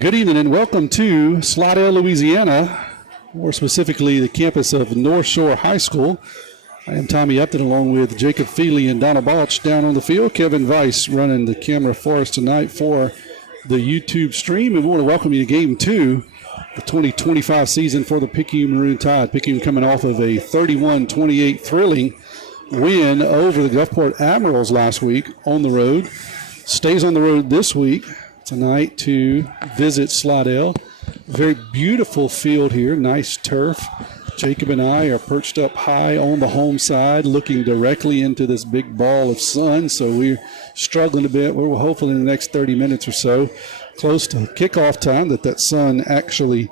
Good evening and welcome to Slidell, Louisiana, more specifically the campus of Northshore High School. I am Tommy Upton along with Jacob Feely and Donna Balch down on the field. Kevin Weiss running the camera for us tonight for the YouTube stream. And we want to welcome you to Game 2, the 2025 season for the Picayune Maroon Tide. Picayune coming off of a 31-28 thrilling win over the Gulfport Admirals last week on the road. Stays on the road this week tonight to visit Slidell. Very beautiful field here, nice turf. Jacob and I are perched up high on the home side, looking directly into this big ball of sun, so we're struggling a bit. We're hopeful in the next 30 minutes or so, close to kickoff time, that sun actually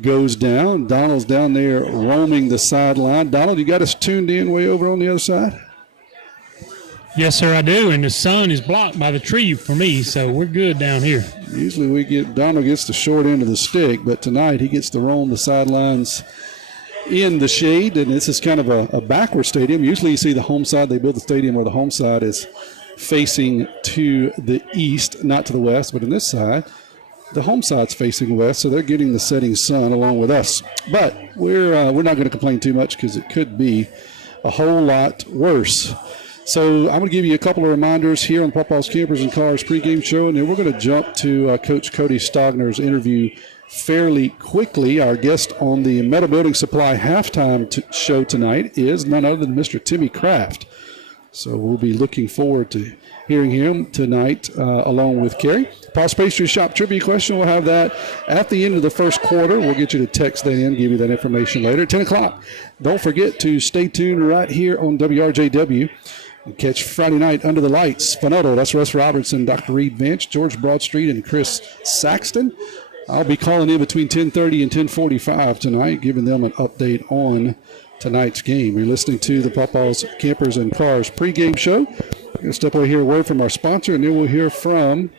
goes down. Donald's down there roaming the sideline. Donald, you got us tuned in way over on the other side? Yes, sir, I do, and the sun is blocked by the tree for me, so we're good down here. Usually Donald gets the short end of the stick, but tonight he gets to roam the sidelines in the shade, and this is kind of a backward stadium. Usually you see the home side, they build the stadium where the home side is facing to the east, not to the west, but in this side, the home side's facing west, so they're getting the setting sun along with us. But we're not going to complain too much because it could be a whole lot worse. So I'm going to give you a couple of reminders here on Pawpaw's Campers and Cars pregame show, and then we're going to jump to Coach Cody Stagner's interview fairly quickly. Our guest on the Metal Building Supply halftime show tonight is none other than Mr. Timmy Kraft. So we'll be looking forward to hearing him tonight along with Kerry. Paul's Pastry Shop trivia question, we'll have that at the end of the first quarter. We'll get you to text that in, give you that information later at 10 o'clock. Don't forget to stay tuned right here on WRJW. Catch Friday night Under the Lights. Finotto, that's Russ Robertson, Dr. Reed Bench, George Broadstreet, and Chris Saxton. I'll be calling in between 10:30 and 10:45 tonight, giving them an update on tonight's game. You're listening to the Pawpaw's Campers and Cars pregame show. We're going to step away here, a word from our sponsor, and then we'll hear from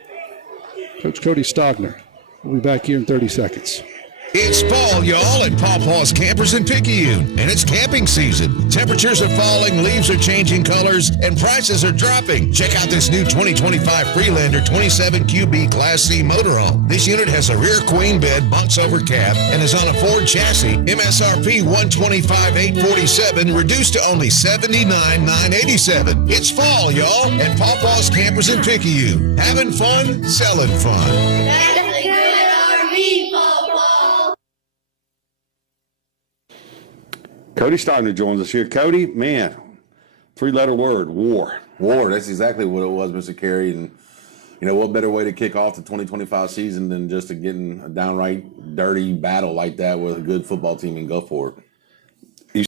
Coach Cody Stagner. We'll be back here in 30 seconds. It's fall, y'all, at Pawpaw's Campers in Picayune, and it's camping season. Temperatures are falling, leaves are changing colors, and prices are dropping. Check out this new 2025 Freelander 27QB Class C motorhome. This unit has a rear queen bed, bunks over cab, and is on a Ford chassis. MSRP $125,847, reduced to only $79,987. It's fall, y'all, at Pawpaw's Campers in Picayune. Having fun, selling fun. Cody Stagner joins us here. Cody, man, three-letter word, war. War, that's exactly what it was, Mr. Carey. And, you know, what better way to kick off the 2025 season than just to get in a downright dirty battle like that with a good football team and go for it.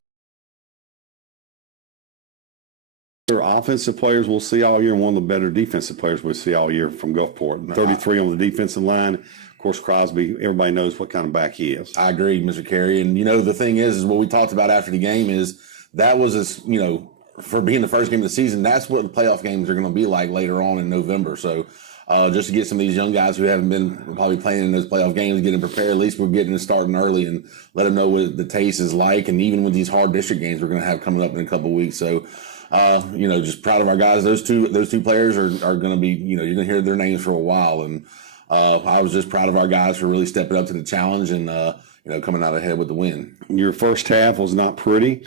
Offensive players we'll see all year, and one of the better defensive players we'll see all year from Gulfport. 33 on the defensive line. Of course, Crosby, everybody knows what kind of back he is. I agree, Mr. Carey. And, you know, the thing is what we talked about after the game is that was, you know, for being the first game of the season, that's what the playoff games are going to be like later on in November. So just to get some of these young guys who haven't been probably playing in those playoff games, getting prepared, at least we're getting it starting early and let them know what the taste is like. And even with these hard district games we're going to have coming up in a couple of weeks. So, you know, just proud of our guys. Those two players are going to be, you know, you're going to hear their names for a while. And I was just proud of our guys for really stepping up to the challenge and, you know, coming out ahead with the win. Your first half was not pretty.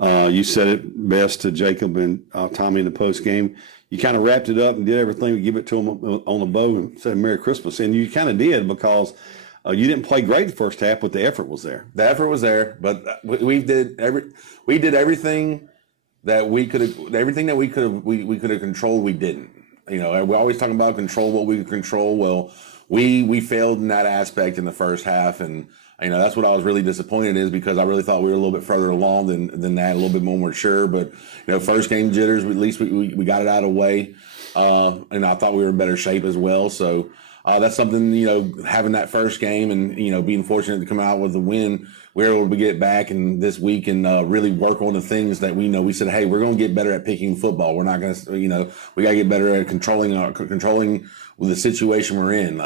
You said it best to Jacob and Tommy in the post game. You kind of wrapped it up and did everything to give it to them on the bow and said Merry Christmas. And you kind of did because you didn't play great the first half, but the effort was there. The effort was there, but we did everything that we could have controlled. We didn't. You know, we're always talking about control what we could control. Well, we failed in that aspect in the first half, and you know that's what I was really disappointed is because I really thought we were a little bit further along than that, a little bit more mature. But you know, first game jitters, at least we got it out of the way, and I thought we were in better shape as well. So that's something, you know, having that first game and you know being fortunate to come out with a win. We were able to get back and this week and really work on the things that we know. We said, hey, we're going to get better at picking football. We're not going to, you know, we got to get better at controlling the situation we're in.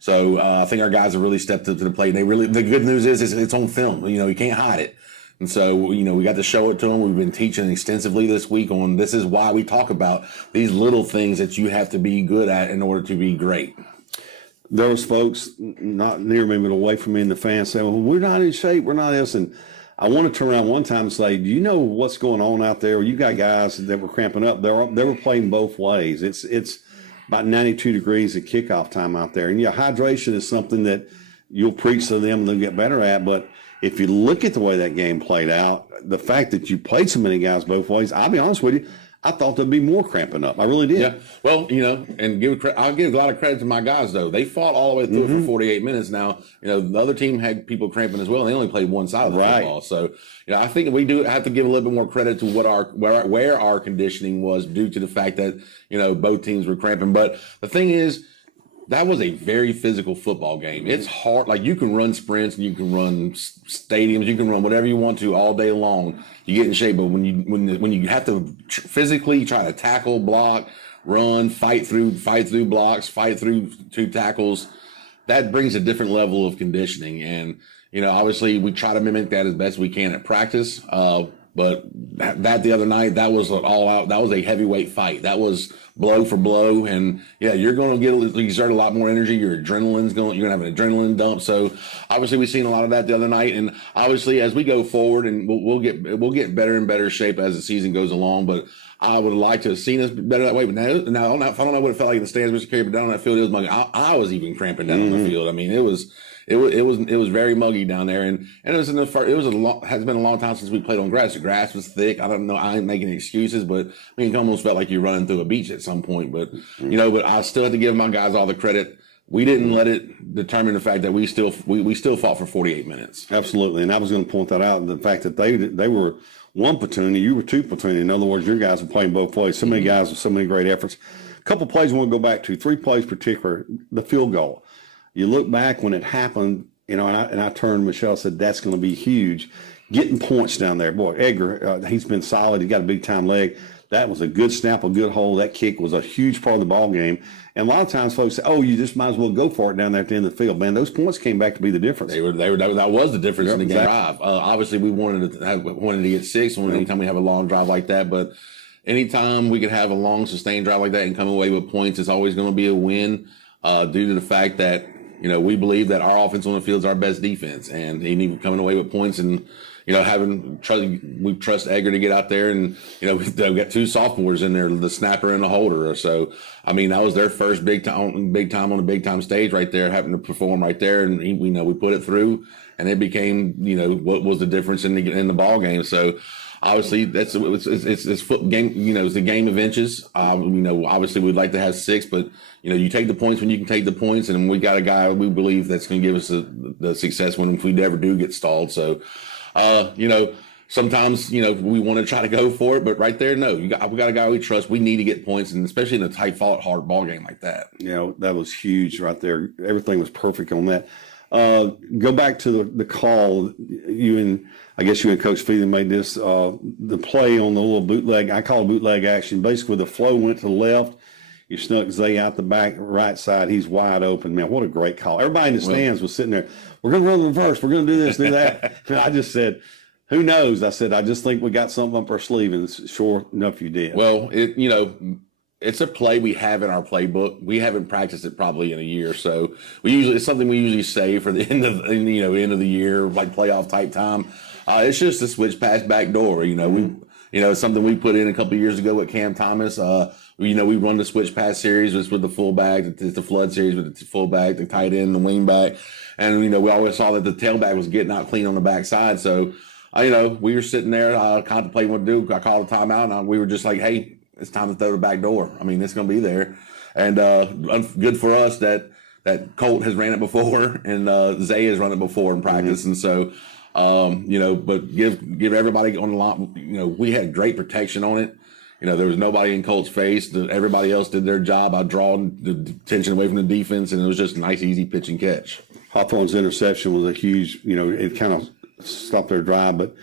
So I think our guys have really stepped up to the plate. The good news is it's on film. You know, you can't hide it. And so, you know, we got to show it to them. We've been teaching extensively this week on this is why we talk about these little things that you have to be good at in order to be great. there was folks not near me but away from me in the fans saying, well, we're not in shape, we're not this. And I want to turn around one time and say, do you know what's going on out there? You got guys that were cramping up. They were playing both ways. It's about 92 degrees at kickoff time out there. And yeah, hydration is something that you'll preach to them and they'll get better at. But if you look at the way that game played out, the fact that you played so many guys both ways, I'll be honest with you, I thought there'd be more cramping up. I really did. Yeah. Well, and I'll give a lot of credit to my guys, though. They fought all the way through for 48 minutes. Now, the other team had people cramping as well, and they only played one side of the football. So, I think we do have to give a little bit more credit to where our conditioning was due to the fact that, both teams were cramping. But the thing is, that was a very physical football game. It's hard. Like, you can run sprints and you can run stadiums. You can run whatever you want to all day long. You get in shape. But when you have to physically try to tackle, block, run, fight through blocks, fight through two tackles, that brings a different level of conditioning. And, obviously we try to mimic that as best we can at practice. But that the other night, that was all out. That was a heavyweight fight. That was blow for blow. And you're going to exert a lot more energy. You're going to have an adrenaline dump. So obviously we've seen a lot of that the other night. And obviously as we go forward, and we'll get better and better shape as the season goes along. But I would like to have seen us better that way. But now I don't know what it felt like in the stands, Mr. Kerry, but down on that field, it was muggy. I was even cramping down on the field. I mean, it was very muggy down there, and it was has been a long time since we played on grass. The grass was thick. I don't know. I ain't making excuses, but it almost felt like you're running through a beach at some point. But but I still have to give my guys all the credit. We didn't let it determine the fact that we still fought for 48 minutes. Absolutely, and I was going to point that out. The fact that they were one platoon, and you were two platoon. In other words, your guys were playing both ways. So many guys with so many great efforts. A couple plays I want to go back to. 3 plays particular. The field goal. You look back when it happened, and I turned to Michelle and said, that's going to be huge. Getting points down there. Boy, Edgar, he's been solid. He got a big-time leg. That was a good snap, a good hole. That kick was a huge part of the ball game. And a lot of times folks say, oh, you just might as well go for it down there at the end of the field. Man, those points came back to be the difference. That was the difference in the game drive. Obviously, we wanted to get 6 anytime we have a long drive like that. But anytime we could have a long, sustained drive like that and come away with points, it's always going to be a win due to the fact that we believe that our offense on the field is our best defense, and even coming away with points and, we trust Edgar to get out there, and, we've got 2 sophomores in there, the snapper and the holder. So, that was their first big time on the big time stage right there, having to perform right there. And we put it through, and it became, what was the difference in the ball game. So, obviously, it's foot game. It's a game of inches. Obviously, we'd like to have 6, but you take the points when you can take the points, and we got a guy we believe that's going to give us the success if we never do get stalled. So, sometimes we want to try to go for it, but right there, no, we got a guy we trust. We need to get points, and especially in a tight, hard ball game like that. That was huge right there. Everything was perfect on that. Go back to the call. I guess you and Coach Feely made this, the play on the little bootleg. I call it bootleg action. Basically, the flow went to the left. You snuck Zay out the back right side. He's wide open. Man, what a great call. Everybody in the stands was sitting there. We're going to run the reverse. We're going to do this, do that. I just said, who knows? I said, I just think we got something up our sleeve, and sure enough, you did. Well, it's a play we have in our playbook. We haven't practiced it probably in a year, so it's something we usually say for the end of the year, like playoff type time. It's just a switch pass back door. It's something we put in a couple of years ago with Cam Thomas. We run the switch pass series with the fullback, the flood series with the fullback, the tight end, the wing back, and we always saw that the tailback was getting out clean on the backside. So, we were sitting there contemplating what to do. I called a timeout, and we were just like, hey, it's time to throw the back door. It's going to be there. And good for us that Colt has ran it before, and Zay has run it before in practice. And so, but give everybody on the line, we had great protection on it. There was nobody in Colt's face. Everybody else did their job. I drawing the tension away from the defense, and it was just a nice, easy pitch and catch. Hawthorne's interception was a huge, it kind of stopped their drive, but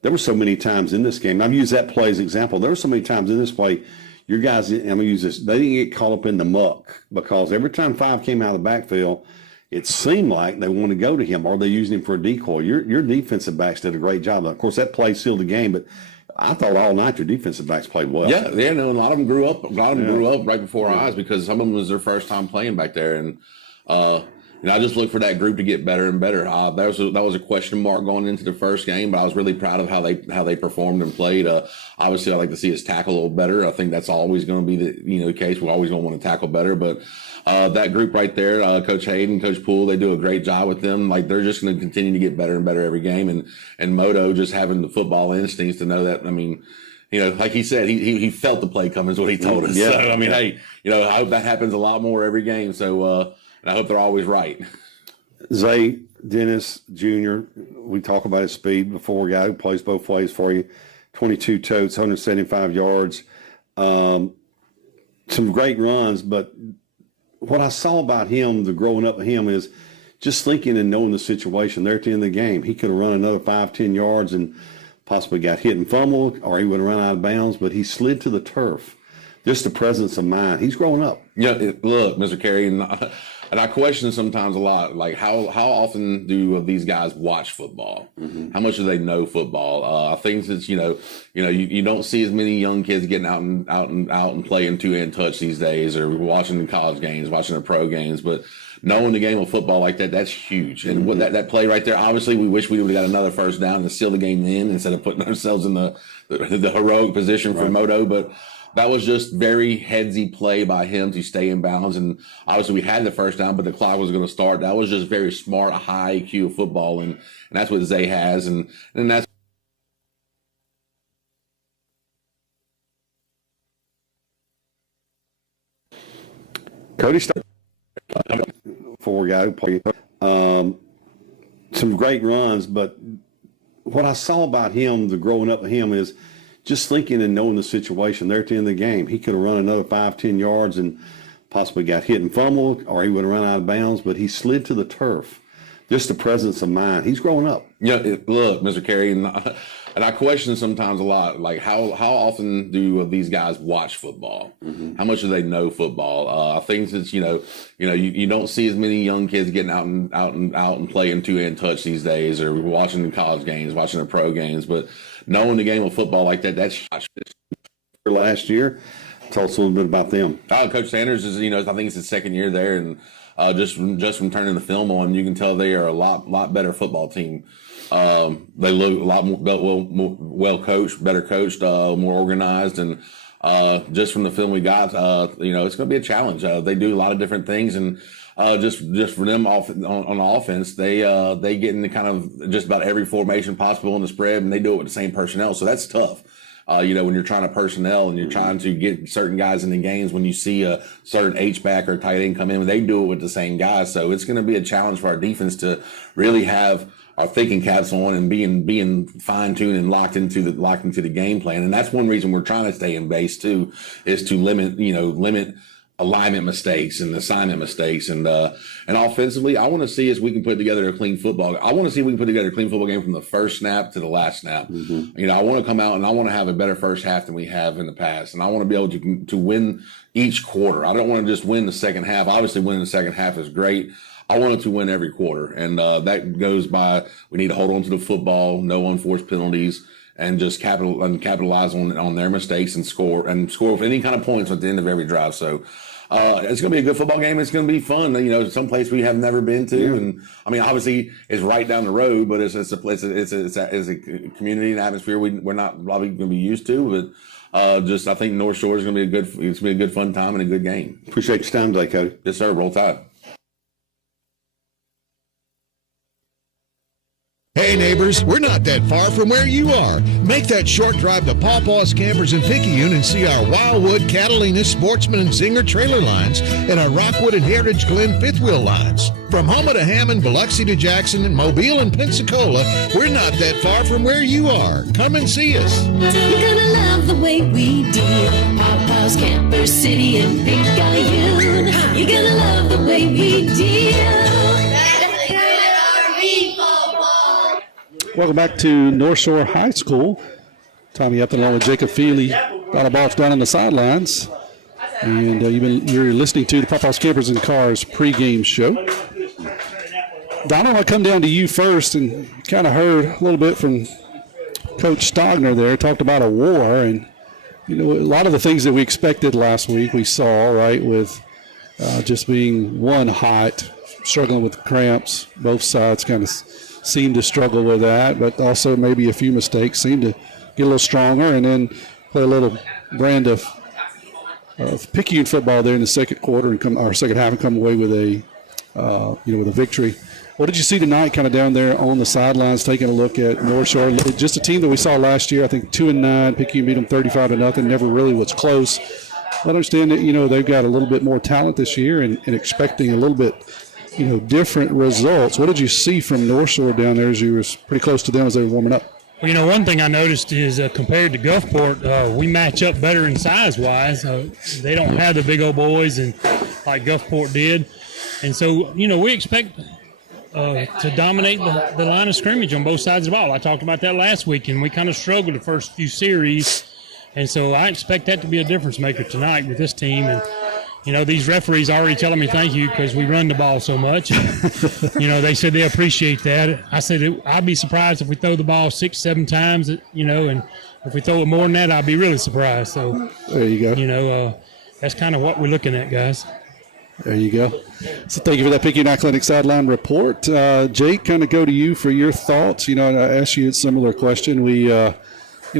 there were so many times in this game. I've used that play as an example. There were so many times in this play, your guys, I'm going to use this, they didn't get caught up in the muck, because every time 5 came out of the backfield, it seemed like they wanted to go to him, or they used him for a decoy. Your defensive backs did a great job. Of course, that play sealed the game, but I thought all night your defensive backs played well. Yeah, a lot of them grew up. A lot of them grew up right before our eyes, because some of them was their first time playing back there. And I just look for that group to get better and better. That was a question mark going into the first game, but I was really proud of how they performed and played. Obviously, I'd like to see us tackle a little better. I think that's always going to be the case. We're always going to want to tackle better, but that group right there, Coach Hayden, Coach Poole, they do a great job with them. Like, they're just going to continue to get better and better every game. And Moto just having the football instincts to know that. I mean, like he said, he felt the play coming is what he told us. Yeah. So, I mean, hey, I hope that happens a lot more every game. So, and I hope they're always right. Zay Dennis Jr., we talk about his speed before, a guy who plays both ways for you. 22 totes, 175 yards. Some great runs, but what I saw about him, the growing up of him, is just thinking and knowing the situation. There at the end of the game, he could have run another 5-10 yards and possibly got hit and fumbled, or he would have run out of bounds, but he slid to the turf. Just the presence of mind. He's growing up. Yeah, look, Mr. Carey, and I question sometimes a lot, like how often do these guys watch football? Mm-hmm. How much do they know football? I think it's you don't see as many young kids getting out and playing two-hand touch these days, or watching the college games, watching the pro games, but knowing the game of football like that's huge. And what that play right there, obviously we wish we would have got another first down and seal the game in instead of putting ourselves in the heroic position for Moto, but that was just very headsy play by him to stay in bounds. And obviously we had the first down, but the clock was going to start. That was just very smart, high IQ of football. And that's what Zay has. And that's Cody Stagner, for a guy who played some great runs, but what I saw about him, the growing up of him, is just thinking and knowing the situation. There at the end of the game, he could have run another 5-10 yards and possibly got hit and fumbled, or he would have run out of bounds, but he slid to the turf. Just the presence of mind. He's growing up. Yeah, look, Mr. Carey, and I question sometimes a lot, like how often do these guys watch football? Mm-hmm. How much do they know football? I think it's you don't see as many young kids getting out and playing two-hand touch these days, or watching the college games, watching the pro games, but knowing the game of football like that's huge. Last year, tell us a little bit about them. Coach Sanders is, I think it's his second year there, and just from turning the film on, you can tell they are a lot better football team. They look a lot more well coached, better coached, more organized, and just from the film we got, it's going to be a challenge. They do a lot of different things, and just for them on offense, they get into kind of just about every formation possible in the spread, and they do it with the same personnel. So that's tough. When you're trying to personnel and you're trying to get certain guys in the games, when you see a certain H-back or tight end come in, they do it with the same guys. So it's going to be a challenge for our defense to really have our thinking caps on and being fine-tuned and locked into the game plan. And that's one reason we're trying to stay in base too, is to limit alignment mistakes and assignment mistakes. And offensively, I want to see if we can put together a clean football. I want to see if we can put together a clean football game from the first snap to the last snap. Mm-hmm. I want to come out and I want to have a better first half than we have in the past. And I want to be able to win each quarter. I don't want to just win the second half. Obviously, winning the second half is great. I wanted to win every quarter. And that goes by, we need to hold on to the football, no unforced penalties, and just capitalize on their mistakes and score with any kind of points at the end of every drive. So it's going to be a good football game. It's going to be fun. Someplace we have never been to, yeah. And I mean, obviously, it's right down the road, but it's a place. It's a community and atmosphere we're not probably going to be used to. But I think North Shore is going to be it's going to be a good fun time and a good game. Appreciate your time today, Cody. Yes, sir. Roll Tide. Hey neighbors, we're not that far from where you are. Make that short drive to Pawpaw's Campers in Picayune and see our Wildwood, Catalina, Sportsman, and Zinger trailer lines and our Rockwood and Heritage Glen fifth wheel lines. From Houma to Hammond, Biloxi to Jackson, and Mobile and Pensacola, we're not that far from where you are. Come and see us. You're gonna love the way we deal. Pawpaw's Campers City in Picayune. You're gonna love the way we deal. Welcome back to North Shore High School. Tommy Upton along with Jacob Feely. Got a box down on the sidelines. And you're listening to the Pawpaw's Campers and Cars pregame show. Donald, I'll come down to you first, and kind of heard a little bit from Coach Stagner there. Talked about a war, and a lot of the things that we expected last week we saw, right, with just being one hot struggling with cramps. Both sides kind of seem to struggle with that, but also maybe a few mistakes. Seem to get a little stronger and then play a little brand of Picayune football there in the second quarter and second half and come away with a with a victory. What did you see tonight, kind of down there on the sidelines, taking a look at Northshore? Just a team that we saw last year. I think 2-9. Picayune beat them 35-0. Never really was close. I understand that they've got a little bit more talent this year and expecting a little bit different results. What did you see from Northshore down there as you were pretty close to them as they were warming up? Well, one thing I noticed is compared to Gulfport, we match up better in size-wise. They don't have the big old boys and like Gulfport did. And so, we expect to dominate the line of scrimmage on both sides of the ball. I talked about that last week, and we kind of struggled the first few series. And so I expect that to be a difference maker tonight with this team. And, these referees are already telling me thank you because we run the ball so much. And, they said they appreciate that. I said I'd be surprised if we throw the ball 6-7 times, and if we throw it more than that, I'd be really surprised. So there you go. That's kind of what we're looking at, guys. There you go. So thank you for that Picayune Clinic sideline report. Jake, kind of go to you for your thoughts. I asked you a similar question. We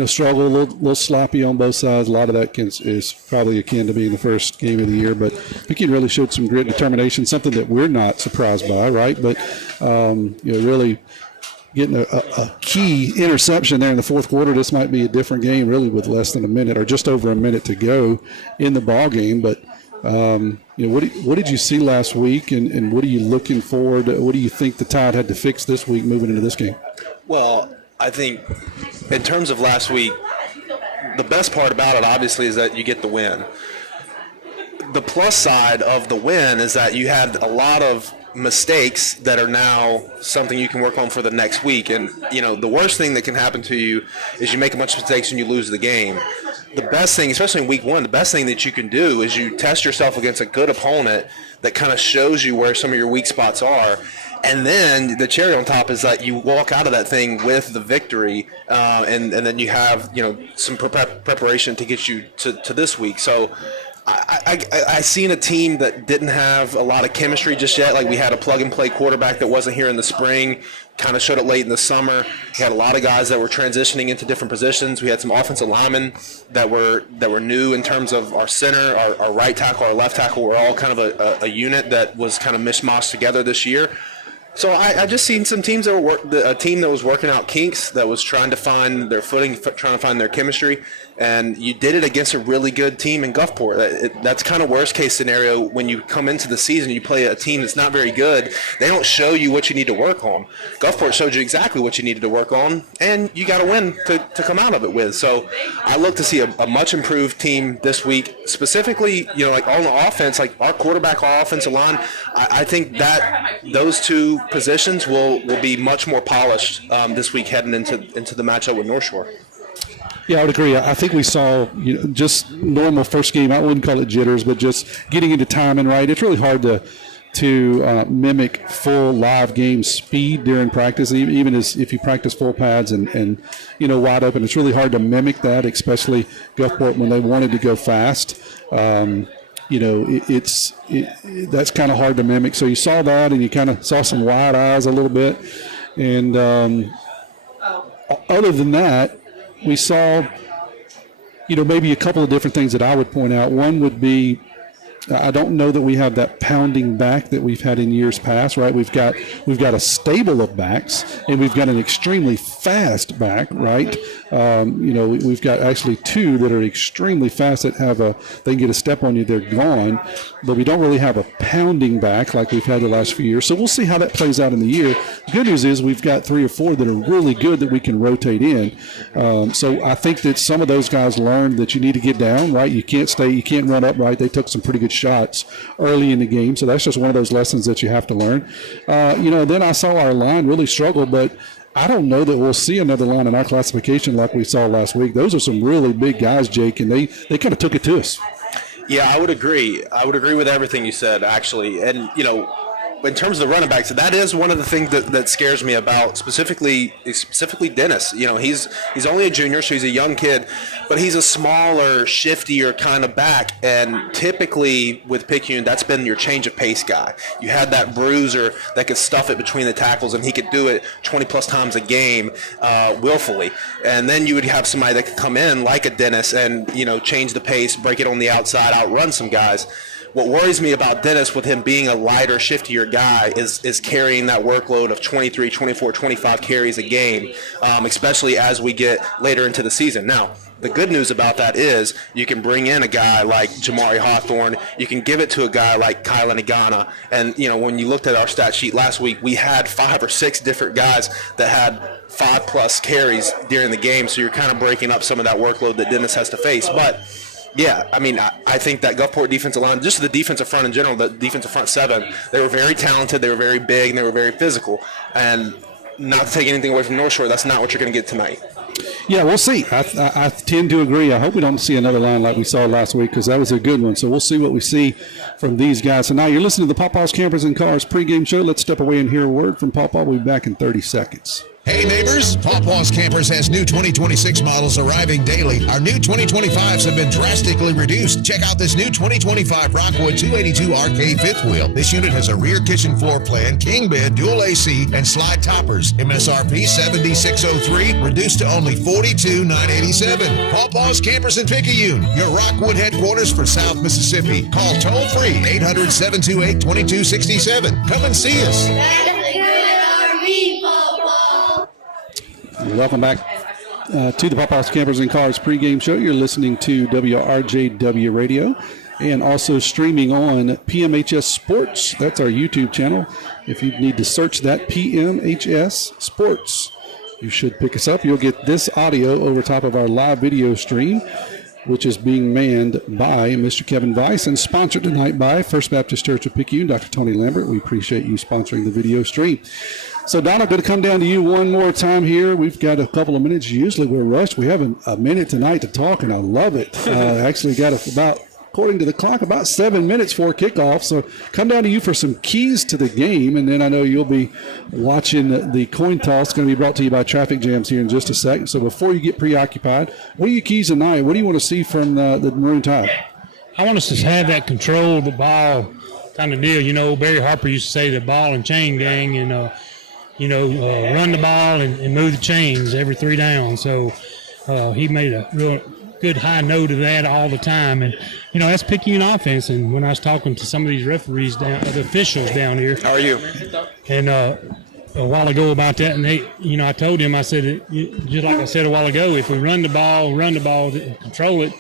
struggle a little sloppy on both sides. A lot of that is probably akin to being the first game of the year. But Picayune really showed some grit and determination, something that we're not surprised by, right? But, really getting a key interception there in the fourth quarter. This might be a different game, really, with less than a minute or just over a minute to go in the ball game. But, what did you see last week, and what are you looking forward to? What do you think the Tide had to fix this week moving into this game? Well, I think in terms of last week, the best part about it, obviously, is that you get the win. The plus side of the win is that you had a lot of mistakes that are now something you can work on for the next week. And, the worst thing that can happen to you is you make a bunch of mistakes and you lose the game. The best thing, especially in week one, the best thing that you can do is you test yourself against a good opponent that kind of shows you where some of your weak spots are. And then the cherry on top is that you walk out of that thing with the victory, and then you have some preparation to get you to this week. So I seen a team that didn't have a lot of chemistry just yet. Like we had a plug-and-play quarterback that wasn't here in the spring, kind of showed it late in the summer. We had a lot of guys that were transitioning into different positions. We had some offensive linemen that were new in terms of our center, our right tackle, our left tackle. We're all kind of a unit that was kind of mishmashed together this year. So I just seen some teams that were a team that was working out kinks, that was trying to find their footing, trying to find their chemistry, and you did it against a really good team in Gulfport. That's kind of worst case scenario when you come into the season. You play a team that's not very good. They don't show you what you need to work on. Gulfport showed you exactly what you needed to work on, and you got a win to come out of it with. So I look to see a much improved team this week, specifically, like on the offense, like our quarterback, our offensive line. I think that those two positions will be much more polished this week heading into the matchup with Northshore. Yeah, I would agree. I think we saw just normal first game. I wouldn't call it jitters, but just getting into timing right. It's really hard to mimic full live game speed during practice, even as if you practice full pads and wide open. It's really hard to mimic that, especially Gulfport when they wanted to go fast. That's kind of hard to mimic. So you saw that, and you kind of saw some wide eyes a little bit. And other than that, we saw, maybe a couple of different things that I would point out. One would be, I don't know that we have that pounding back that we've had in years past, right? We've got a stable of backs, and we've got an extremely fast back, right? We've got actually two that are extremely fast that they can get a step on you, they're gone. But we don't really have a pounding back like we've had the last few years. So we'll see how that plays out in the year. The good news is we've got 3 or 4 that are really good that we can rotate in. So I think that some of those guys learned that you need to get down, right? You can't run upright. They took some pretty good shots early in the game. So that's just one of those lessons that you have to learn. Then I saw our line really struggle, but I don't know that we'll see another line in our classification like we saw last week. Those are some really big guys, Jake, and they kind of took it to us. Yeah, I would agree. I would agree with everything you said, actually. And, in terms of the running backs, that is one of the things that scares me about specifically Dennis. You know, he's only a junior, so he's a young kid, but he's a smaller, shiftier kind of back. And typically with Picayune, that's been your change of pace guy. You had that bruiser that could stuff it between the tackles, and he could do it 20-plus times a game willfully. And then you would have somebody that could come in like a Dennis and, you know, change the pace, break it on the outside, outrun some guys. What worries me about Dennis, with him being a lighter, shiftier guy, is carrying that workload of 23, 24, 25 carries a game, especially as we get later into the season. Now, the good news about that is you can bring in a guy like Jamari Hawthorne. You can give it to a guy like Kylan Igana. And, you know, when you looked at our stat sheet last week, we had 5 or 6 different guys that had 5+ carries during the game. So you're kind of breaking up some of that workload that Dennis has to face. But yeah, I mean, I think that Gulfport defensive line, just the defensive front in general, the defensive front 7, they were very talented, they were very big, and they were very physical. And not to take anything away from North Shore, that's not what you're going to get tonight. Yeah, we'll see. I tend to agree. I hope we don't see another line like we saw last week, because that was a good one. So we'll see what we see from these guys. So now you're listening to the Pawpaw's Campers and Cars pregame show. Let's step away and hear a word from Pawpaw. We'll be back in 30 seconds. Hey neighbors, Pawpaw's Campers has new 2026 models arriving daily. Our new 2025s have been drastically reduced. Check out this new 2025 Rockwood 282 RK fifth wheel. This unit has a rear kitchen floor plan, king bed, dual AC, and slide toppers. MSRP $76.03, reduced to only $42,987. Pawpaw's Campers in Picayune, your Rockwood headquarters for South Mississippi. Call toll free 800-728-2267. Come and see us. Welcome back to the Pawpaw's Campers and Cars pregame show. You're listening to WRJW Radio and also streaming on PMHS Sports. That's our YouTube channel. If you need to search that, PMHS Sports, you should pick us up. You'll get this audio over top of our live video stream, which is being manned by Mr. Kevin Weiss and sponsored tonight by First Baptist Church of Picayune, Dr. Tony Lambert. We appreciate you sponsoring the video stream. So, Donna, going to come down to you one more time here. We've got a couple of minutes. Usually we're rushed. We have a minute tonight to talk, and I love it. Actually got about, according to the clock, about 7 minutes for kickoff. So come down to you for some keys to the game, and then I know you'll be watching the coin toss. It's going to be brought to you by Traffic Jams here in just a second. So before you get preoccupied, what are your keys tonight? What do you want to see from the Maroon Tide? I want us to have that control the ball kind of deal. You know, Barry Harper used to say the ball and chain gang, and run the ball and move the chains every 3 downs. So he made a real good high note of that all the time. And, you know, that's Picayune offense. And when I was talking to some of these referees, the officials down here. How are you? And a while ago about that, and they, you know, I told him, I said, just like I said a while ago, if we run the ball, control it,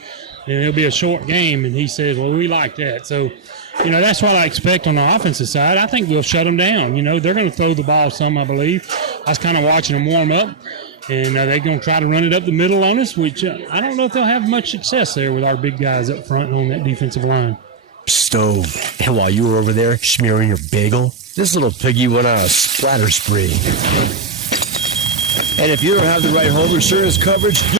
then it'll be a short game. And he says, well, we like that. So, you know, that's what I expect on the offensive side. I think we'll shut them down. You know, they're going to throw the ball some, I believe. I was kind of watching them warm up, and they're going to try to run it up the middle on us, which I don't know if they'll have much success there with our big guys up front on that defensive line. Stove. And while you were over there smearing your bagel, this little piggy went on a splatter spree. And if you don't have the right home insurance coverage, you'll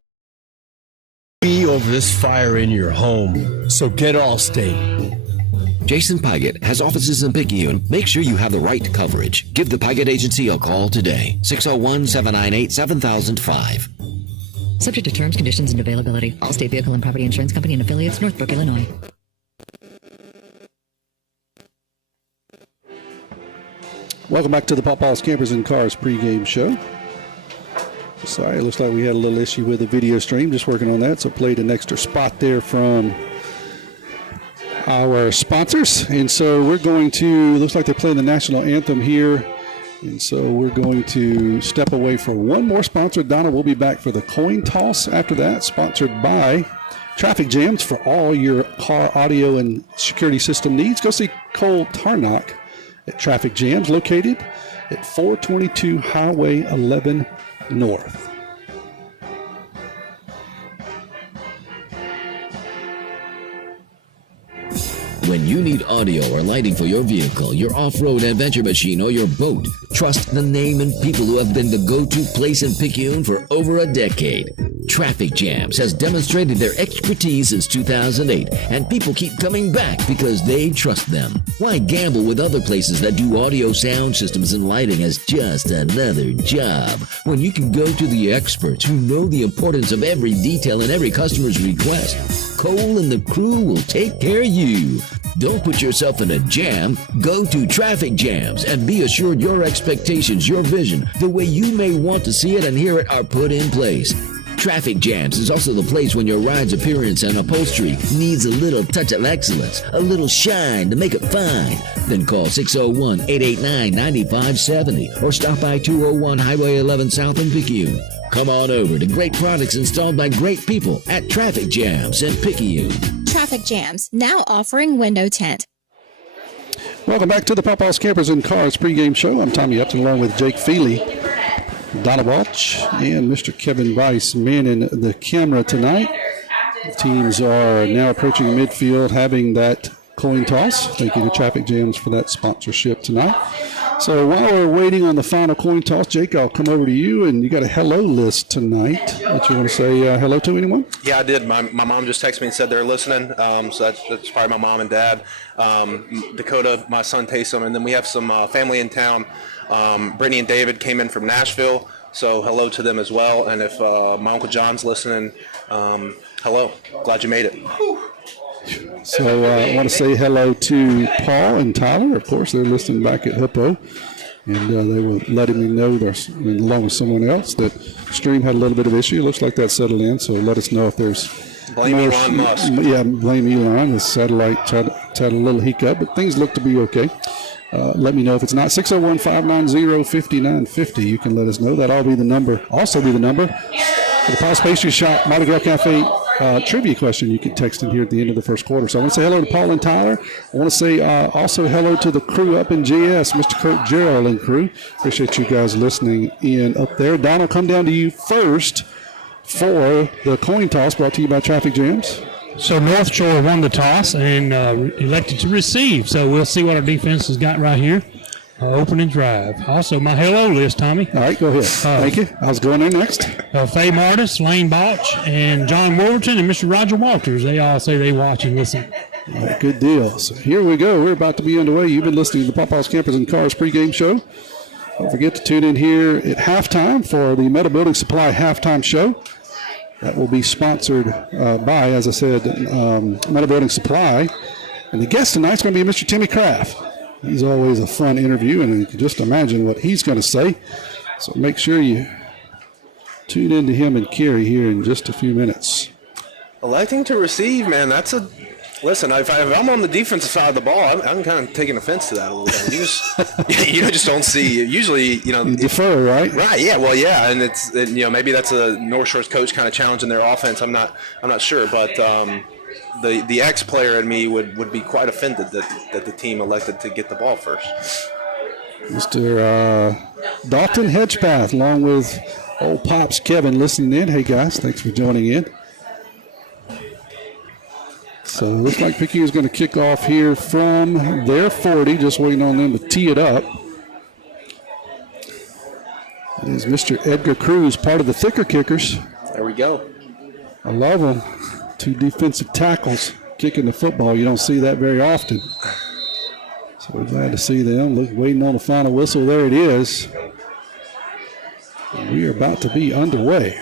be over this fire in your home. So get Allstate. Jason Pygott has offices in Picayune. Make sure you have the right coverage. Give the Pygott Agency a call today. 601-798-7005. Subject to terms, conditions, and availability. Allstate Vehicle and Property Insurance Company and affiliates, Northbrook, Illinois. Welcome back to the Pawpaw's Campers and Cars pregame show. Sorry, it looks like we had a little issue with the video stream. Just working on that, so played an extra spot there from our sponsors. And so we're going to, looks like they're playing the national anthem here. And so we're going to step away for one more sponsor. Donna, we'll be back for the coin toss after that, sponsored by Traffic Jams for all your car audio and security system needs. Go see Cole Tarnock at Traffic Jams, located at 422 Highway 11 North. When you need audio or lighting for your vehicle, your off-road adventure machine, or your boat, trust the name and people who have been the go-to place in Picayune for over a decade. Traffic Jams has demonstrated their expertise since 2008, and people keep coming back because they trust them. Why gamble with other places that do audio sound systems and lighting as just another job when you can go to the experts who know the importance of every detail and every customer's request? Cole and the crew will take care of you. Don't put yourself in a jam. Go to Traffic Jams and be assured your expectations, your vision, the way you may want to see it and hear it are put in place. Traffic Jams is also the place when your ride's appearance and upholstery needs a little touch of excellence, a little shine to make it fine. Then call 601-889-9570 or stop by 201 Highway 11 South in Picayune. Come on over to great products installed by great people at Traffic Jams in Picayune. Traffic Jams, now offering window tint. Welcome back to the Pawpaws Campers and Cars pregame show. I'm Tommy Upton along with Jake Feely, Donna Balch, and Mr. Kevin Weiss manning the camera tonight. The teams are now approaching midfield, having that coin toss. Thank you to Traffic Jams for that sponsorship tonight. So while we're waiting on the final coin toss, Jake, I'll come over to you, and you got a hello list tonight that you want to say hello to anyone? Yeah, I did. My mom just texted me and said they're listening. So that's probably my mom and dad. Dakota, my son Taysom, and then we have some family in town. Brittany and David came in from Nashville, so hello to them as well. And if my Uncle John's listening, hello. Glad you made it. So I want to say hello to Paul and Tyler. Of course, they're listening back at Hippo. And they were letting me know, along with someone else, that stream had a little bit of issue. It looks like that settled in, so let us know if there's blame more. Elon Musk. Yeah, blame Elon. The satellite had a little hiccup, but things look to be okay. Let me know if it's not. 601-590-5950. You can let us know. That'll be the number. Also be the number for the Paul's Pastry Shop Mardi Gras Cafe trivia question. You can text in here at the end of the first quarter. So I want to say hello to Paul and Tyler. I want to say also hello to the crew up in GS, Mr. Kurt Gerald and crew. Appreciate you guys listening in up there. Don, I'll come down to you first for the coin toss brought to you by Traffic Jams. So North Shore won the toss and elected to receive. So we'll see what our defense has got right here. Opening drive. Also, my hello list, Tommy. All right, go ahead. Thank you. I was going there next. Faye Martis, Lane Balch, and John Wolverton, and Mr. Roger Walters. They all say they watch and listen. All right, good deal. So here we go. We're about to be underway. You've been listening to the Pawpaws Campers and Cars pregame show. Don't forget to tune in here at halftime for the Metal Building Supply halftime show. That will be sponsored by, as I said, Metal Building Supply. And the guest tonight is going to be Mr. Timmy Kraft. He's always a fun interview, and you can just imagine what he's going to say. So make sure you tune in to him and Kerry here in just a few minutes. Electing to receive, man, that's a... Listen, if I'm on the defensive side of the ball, I'm kind of taking offense to that a little bit. You just don't see... Usually, You defer, right? Right, yeah, well, yeah, and it's maybe that's a North Shore's coach kind of challenging their offense. I'm not sure, but... The ex-player in me would be quite offended that the team elected to get the ball first. Mr. Dalton Hedgepath, along with old Pops Kevin, listening in. Hey, guys, thanks for joining in. So it looks like Picayune is going to kick off here from their 40, just waiting on them to tee it up. It is Mr. Edgar Cruz, part of the thicker kickers. There we go. I love them. 2 defensive tackles kicking the football. You don't see that very often. So we're glad to see them. Waiting on the final whistle. There it is. And we are about to be underway.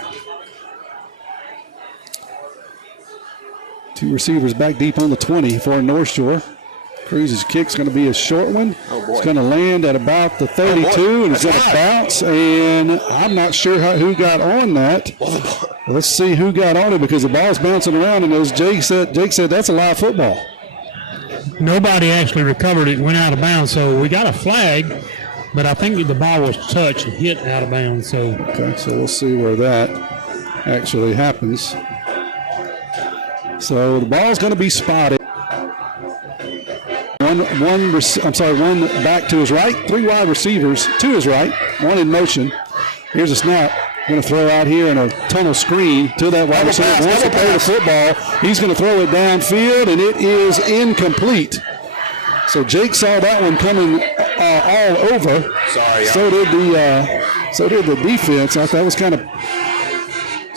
2 receivers back deep on the 20 for North Shore. Cruz's kick's going to be a short one. Oh, boy. It's going to land at about the 32, and it's going to bounce. And I'm not sure who got on that. Let's see who got on it, because the ball's bouncing around, and as Jake said that's a live football. Nobody actually recovered it, went out of bounds, so we got a flag, but I think the ball was touched and hit out of bounds. So okay, so we'll see where that actually happens. So the ball's going to be spotted. One back to his right, 3 wide receivers to his right, 1 in motion. Here's a snap. Going to throw out here in a tunnel screen to that wide receiver. Wants to play the football. He's going to throw it downfield, and it is incomplete. So Jake saw that one coming all over. Sorry. So did the defense. I thought that was kind of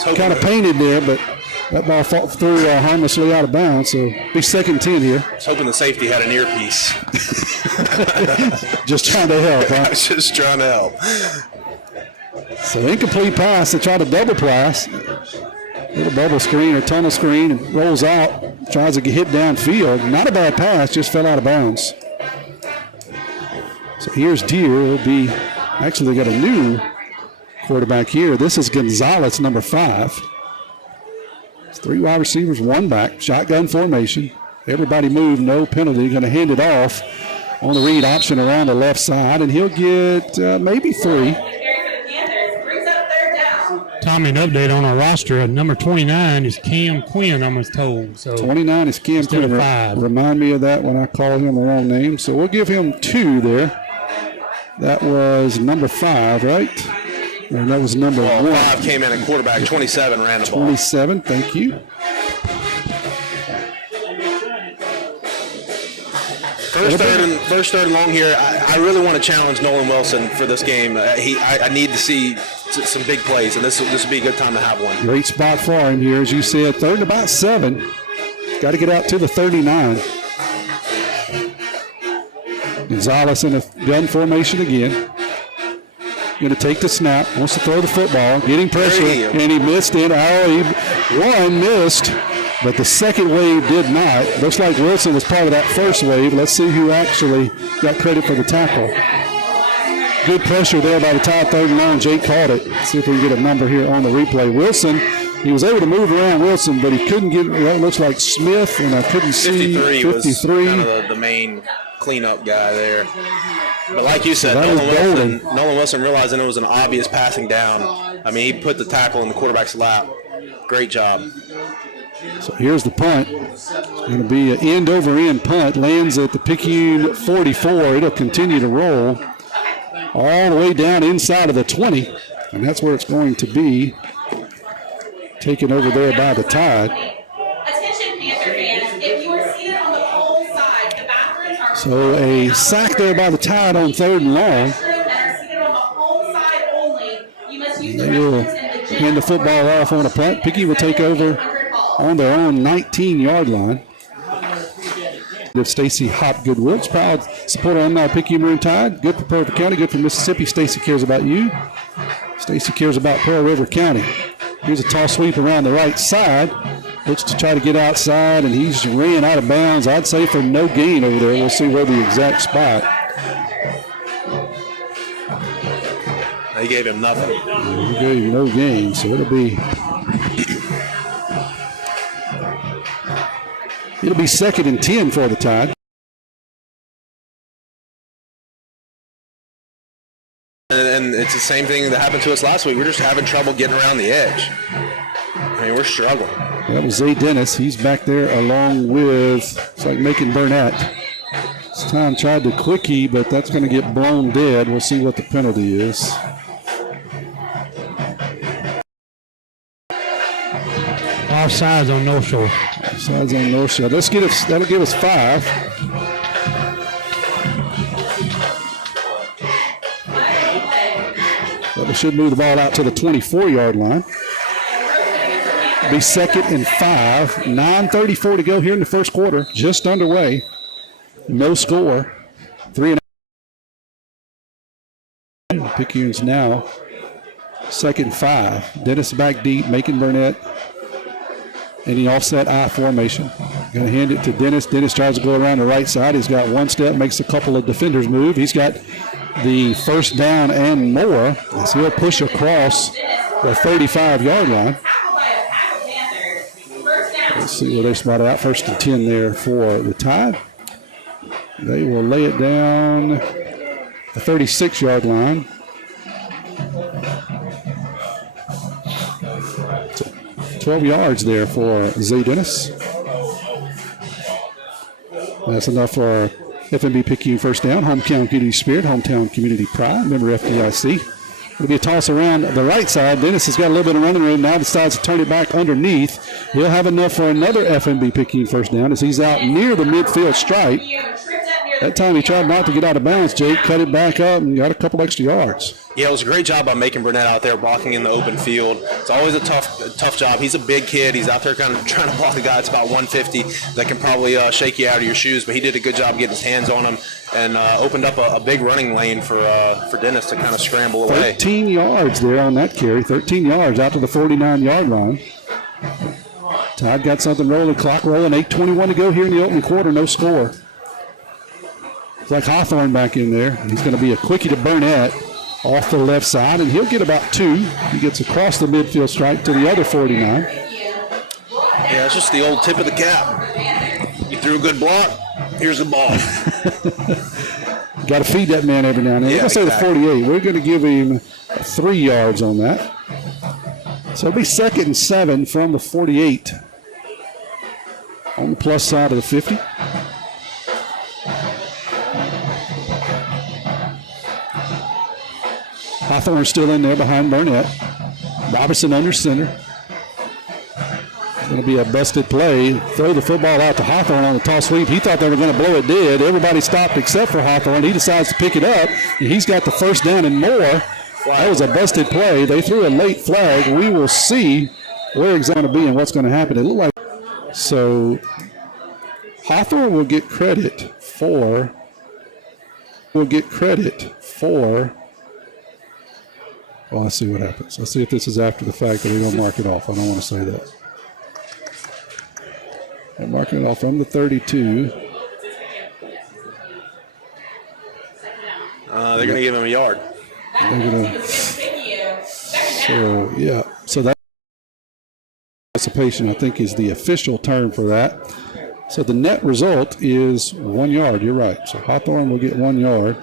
kind of painted there, but that ball threw harmlessly out of bounds. So be second and 10 here. I was hoping the safety had an earpiece. Just trying to help, huh? I was just trying to help. So incomplete pass. They try to double pass. Little bubble screen or tunnel screen, and rolls out. Tries to get hit downfield. Not a bad pass, just fell out of bounds. So here's Deere. It'll be, actually they got a new quarterback here. This is Gonzalez, number 5. It's 3 wide receivers, 1 back. Shotgun formation. Everybody move, no penalty. Going to hand it off on the read option around the left side, and he'll get maybe 3. Tommy, an update on our roster. Number 29 is Cam Quinn, I was told. So 29 is Cam Quinn. 5. Remind me of that when I call him the wrong name. So we'll give him 2 there. That was number 5, right? And that was number 1. 5 came in at quarterback. 27 ran the ball. 27, thank you. First third and long here. I really want to challenge Nolan Wilson for this game. I need to see some big plays, and this would be a good time to have one. Great spot for him here, as you said. 3rd and about 7. Got to get out to the 39. Gonzalez in a gun formation again. Going to take the snap. Wants to throw the football. Getting pressure, and he missed it. One missed, but the second wave did not. Looks like Wilson was part of that first wave. Let's see who actually got credit for the tackle. Good pressure there by the tie, 3rd and long. Jake caught it. Let's see if we can get a number here on the replay. Wilson, he was able to move around Wilson, but he couldn't get it. That looks like Smith, and I couldn't see 53. Was kind of the main cleanup guy there. But like you said, Nolan Wilson realizing it was an obvious passing down. I mean, he put the tackle in the quarterback's lap. Great job. So here's the punt. It's going to be an end-over-end punt. Lands at the Picayune 44. It'll continue to roll all the way down inside of the 20. And that's where it's going to be. Taken over there by the Tide. Attention, Panther fans. If you are seated on the pole side, the bathrooms are So a sack there by the Tide on 3rd and long. They will hand the football off on a punt. Pickey will take over on their own 19-yard line. Of Stacy Hopgood-Woods, proud supporter on the Picayune Maroon Tide. Good for Pearl River County, good for Mississippi. Stacy cares about you. Stacy cares about Pearl River County. Here's a toss sweep around the right side. Looks to try to get outside, and he's ran out of bounds. I'd say for no gain over there. We'll see where the exact spot. They gave him nothing. They gave him no gain, so it'll be 2nd and 10 for the Tide. And it's the same thing that happened to us last week. We're just having trouble getting around the edge. I mean, we're struggling. That was Zay Dennis. He's back there along with, it's like Macon Burnett. This time tried to quickie, but that's going to get blown dead. We'll see what the penalty is. Offsides on Northshore. Offsides on Northshore. That'll give us 5. But they should move the ball out to the 24-yard line. Be 2nd and 5. 9:34 to go here in the first quarter. Just underway. No score. 3-0. Picayune's now 2nd and 5. Dennis back deep. Macon Burnett. Any offset I formation. Going to hand it to Dennis. Dennis tries to go around the right side. He's got one step, makes a couple of defenders move. He's got the first down and more as he'll push across the 35-yard line. Let's see where they spot out. 1st and 10 there for the Tide. They will lay it down the 36-yard line. 12 yards there for Zay Dennis. That's enough for FMB Picayune first down. Hometown community spirit, hometown community pride. Member FDIC. It'll be a toss around the right side. Dennis has got a little bit of running room. Now decides to turn it back underneath. He'll have enough for another FMB Picayune first down as he's out near the midfield stripe. Tripped up near That time he tried not to get out of bounds, Jake, cut it back up and got a couple extra yards. Yeah, it was a great job by making Burnett out there blocking in the open field. It's always a tough job. He's a big kid. He's out there kind of trying to block a guy that's about 150 that can probably shake you out of your shoes, but he did a good job getting his hands on him and opened up a big running lane for Dennis to kind of scramble away. 13 yards there on that carry, 13 yards out to the 49-yard line. Todd got something rolling, clock rolling, 8:21 to go here in the opening quarter, no score. It's like Hawthorne back in there. He's going to be a quickie to Burnett off the left side, and he'll get about 2. He gets across the midfield stripe to the other 49. Yeah, it's just the old tip of the cap. You threw a good block, here's the ball. Got to feed that man every now and then. Yeah, We're going to say the 48. We're going to give him 3 yards on that. So it'll be 2nd and 7 from the 48 on the plus side of the 50. Hawthorne still in there behind Burnett. Robertson under center. It's going to be a busted play. Throw the football out to Hawthorne on the toss sweep. He thought they were going to blow it dead. Everybody stopped except for Hawthorne. He decides to pick it up, and he's got the first down and more. That was a busted play. They threw a late flag. We will see where it's going to be and what's going to happen. It looked like so. Hawthorne will get credit for. Well, let's see what happens. Let's see if this is after the fact that they're going to mark it off. I don't want to say that. They're marking it off from the 32. They're going to give him a yard. They're going to. So, yeah. So that participation, I think, is the official term for that. So the net result is 1 yard. You're right. So Hawthorne will get 1 yard.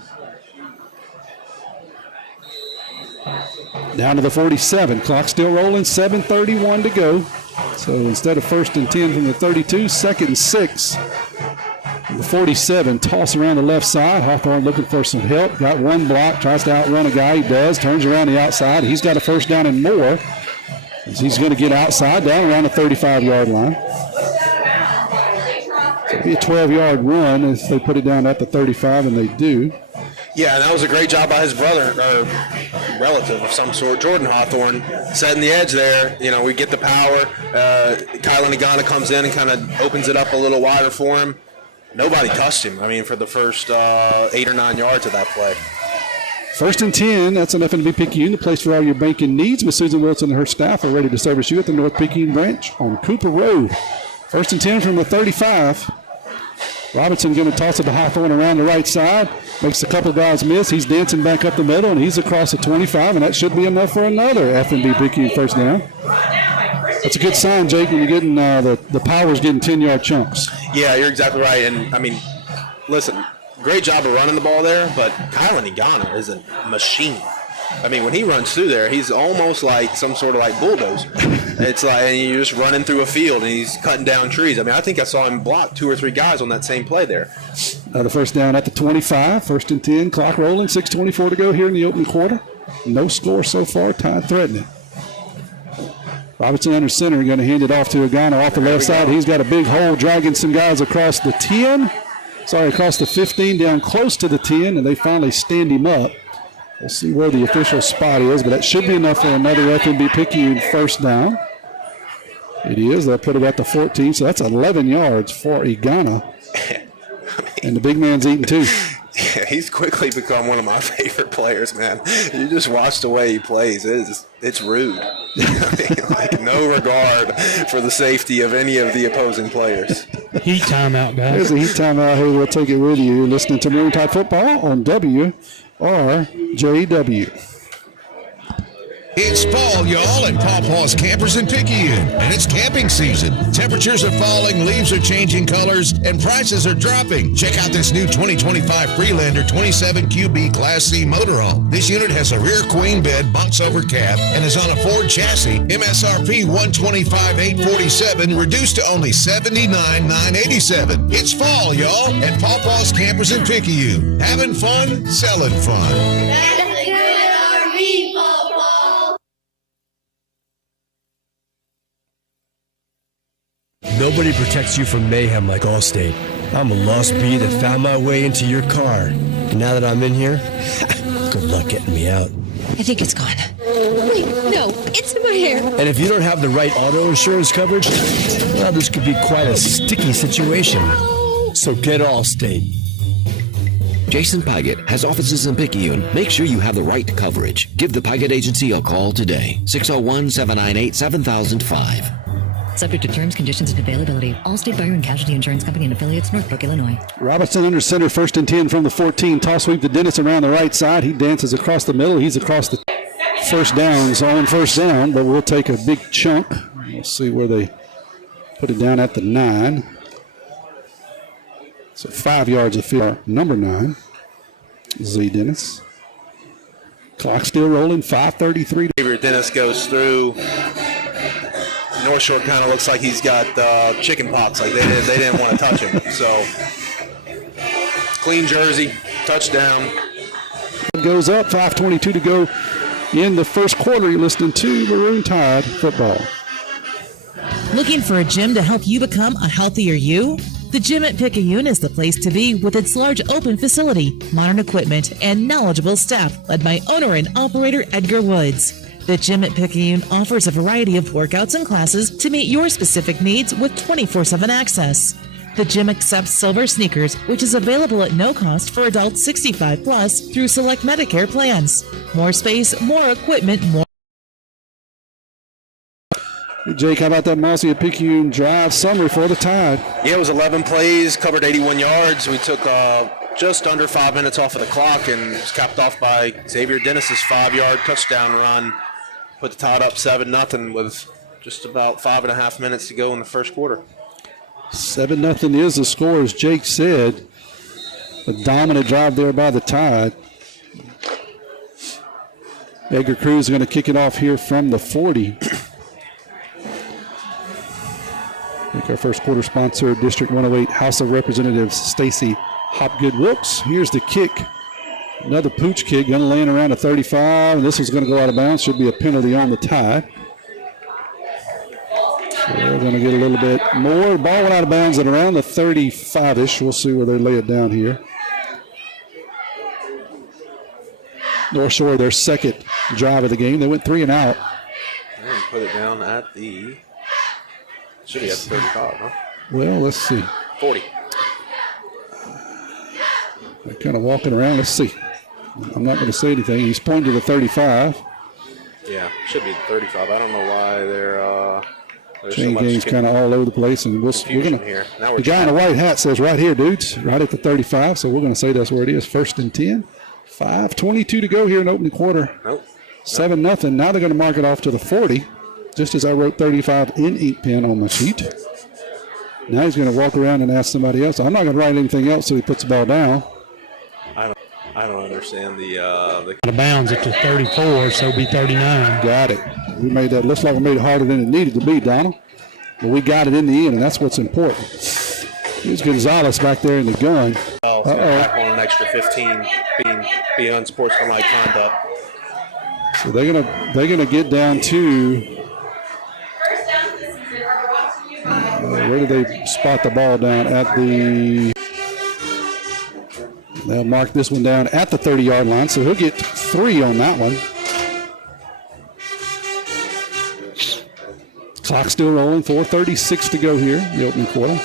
Down to the 47. Clock still rolling. 7:31 to go. So instead of 1st and 10 from the 32, 2nd and 6. The 47 toss around the left side. Hawthorne looking for some help. Got one block. Tries to outrun a guy. He does. Turns around the outside. He's got a first down and more. He's going to get outside down around the 35-yard line. So it'll be a 12-yard run if they put it down at the 35, and they do. Yeah, and that was a great job by his brother, or relative of some sort, Jordan Hawthorne, setting the edge there. You know, we get the power. Kylan Agana comes in and kind of opens it up a little wider for him. Nobody touched him, I mean, for the first 8 or 9 yards of that play. 1st and 10, that's enough to be Picayune, the place for all your banking needs. Miss Susan Wilson and her staff are ready to service you at the North Picayune branch on Cooper Road. 1st and 10 from the 35. Robinson going to toss it to Hawthorne around the right side. Makes a couple guys miss. He's dancing back up the middle, and he's across the 25, and that should be enough for another F&B Picayune first down. That's a good sign, Jake, when you're getting the power's getting 10-yard chunks. Yeah, you're exactly right. And, I mean, listen, great job of running the ball there, but Kylan Agana is a machine. I mean, when he runs through there, he's almost like some sort of like bulldozer. It's like, and you're just running through a field, and he's cutting down trees. I mean, I think I saw him block 2 or 3 guys on that same play there. The first down at the 25, 1st and 10, clock rolling, 6:24 to go here in the opening quarter. No score so far, tied threatening. Robertson under center, going to hand it off to Agana off the left side. He's got a big hole, dragging some guys across the 10. Across the 15, down close to the 10, and they finally stand him up. We'll see where the official spot is, but that should be enough for another F&B Picayune first down. It is. They'll put it at the 14, so that's 11 yards for Agana. And the big man's eating too. Yeah, he's quickly become one of my favorite players, man. You just watch the way he plays. It's rude. I mean, like, no regard for the safety of any of the opposing players. Heat timeout, guys. There's a heat timeout here. We'll take it with you. You're listening to Marine Tide Football on WRJW. It's fall, y'all, at Pawpaw's Campers in Picayune, and it's camping season. Temperatures are falling, leaves are changing colors, and prices are dropping. Check out this new 2025 Freelander 27QB Class C motorhome. This unit has a rear queen bed, box over cab, and is on a Ford chassis. MSRP $125,847, reduced to only $79,987. It's fall, y'all, at Pawpaw's Campers in Picayune. Having fun, selling fun. That's a good RV, Pawpaw. Nobody protects you from mayhem like Allstate. I'm a lost bee that found my way into your car. And now that I'm in here, good luck getting me out. I think it's gone. Wait, no, it's in my hair. And if you don't have the right auto insurance coverage, well, this could be quite a sticky situation. So get Allstate. Jason Paget has offices in Picayune. Make sure you have the right coverage. Give the Paget Agency a call today. 601-798-7005. Subject to terms, conditions, and availability. Allstate Fire and Casualty Insurance Company and affiliates, Northbrook, Illinois. Robinson under center, 1st and 10 from the 14. Toss sweep to Dennis around the right side. He dances across the middle. He's across the first downs on first down, but we'll take a big chunk. We'll see where they put it down at the 9. So 5 yards of field. Number 9, Z. Dennis. Clock still rolling, 5:33. Xavier Dennis goes through. Northshore kind of looks like he's got chicken pox. Like they didn't want to touch him. So clean jersey, touchdown. Goes up, 5:22 to go in the first quarter. You're listening to Maroon Tide football. Looking for a gym to help you become a healthier you? The gym at Picayune is the place to be with its large open facility, modern equipment, and knowledgeable staff led by owner and operator Edgar Woods. The gym at Picayune offers a variety of workouts and classes to meet your specific needs with 24/7 access. The gym accepts silver sneakers, which is available at no cost for adults 65 plus through select Medicare plans. More space, more equipment, more. Hey, Jake, how about that Mossy at Picayune drive summary for the Tide? Yeah, it was 11 plays, covered 81 yards. We took just under 5 minutes off of the clock, and it was capped off by Xavier Dennis's 5-yard touchdown run. Put the Tide up 7-0 with just about 5.5 minutes to go in the first quarter. 7-0 is the score, as Jake said. A dominant drive there by the Tide. Edgar Cruz is going to kick it off here from the 40. I think our first quarter sponsor, District 108 House of Representatives Stacy Hopgood-Wilkes. Here's the kick. Another pooch kick, going to land around a 35. And this is going to go out of bounds. Should be a penalty on the Tide. So they're going to get a little bit more. The ball went out of bounds at around the 35-ish. We'll see where they lay it down here. Northshore, their second drive of the game. They went 3 and out. And put it down at the... Should be at 35, huh? Well, let's see. 40. They're kind of walking around. Let's see. I'm not going to say anything. He's pointing to the 35. Yeah, should be 35. I don't know why they're chain game's kind of all over the place, and we're going to. The guy in the white hat says right here, dudes, right at the 35. So we're going to say that's where it is. 1st and 10. 5:22 to go here in the opening quarter. Nope. 7-0. Now they're going to mark it off to the 40. Just as I wrote 35 in ink pen on my sheet. Now he's going to walk around and ask somebody else. I'm not going to write anything else, so he puts the ball down. I don't understand the out of bounds at the 34, so it'll be 39. Got it. We made that. Looks like we made it harder than it needed to be, Donald. But we got it in the end, and that's what's important. Here's Gonzalez back there in the gun. Back on an extra 15, being unsportsmanlike conduct. So they're gonna get down to. Where did they spot the ball down? At the. They'll mark this one down at the 30-yard line, so he'll get 3 on that one. Clock still rolling, 4:36 to go here, the opening quarter.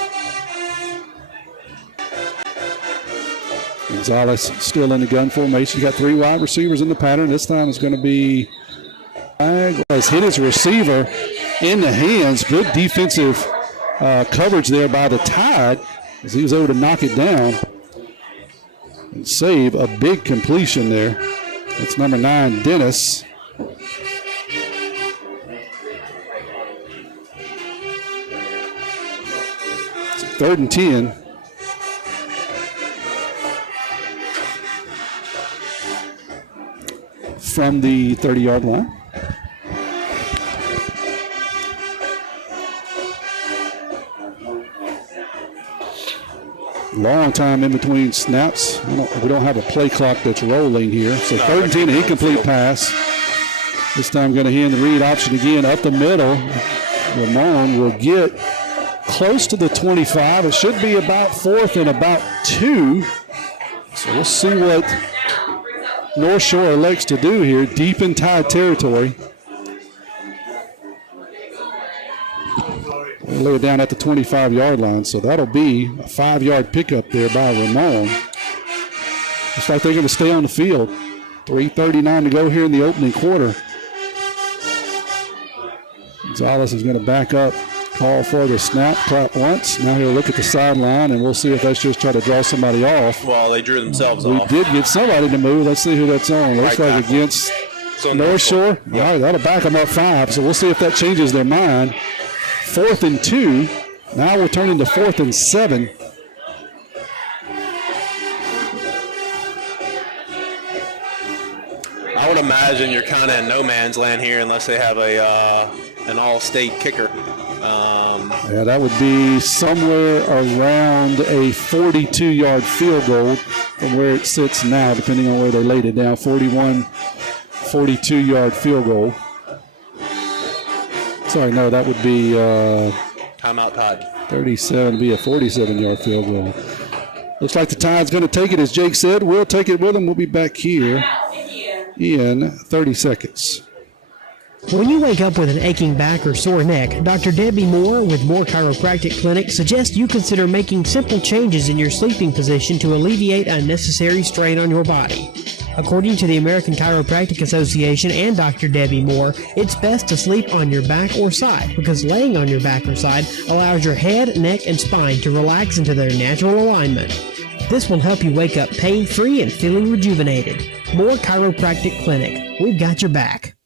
Gonzalez still in the gun formation. You got 3 wide receivers in the pattern. This time it's going to be has hit his receiver in the hands. Good defensive coverage there by the Tide as he was able to knock it down and save a big completion there. That's number 9, Dennis. It's 3rd and 10. From the 30-yard line. Long time in between snaps. We don't have a play clock that's rolling here. So 3rd and 10, an incomplete pass. This time going to hand the read option again up the middle. Ramon will get close to the 25. It should be about 4th and about 2. So we'll see what North Shore elects to do here, deep in Tide territory. We'll lay it down at the 25-yard line, so that'll be a 5-yard pickup there by Ramon. Looks like they're going to stay on the field. 3:39 to go here in the opening quarter. Gonzalez is going to back up, call for the snap, clap once. Now he'll look at the sideline, and we'll see if that's just try to draw somebody off. Well, they drew themselves off. We did get somebody to move. Let's see who that's on. Looks Right like tackle. against North Shore. All right, that'll back them up 5, so we'll see if that changes their mind. 4th and 2. Now we're turning to 4th and 7. I would imagine you're kind of in no man's land here unless they have an all-state kicker. Yeah, that would be somewhere around a 42-yard field goal from where it sits now, depending on where they laid it down. 42-yard field goal. Sorry, no, that would be Timeout, Todd. 37 would be a 47-yard field goal. Looks like the Tide's going to take it, as Jake said. We'll take it with them. We'll be back here in 30 seconds. When you wake up with an aching back or sore neck, Dr. Debbie Moore with Moore Chiropractic Clinic suggests you consider making simple changes in your sleeping position to alleviate unnecessary strain on your body. According to the American Chiropractic Association and Dr. Debbie Moore, it's best to sleep on your back or side because laying on your back or side allows your head, neck, and spine to relax into their natural alignment. This will help you wake up pain-free and feeling rejuvenated. Moore Chiropractic Clinic. We've got your back.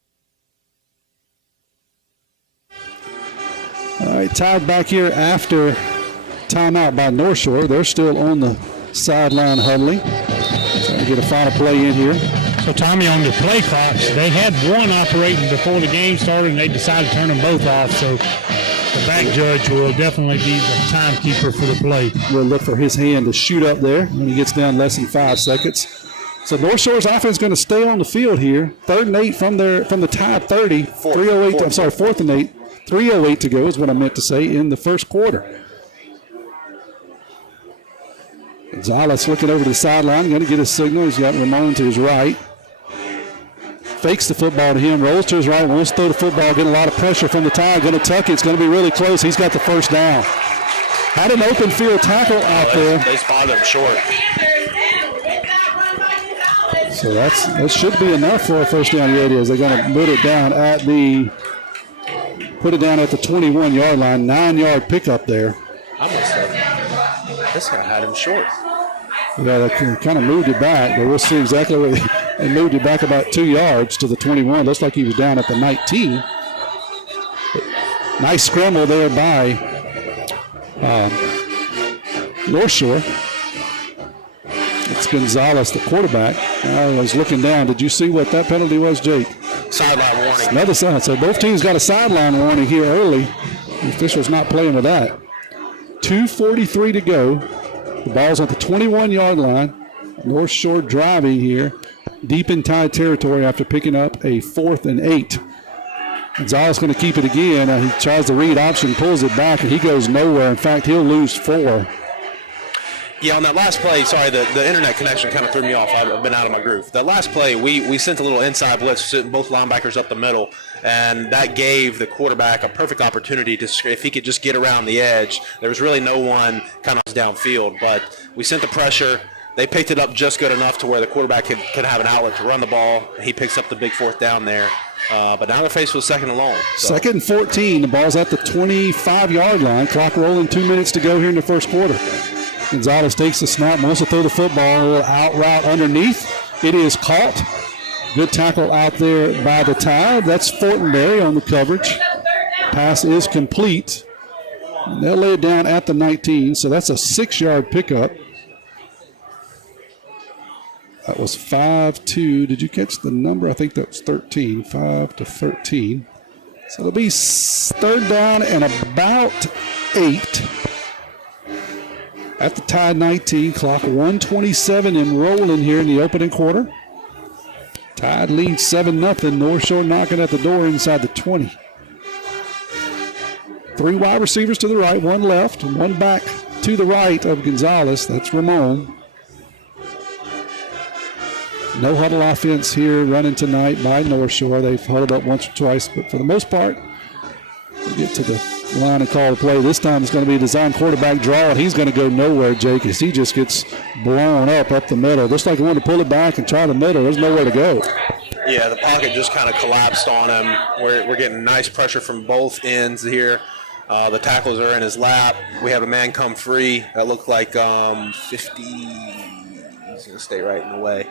All right, Tide back here after timeout by North Shore. They're still on the sideline huddling. Trying to get a final play in here. So, Tommy, on the play clocks, they had one operating before the game started, and they decided to turn them both off. So the back judge will definitely be the timekeeper for the play. We'll look for his hand to shoot up there when he gets down less than 5 seconds. So North Shore's offense is going to stay on the field here. 3rd and 8 from the Tide 30. 3:08. I'm sorry, 4th and 8. 3:08 to go is what I meant to say in the first quarter. Gonzalez looking over the sideline, going to get a signal. He's got Ramon to his right. Fakes the football to him, rolls to his right, wants to throw the football, getting a lot of pressure from the Tide. Going to tuck it. It's going to be really close. He's got the first down. Had an open field tackle out there. They spotted him short. So that should be enough for a first down. Yeah, it is. They're going to put it down at the 21-yard line. 9-yard pickup there. I must have. This guy had him short. Yeah, they kind of moved it back, but we'll see exactly where they moved it back about 2 yards to the 21. Looks like he was down at the 19. But nice scramble there by North Shore. It's Gonzalez, the quarterback. I was looking down. Did you see what that penalty was, Jake? Sideline warning. Another sideline. So both teams got a sideline warning here early. The official's not playing with that. 2:43 to go. The ball's at the 21-yard line. North Shore driving here, deep in Tide territory after picking up a 4th and 8. Gonzalez going to keep it again. He tries the read option, pulls it back, and he goes nowhere. In fact, he'll lose 4. Yeah, on that last play, sorry, the internet connection kind of threw me off. I've been out of my groove. That last play, we sent a little inside blitz, sitting both linebackers up the middle, and that gave the quarterback a perfect opportunity to, if he could just get around the edge. There was really no one kind of downfield, but we sent the pressure. They picked it up just good enough to where the quarterback could have an outlet to run the ball. He picks up the big 4th down there. But now they're faced with 2nd and long. So. 2nd and 14. The ball's at the 25-yard line. Clock rolling, 2 minutes to go here in the first quarter. Gonzalez takes the snap, wants to throw the football, out route underneath. It is caught. Good tackle out there by the Tide. That's Fortenberry on the coverage. Pass is complete. They'll lay it down at the 19, so that's a 6-yard pickup. That was 5-2. Did you catch the number? I think that was 13. 5-13. So it'll be 3rd down and about 8. At the Tide 19, clock 1:27 and rolling here in the opening quarter. Tide leads 7-0. North Shore knocking at the door inside the 20. 3 wide receivers to the right, 1 left, and 1 back to the right of Gonzalez. That's Ramon. No huddle offense here running tonight by North Shore. They've huddled up once or twice, but for the most part, we get to the line and call the play. This time it's going to be a design quarterback draw, and he's going to go nowhere, Jake, as he just gets blown up the middle. Just like he wanted to pull it back and try the middle. There's nowhere to go. Yeah, the pocket just kind of collapsed on him. We're getting nice pressure from both ends here. The tackles are in his lap. We have a man come free that looked like 50. He's going to stay right in the way.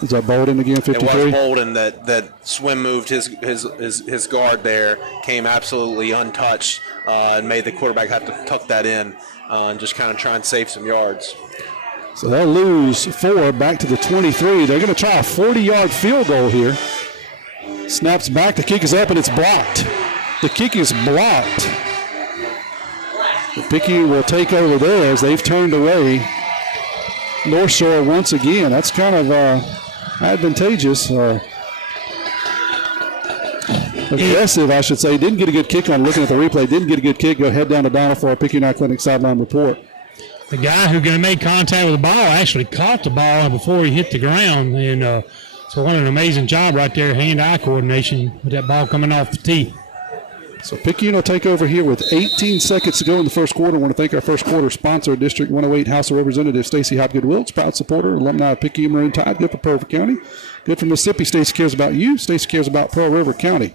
Is that Bolden again, 53? It was Bolden that swim moved his guard there, came absolutely untouched, and made the quarterback have to tuck that in and just kind of try and save some yards. So they'll lose 4 back to the 23. They're going to try a 40-yard field goal here. Snaps back. The kick is up, and it's blocked. The kick is blocked. The Picayune will take over there as they've turned away North Shore once again. That's kind of advantageous. Aggressive, I should say. Didn't get a good kick on looking at the replay. Didn't get a good kick. Go head down to Donald for our Picayune Clinic sideline report. The guy who made contact with the ball actually caught the ball before he hit the ground. And so what an amazing job right there, hand-eye coordination with that ball coming off the tee. So Picayune will take over here with 18 seconds to go in the first quarter. I want to thank our first quarter sponsor, District 108 House of Representatives Stacey Hopgood-Wilkes, proud supporter, alumni of Picayune Maroon Tide, good for Pearl River County, good for Mississippi. Stacey cares about you. Stacey cares about Pearl River County.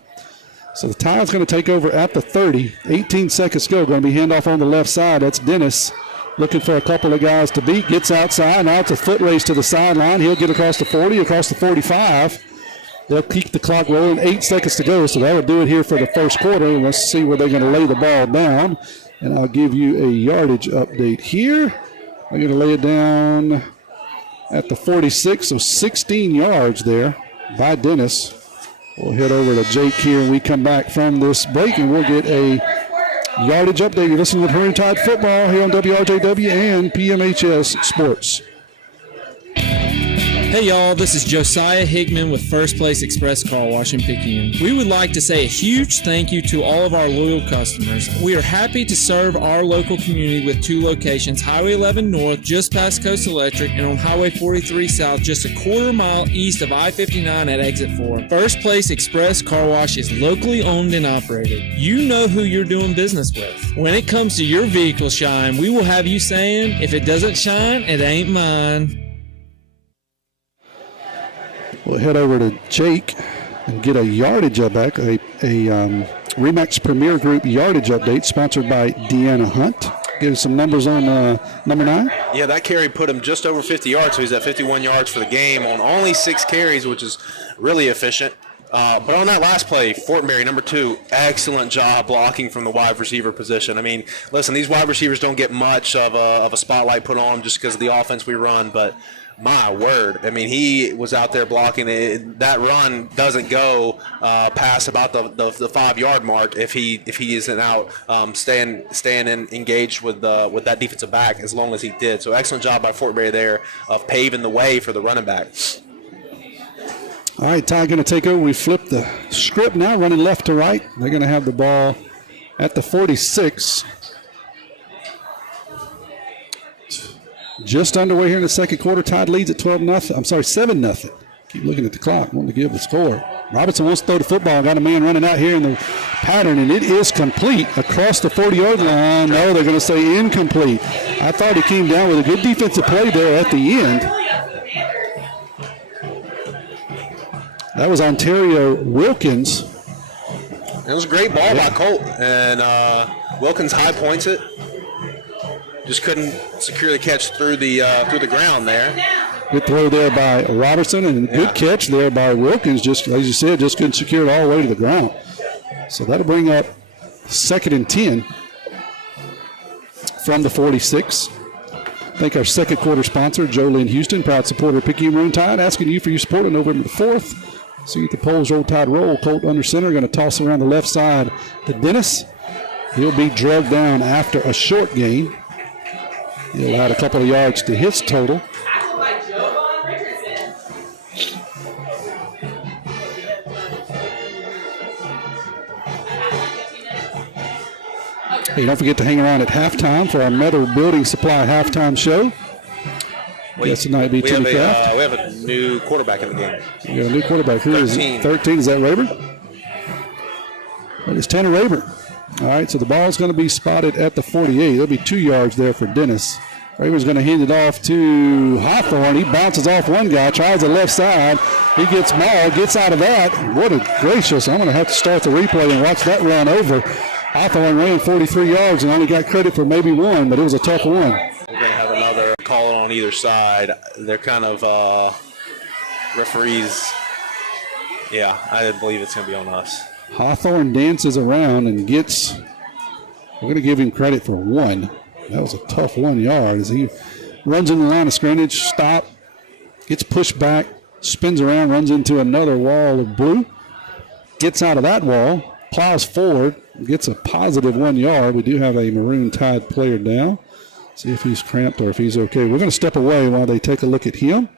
So the Tide's going to take over at the 30. 18 seconds to go. Going to be handoff on the left side. That's Dennis looking for a couple of guys to beat. Gets outside. Now it's a foot race to the sideline. He'll get across the 40, across the 45. They'll keep the clock rolling. 8 seconds to go, so that'll do it here for the first quarter. Let's see where they're going to lay the ball down. And I'll give you a yardage update here. They're going to lay it down at the 46, so 16 yards there by Dennis. We'll head over to Jake here, and we come back from this break, and we'll get a yardage update. You're listening to Maroon Tide Football here on WRJW and PMHS Sports. Hey y'all, this is Josiah Hickman with First Place Express Car Wash in Picayune. We would like to say a huge thank you to all of our loyal customers. We are happy to serve our local community with 2 locations, Highway 11 North, just past Coast Electric, and on Highway 43 South, just a quarter mile east of I-59 at Exit 4. First Place Express Car Wash is locally owned and operated. You know who you're doing business with. When it comes to your vehicle shine, we will have you saying, if it doesn't shine, it ain't mine. We'll head over to Jake and get a yardage update, a Remax Premier Group yardage update sponsored by Deanna Hunt. Give us some numbers on number 9. Yeah, that carry put him just over 50 yards, so he's at 51 yards for the game on only 6 carries, which is really efficient. But on that last play, Fortenberry, number 2, excellent job blocking from the wide receiver position. I mean, listen, these wide receivers don't get much of a spotlight put on them just because of the offense we run, but my word, I mean, he was out there blocking it. That run doesn't go past about the 5-yard mark if he isn't out staying engaged with that defensive back as long as he did. So excellent job by Fortenberry there of paving the way for the running back. All right, Ty going to take over. We flip the script now, running left to right. They're going to have the ball at the 46. Just underway here in the second quarter. Tide leads at 7-0. Keep looking at the clock. Wanting to give the score. Robinson wants to throw the football. Got a man running out here in the pattern, and it is complete across the 40-yard line. No, they're going to say incomplete. I thought he came down with a good defensive play there at the end. That was Ontario Wilkins. It was a great ball by Colt, and Wilkins high points it. Just couldn't secure the catch through the ground there. Good throw there by Robertson, and a good catch there by Wilkins. Just as you said, just couldn't secure it all the way to the ground. So that'll bring up 2nd and 10 from the 46. Thank our second quarter sponsor, Joe Lynn Houston, proud supporter of Picayune Maroon Tide, asking you for your support on November the 4th. See if the Poles Roll Tide roll. Colt under center, going to toss around the left side to Dennis. He'll be drugged down after a short gain. He'll add a couple of yards to his total. Hey, don't forget to hang around at halftime for our Metal Building Supply halftime show. Yes, tonight be Timmy Craft. We have a new quarterback in the game. We got a new quarterback. Who is it? 13. Is that Rayburn? That is Tanner Rayburn. All right, so the ball's going to be spotted at the 48. There'll be 2 yards there for Dennis. Rayburn's going to hand it off to Hawthorne. He bounces off one guy, tries the left side. He gets mauled, gets out of that. What a gracious. I'm going to have to start the replay and watch that run over. Hawthorne ran 43 yards and only got credit for maybe 1, but it was a tough one. We're going to have another call on either side. They're kind of referees. Yeah, I believe it's going to be on us. Hawthorne dances around and gets, we're going to give him credit for 1. That was a tough 1 yard as he runs in the line of scrimmage, stop, gets pushed back, spins around, runs into another wall of blue, gets out of that wall, plows forward, gets a positive 1 yard. We do have a Maroon Tide player down. See if he's cramped or if he's okay. We're going to step away while they take a look at him.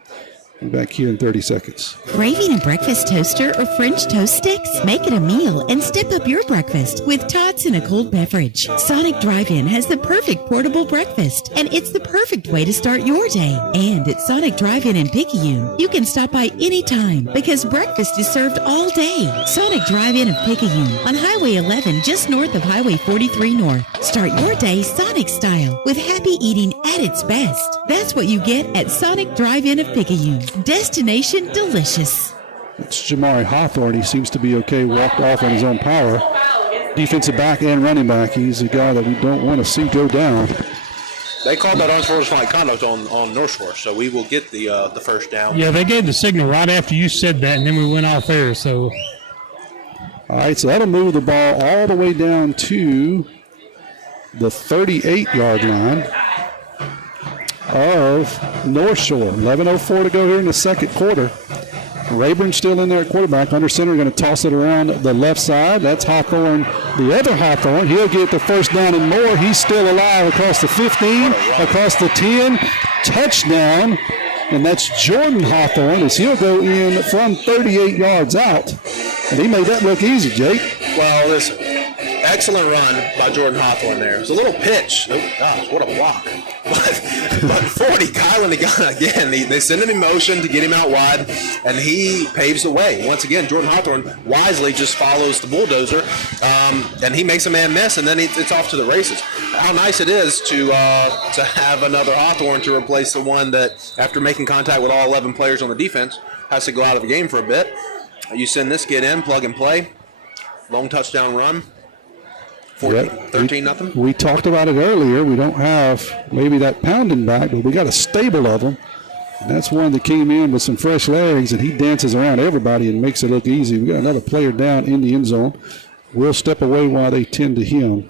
Back here in 30 seconds. Craving a breakfast toaster or French toast sticks? Make it a meal and step up your breakfast with tots and a cold beverage. Sonic Drive-In has the perfect portable breakfast, and it's the perfect way to start your day. And at Sonic Drive-In in Picayune, you can stop by anytime because breakfast is served all day. Sonic Drive-In of Picayune on Highway 11 just north of Highway 43 North. Start your day Sonic style with happy eating at its best. That's what you get at Sonic Drive-In of Picayune. Destination delicious. It's Jamari Hawthorne. He seems to be okay, walked off on his own power. Defensive back and running back. He's a guy that we don't want to see go down. They called that unsportsmanlike conduct on North Shore, so we will get the first down. Yeah, they gave the signal right after you said that, and then we went off air. So, all right, so that'll move the ball all the way down to the 38-yard line of North Shore. 11:04 to go here in the second quarter. Rayburn still in there at quarterback. Under center going to toss it around the left side. That's Hawthorne, the other Hawthorne. He'll get the first down and more. He's still alive across the 15, across the 10. Touchdown. And that's Jordan Hawthorne as he'll go in from 38 yards out. And he made that look easy, Jake. Well, this excellent run by Jordan Hawthorne there. It was a little pitch. Oh, gosh, what a block. But 40, Kylan again, they send him in motion to get him out wide, and he paves the way. Once again, Jordan Hawthorne wisely just follows the bulldozer, and he makes a man miss, and then it's off to the races. How nice it is to have another Hawthorne to replace the one that, after making contact with all 11 players on the defense, has to go out of the game for a bit. You send this kid in, plug and play, long touchdown run. 13-0. We talked about it earlier. We don't have maybe that pounding back, but we got a stable of them. And that's one that came in with some fresh legs, and he dances around everybody and makes it look easy. We got another player down in the end zone. We'll step away while they tend to him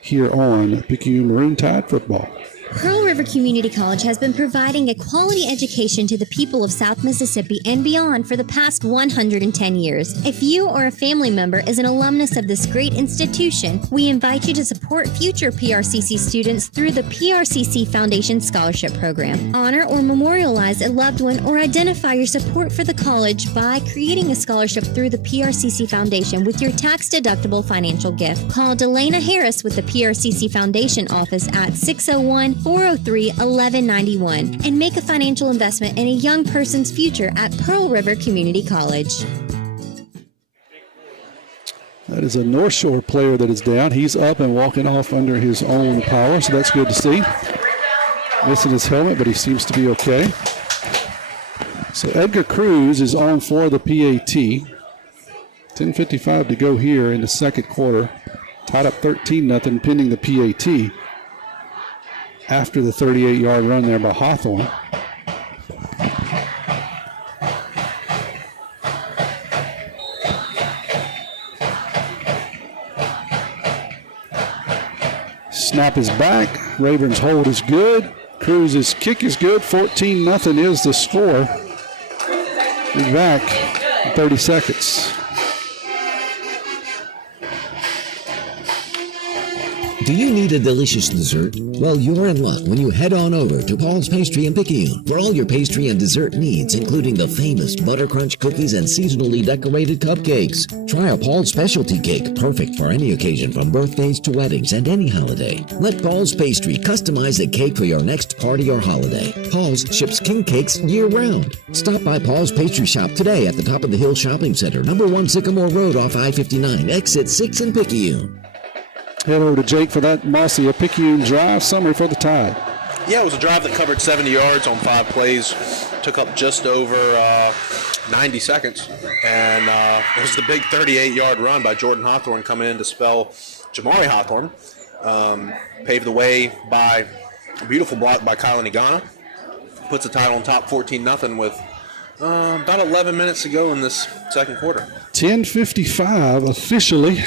here on Picayune Maroon Tide football. Pearl River Community College has been providing a quality education to the people of South Mississippi and beyond for the past 110 years. If you or a family member is an alumnus of this great institution, we invite you to support future PRCC students through the PRCC Foundation Scholarship Program. Honor or memorialize a loved one or identify your support for the college by creating a scholarship through the PRCC Foundation with your tax-deductible financial gift. Call Delana Harris with the PRCC Foundation office at 601-403-1191 and make a financial investment in a young person's future at Pearl River Community College. That is a North Shore player that is down. He's up and walking off under his own power, so that's good to see. Missing his helmet, but he seems to be okay. So Edgar Cruz is on for the PAT. 10:55 to go here in the second quarter. Tied up 13-0 pending the PAT. After the 38-yard run there by Hawthorne. Snap is back. Rayburn's hold is good. Cruz's kick is good. 14-0 is the score. He's back in 30 seconds. Do you need a delicious dessert? Well, you're in luck when you head on over to Paul's Pastry in Picayune for all your pastry and dessert needs, including the famous Butter Crunch cookies and seasonally decorated cupcakes. Try a Paul's specialty cake, perfect for any occasion from birthdays to weddings and any holiday. Let Paul's Pastry customize a cake for your next party or holiday. Paul's ships king cakes year-round. Stop by Paul's Pastry Shop today at the Top of the Hill Shopping Center, number 1 Sycamore Road off I-59, exit 6 in Picayune. Head over to Jake for that Marcia Picayune drive summary for the Tide. Yeah, it was a drive that covered 70 yards on 5 plays, took up just over 90 seconds, and it was the big 38-yard run by Jordan Hawthorne coming in to spell Jamari Hawthorne. Paved the way by a beautiful block by Kylan Igana. Puts the Tide on top 14-0 with about 11 minutes to go in this second quarter. 10:55 officially.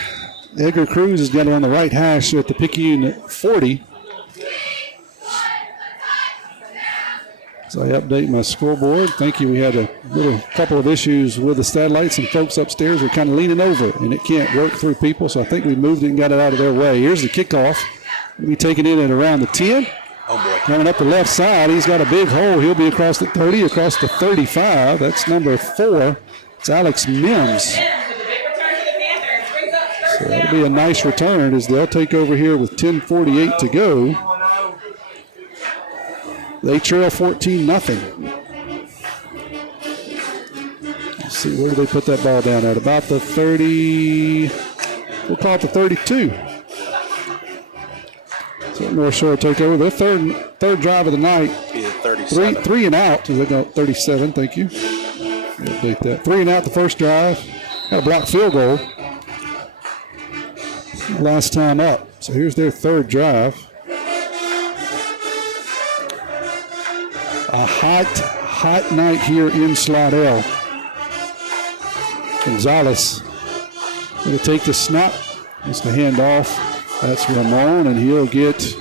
Edgar Cruz has got it on the right hash at the Picayune 40. So I update my scoreboard. Thank you. We had a little couple of issues with the satellites. Some folks upstairs were kind of leaning over it, and it can't work through people. So I think we moved it and got it out of their way. Here's the kickoff. We'll be taking it at around the 10. Oh, boy. Coming up the left side, he's got a big hole. He'll be across the 30, across the 35. That's number 4. It's Alex Mims. So that'll be a nice return as they'll take over here with 10:48 to go. They trail 14-0. Let's see, where do they put that ball down at? About the 30, we'll call it the 32. So North Shore take over. Their third drive of the night. 37. Three and out. So they got 37, thank you. We'll take that. 3 and out the first drive. Got a block field goal last time up. So here's their third drive. A hot night here in Slidell. Gonzalez going to take the snap. It's the handoff. That's Ramon, and he'll get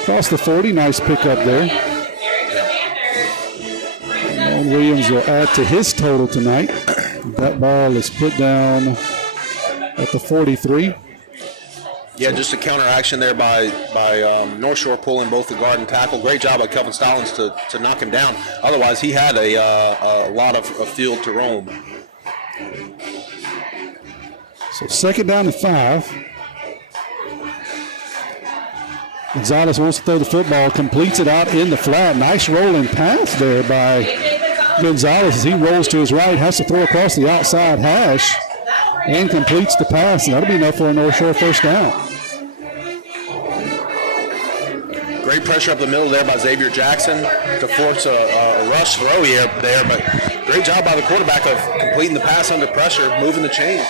across the 40. Nice pickup there. Ramon Williams will add to his total tonight. That ball is put down at the 43. Yeah, just a counteraction there by North Shore pulling both the guard and tackle. Great job by Kelvin Stallings to knock him down. Otherwise, he had a lot of field to roam. So second down and 5. Gonzalez wants to throw the football, completes it out in the flat. Nice rolling pass there by Gonzalez as he rolls to his right, has to throw across the outside hash, and completes the pass. And that'll be enough for a North Shore first down. Great pressure up the middle there by Xavier Jackson to force a rush throw here there, but great job by the quarterback of completing the pass under pressure, moving the chains.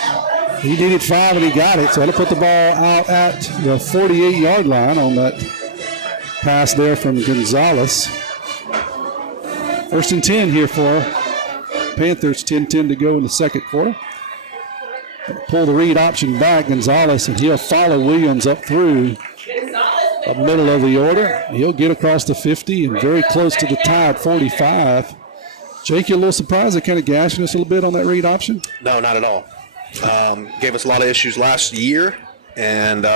He needed 5 and he got it, so he'll put the ball out at the 48-yard line on that pass there from Gonzalez. First and 10 here for Panthers, 10-10 to go in the second quarter. Pull the read option back, Gonzalez, and he'll follow Williams up through the middle of the order. He'll get across the 50 and very close to the Tide 45. Jake, you a little surprised they're kind of gashing us a little bit on that read option? No, not at all. Gave us a lot of issues last year, and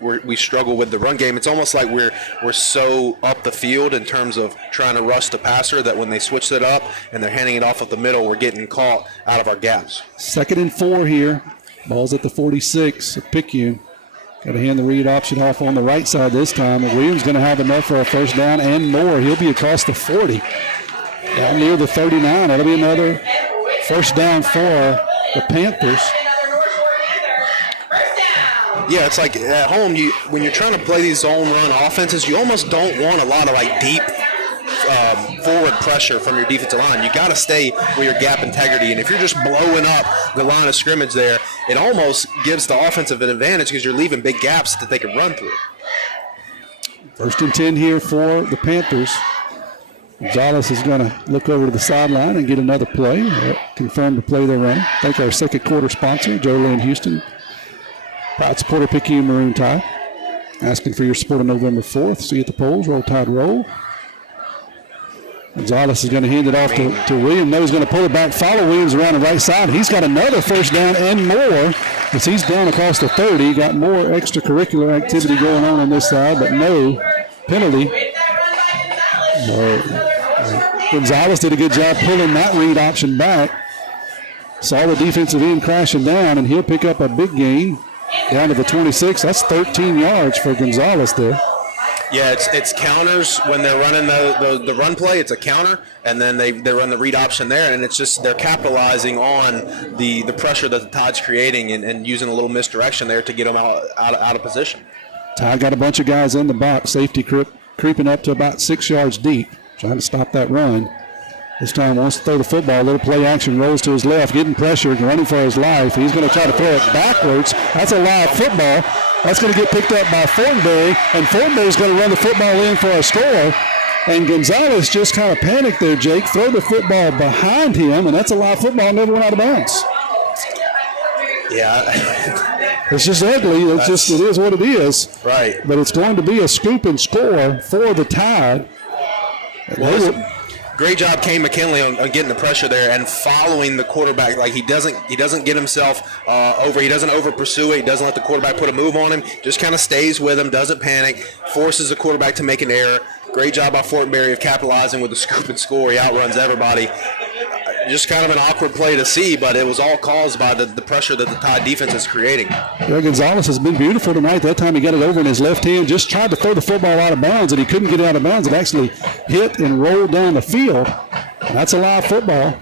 we struggle with the run game. It's almost like we're so up the field in terms of trying to rush the passer that when they switch it up and they're handing it off at the middle, we're getting caught out of our gaps. Second and 4 here. Ball's at the 46 of Picayune. Got to hand the read option off on the right side this time. Williams going to have enough for a first down and more. He'll be across the 40. Down near the 39. That'll be another first down for the Panthers. Yeah, it's like at home, when you're trying to play these zone run offenses, you almost don't want a lot of deep forward pressure from your defensive line. You got to stay with your gap integrity, and if you're just blowing up the line of scrimmage there, it almost gives the offensive an advantage because you're leaving big gaps that they can run through. First and 10 here for the Panthers. Gonzalez is going to look over to the sideline and get another play. Confirm the play they're running. Thank our second quarter sponsor, Joe Lynn Houston. Proud supporter, Picayune Maroon Tide. Asking for your support on November 4th. See you at the polls. Roll Tide Roll. Gonzalez is going to hand it off to Williams. No, he's going to pull it back, follow Williams around the right side. He's got another first down and more as he's down across the 30. Got more extracurricular activity going on this side, but no penalty. Gonzalez did a good job pulling that read option back. Saw the defensive end crashing down, and he'll pick up a big gain down to the 26. That's 13 yards for Gonzalez there. Yeah, it's counters when they're running the run play. It's a counter, and then they run the read option there, and it's just they're capitalizing on the pressure that the Tide's creating and using a little misdirection there to get them out of position. Tide got a bunch of guys in the box. Safety creeping up to about 6 yards deep, trying to stop that run. This time wants to throw the football. A little play action, rolls to his left, getting pressured, running for his life. He's going to try to throw it backwards. That's a live football. That's going to get picked up by Fortenberry, and Fortenberry's going to run the football in for a score. And Gonzalez just kind of panicked there, Jake. Throw the football behind him, and that's a live football. Never went out of bounds. Yeah. It's just ugly. It is what it is. Right. But it's going to be a scoop and score for the Tide. Great job, Kane McKinley, on getting the pressure there and following the quarterback. Like he doesn't get himself over. He doesn't over pursue it. He doesn't let the quarterback put a move on him. Just kind of stays with him. Doesn't panic. Forces the quarterback to make an error. Great job by Fortenberry of capitalizing with the scoop and score. He outruns everybody. Just kind of an awkward play to see, but it was all caused by the pressure that the Tide defense is creating. Yeah, Gonzalez has been beautiful tonight. That time he got it over in his left hand, just tried to throw the football out of bounds, and he couldn't get it out of bounds. It actually hit and rolled down the field. And that's a live football.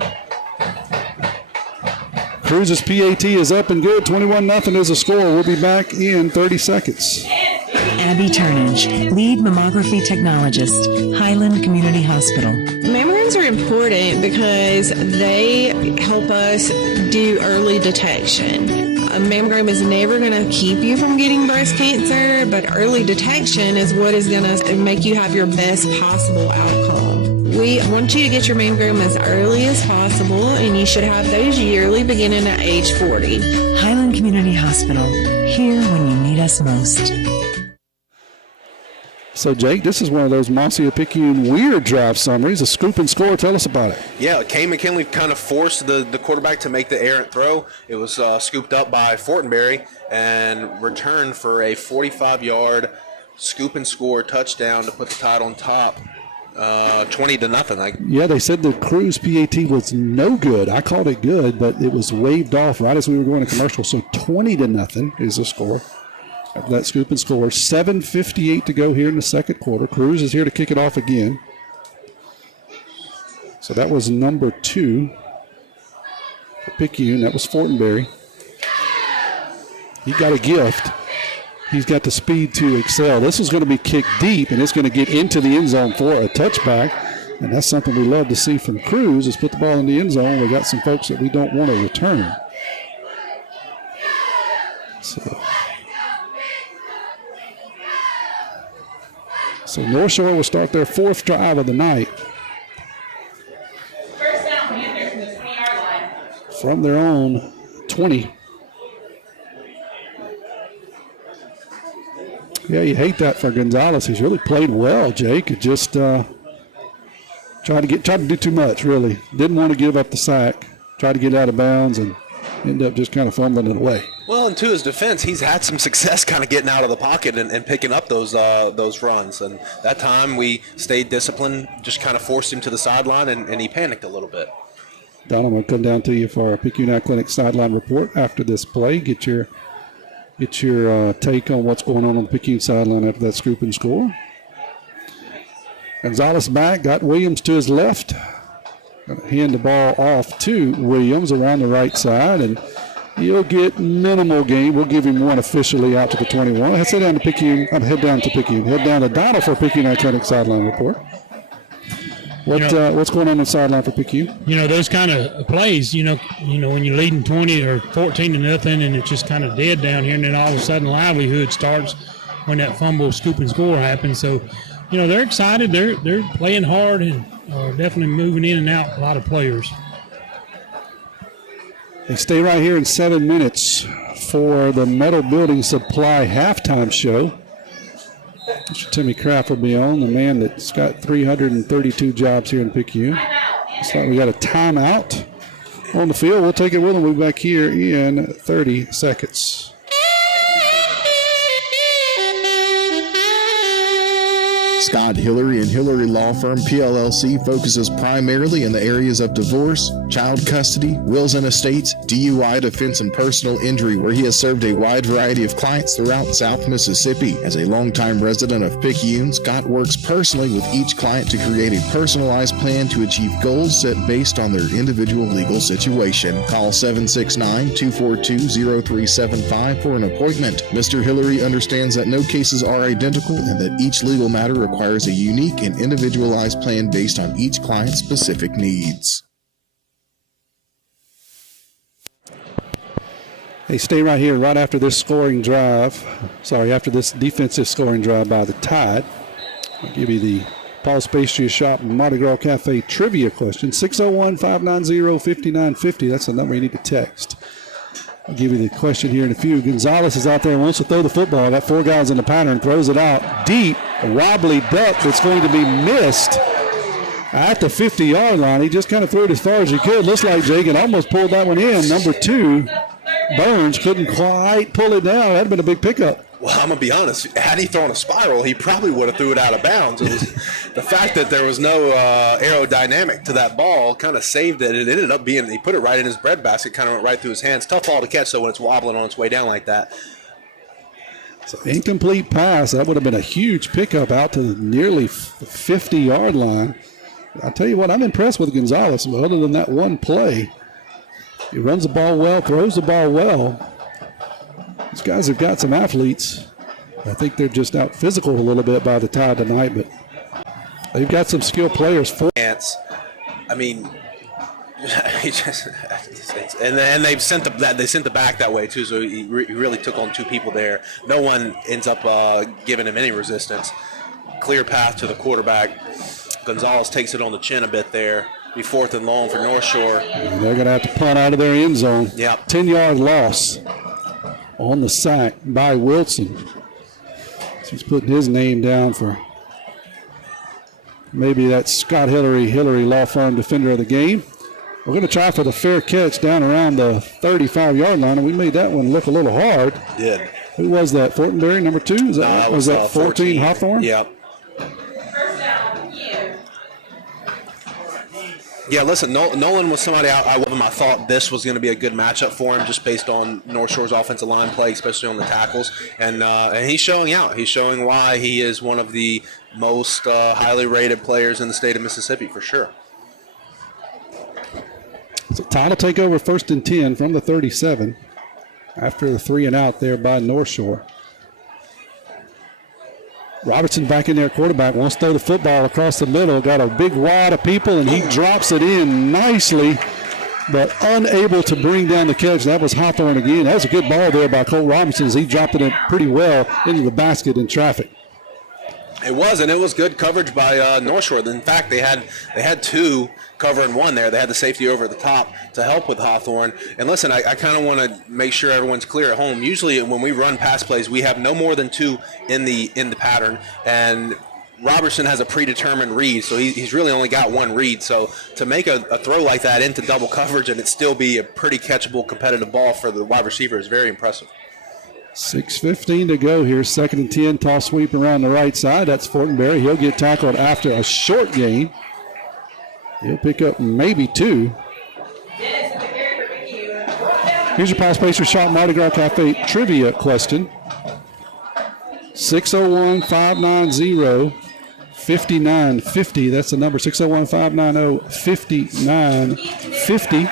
Cruz's PAT is up and good. 21-0 is the score. We'll be back in 30 seconds. Abby Turnage, lead mammography technologist, Highland Community Hospital. Mammograms are important because they help us do early detection. A mammogram is never going to keep you from getting breast cancer, but early detection is what is going to make you have your best possible outcome. We want you to get your mammogram as early as possible, and you should have those yearly beginning at age 40. Highland Community Hospital, here when you need us most. So, Jake, this is one of those Montsia Picayune weird drive summaries, a scoop and score. Tell us about it. Yeah, Kane McKinley kind of forced the quarterback to make the errant throw. It was scooped up by Fortenberry and returned for a 45-yard scoop and score touchdown to put the Tide on top, 20-0. Yeah, they said the Cruz PAT was no good. I called it good, but it was waved off right as we were going to commercial. So 20-0 is the score. After that scoop and score. 7:58 to go here in the second quarter. Cruz is here to kick it off again. So that was number 2 for Picayune. That was Fortenberry. He got a gift. He's got the speed to excel. This is going to be kicked deep, and it's going to get into the end zone for a touchback. And that's something we love to see from Cruz, is put the ball in the end zone. We got some folks that we don't want to return. So North Shore will start their 4th drive of the night. First down, Panthers from the 20-yard line. From their own 20. Yeah, you hate that for Gonzalez. He's really played well, Jake. It just tried to do too much, really. Didn't want to give up the sack. Tried to get out of bounds and ended up just kind of fumbling it away. Well, and to his defense, he's had some success kind of getting out of the pocket and picking up those runs. And that time we stayed disciplined, just kind of forced him to the sideline, and he panicked a little bit. Don, I'm going to come down to you for our Picayune Clinic sideline report after this play. Get your take on what's going on the Picayune sideline after that scoop and score. Gonzalez back, got Williams to his left. Going to hand the ball off to Williams around the right side, and he'll get minimal gain. We'll give him one officially out to the 21. Let's head down to Picayune. Head down to Donald for Picayune Athletic sideline report. What's going on the sideline for Picayune? Those kind of plays, when you're leading 20 or 14-0 and it's just kind of dead down here, and then all of a sudden livelihood starts when that fumble, scoop and score happens. So, they're excited. They're playing hard and definitely moving in and out a lot of players. They stay right here in 7 minutes for the Metal Building Supply halftime show. Timmy Kraft will be on, the man that's got 332 jobs here in Picayune. Looks like we got a timeout on the field. We'll take it with him. We'll be back here in 30 seconds. Scott Hillary and Hillary Law Firm PLLC focuses primarily in the areas of divorce, child custody, wills and estates, DUI, defense, and personal injury, where he has served a wide variety of clients throughout South Mississippi. As a longtime resident of Picayune, Scott works personally with each client to create a personalized plan to achieve goals set based on their individual legal situation. Call 769-242-0375 for an appointment. Mr. Hillary understands that no cases are identical and that each legal matter requires a unique and individualized plan based on each client's specific needs. Hey, stay right here right after this scoring drive. Sorry, after this defensive scoring drive by the Tide. I'll give you the Paul's Pastry Shop Mardi Gras Cafe trivia question. 601-590-5950. That's the number you need to text. I'll give you the question here in a few. Gonzalez is out there and wants to throw the football. Got 4 guys in the pattern, throws it out deep. A wobbly duck that's going to be missed at the 50-yard line. He just kind of threw it as far as he could. Looks like Jake and almost pulled that one in. Number 2, Burns, couldn't quite pull it down. That'd have been a big pickup. Well, I'm going to be honest. Had he thrown a spiral, he probably would have threw it out of bounds. It was the fact that there was no aerodynamic to that ball kind of saved it. It ended up being, he put it right in his breadbasket, kind of went right through his hands. Tough ball to catch, though, when it's wobbling on its way down like that. So incomplete pass. That would have been a huge pickup out to the nearly 50-yard line. I tell you what, I'm impressed with Gonzalez. Other than that one play, he runs the ball well, throws the ball well. These guys have got some athletes. I think they're just out physical a little bit by the Tide tonight, but they've got some skilled players. I mean, and they sent the back that way too. So he really took on 2 people there. No one ends up giving him any resistance. Clear path to the quarterback. Gonzalez takes it on the chin a bit there. Be 4th and long for North Shore. And they're going to have to punt out of their end zone. Yep. 10-yard loss on the sack by Wilson. So he's putting his name down for maybe that Scott Hillary Law Firm Defender of the Game. We're going to try for the fair catch down around the 35-yard line, and we made that one look a little hard. Did. Who was that? Fortenberry, number 2? Was that 14 Hawthorne? Yep. Yeah, listen, Nolan was somebody I love him. I thought this was going to be a good matchup for him just based on North Shore's offensive line play, especially on the tackles. And he's showing out. He's showing why he is one of the most highly rated players in the state of Mississippi, for sure. So Tide will take over 1st and 10 from the 37 after the 3 and out there by North Shore. Robertson back in there, quarterback, wants to throw the football across the middle. Got a big wad of people, and he drops it in nicely, but unable to bring down the catch. That was Hawthorne again. That was a good ball there by Cole Robinson as he dropped it in pretty well into the basket in traffic. It was, and it was good coverage by North Shore. In fact, they had 2 covering 1 there. They had the safety over the top to help with Hawthorne. And listen, I kind of want to make sure everyone's clear at home. Usually when we run pass plays, we have no more than 2 in the pattern. And Robertson has a predetermined read, so he's really only got 1 read. So to make a throw like that into double coverage and it still be a pretty catchable competitive ball for the wide receiver is very impressive. 6:15 to go here. 2nd and 10. Toss sweep around the right side. That's Fortenberry. He'll get tackled after a short gain. He'll pick up maybe 2. Here's your Paul Spacer Shop Mardi Gras Cafe trivia question. 601-590-5950. That's the number, 601-590-5950.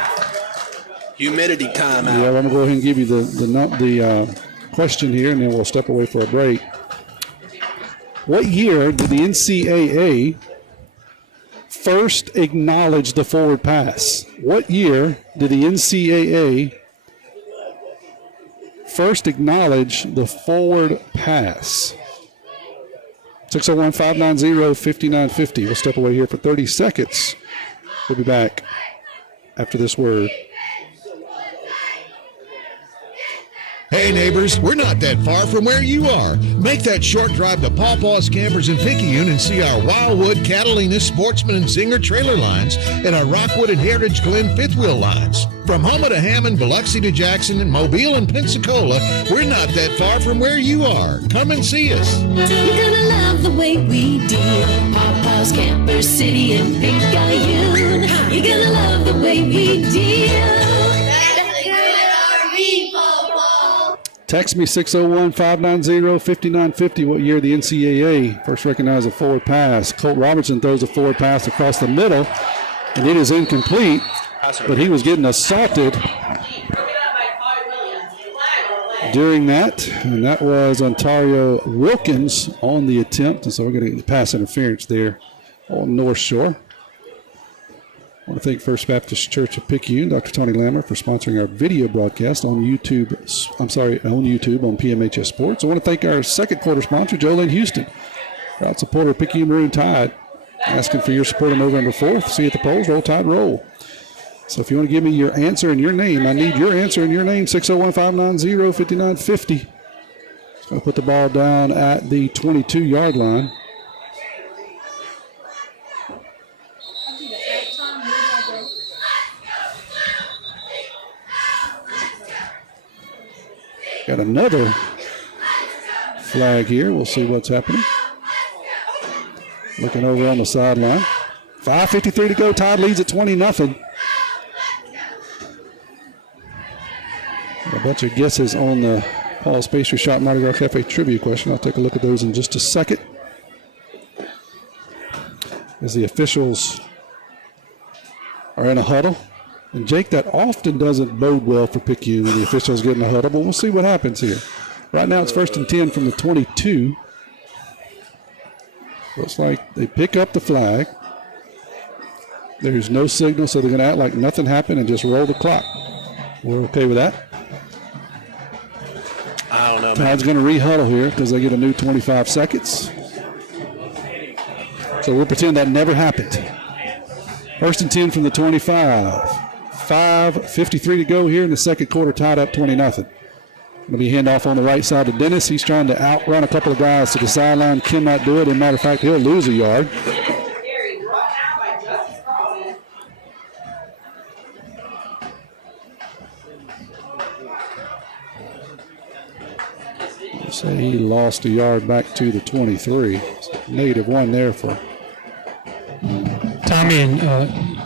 Humidity timeout. Yeah, I'm going to go ahead and give you the question here, and then we'll step away for a break. What year did the NCAA first acknowledge the forward pass? What year did the NCAA first acknowledge the forward pass? 601-590-5950. We'll step away here for 30 seconds. We'll be back after this word. Hey, Hey neighbors, we're not that far from where you are. Make that short drive to Pawpaw's Campers in Picayune and see our Wildwood, Catalina, Sportsman, and Zinger trailer lines and our Rockwood and Heritage Glen fifth wheel lines. From Houma to Hammond, Biloxi to Jackson, and Mobile and Pensacola, we're not that far from where you are. Come and see us. You're gonna love the way we deal. Pawpaw's Camper City in Picayune. You're gonna love the way we deal. Text me 601-590-5950 what year the NCAA first recognized a forward pass. Colt Robertson throws a forward pass across the middle, and it is incomplete, but he was getting assaulted during that, and that was Ontario Wilkins on the attempt, and so we're going to get the pass interference there on North Shore. I want to thank First Baptist Church of Picayune, Dr. Tony Lammer, for sponsoring our video broadcast on YouTube on PMHS Sports. I want to thank our second quarter sponsor, Jolene Houston, proud supporter of Picayune Maroon Tide, asking for your support on November 4th. See you at the polls. Roll Tide, roll. So if you want to give me your answer and your name, I need your answer and your name, 601-590-5950. It's going to put the ball down at the 22-yard line. Got another flag here. We'll see what's happening. Looking over on the sideline. 5:53 to go. Tide leads at 20-0. A bunch of guesses on the Paul's Pastry Shop Mardi Gras Cafe trivia question. I'll take a look at those in just a second. As the officials are in a huddle. And Jake, that often doesn't bode well for Picayune when the officials get in a huddle, but we'll see what happens here. Right now it's 1st and 10 from the 22. Looks like they pick up the flag. There's no signal, so they're going to act like nothing happened and just roll the clock. We're okay with that? I don't know. Tide's going to re-huddle here because they get a new 25 seconds. So we'll pretend that never happened. 1st and 10 from the 25. 5:53 to go here in the second quarter, tied up 20-0. Going to be handoff on the right side to Dennis. He's trying to outrun a couple of guys to the sideline. Cannot do it. As a matter of fact, he'll lose a yard. Say he lost a yard back to the 23. -1 there for Tommy, and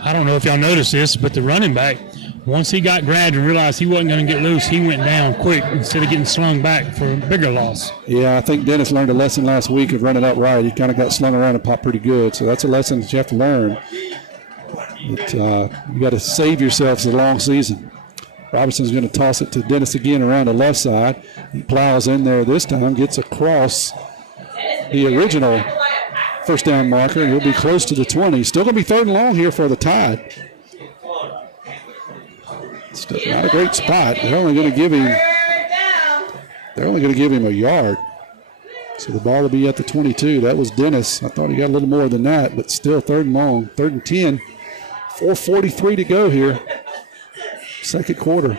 I don't know if y'all noticed this, but the running back, once he got grabbed and realized he wasn't going to get loose, he went down quick instead of getting slung back for a bigger loss. Yeah, I think Dennis learned a lesson last week of running up right. He kind of got slung around and popped pretty good, so that's a lesson that you have to learn. But you got to save yourself. It's a long season. Robinson's going to toss it to Dennis again around the left side. He plows in there this time, gets across the original first down marker, and he'll be close to the 20. Still going to be 3rd and long here for the Tide. Still not a great spot. They're only going to give him a yard. So the ball will be at the 22. That was Dennis. I thought he got a little more than that, but still 3rd and long. 3rd and 10. 4:43 to go here. Second quarter.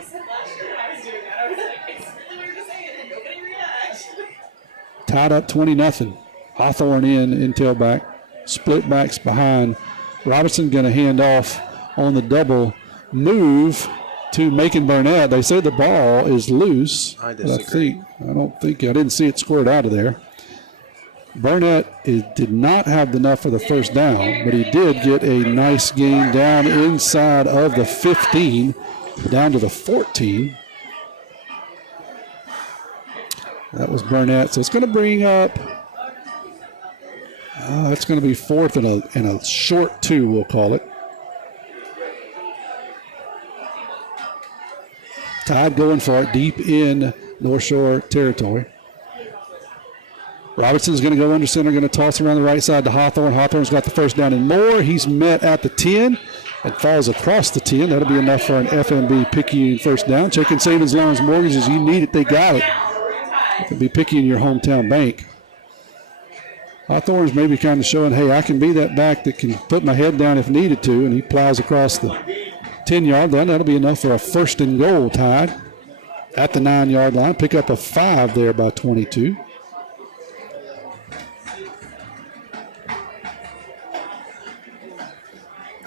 Tied up 20-0. Hawthorne in tailback. Split backs behind. Robinson going to hand off on the double move to Macon Burnett. They say the ball is loose. I disagree. I didn't see it squared out of there. Burnett did not have enough for the first down, but he did get a nice gain down inside of the 15, down to the 14. That was Burnett. So it's going to bring up, it's going to be 4th and a short 2, we'll call it. Tide going for it deep in North Shore territory. Robinson's going to go under center, going to toss around the right side to Hawthorne. Hawthorne's got the first down and more. He's met at the 10 and falls across the 10. That'll be enough for an FMB Picayune first down. Checking Savings Loans Mortgages. You need it, they got it. It could be Picayune your hometown bank. Hawthorne's maybe kind of showing, hey, I can be that back that can put my head down if needed to, and he plows across the 10-yard line. That'll be enough for a 1st and goal, Tide. at the 9-yard line. Pick up a 5 there by 22.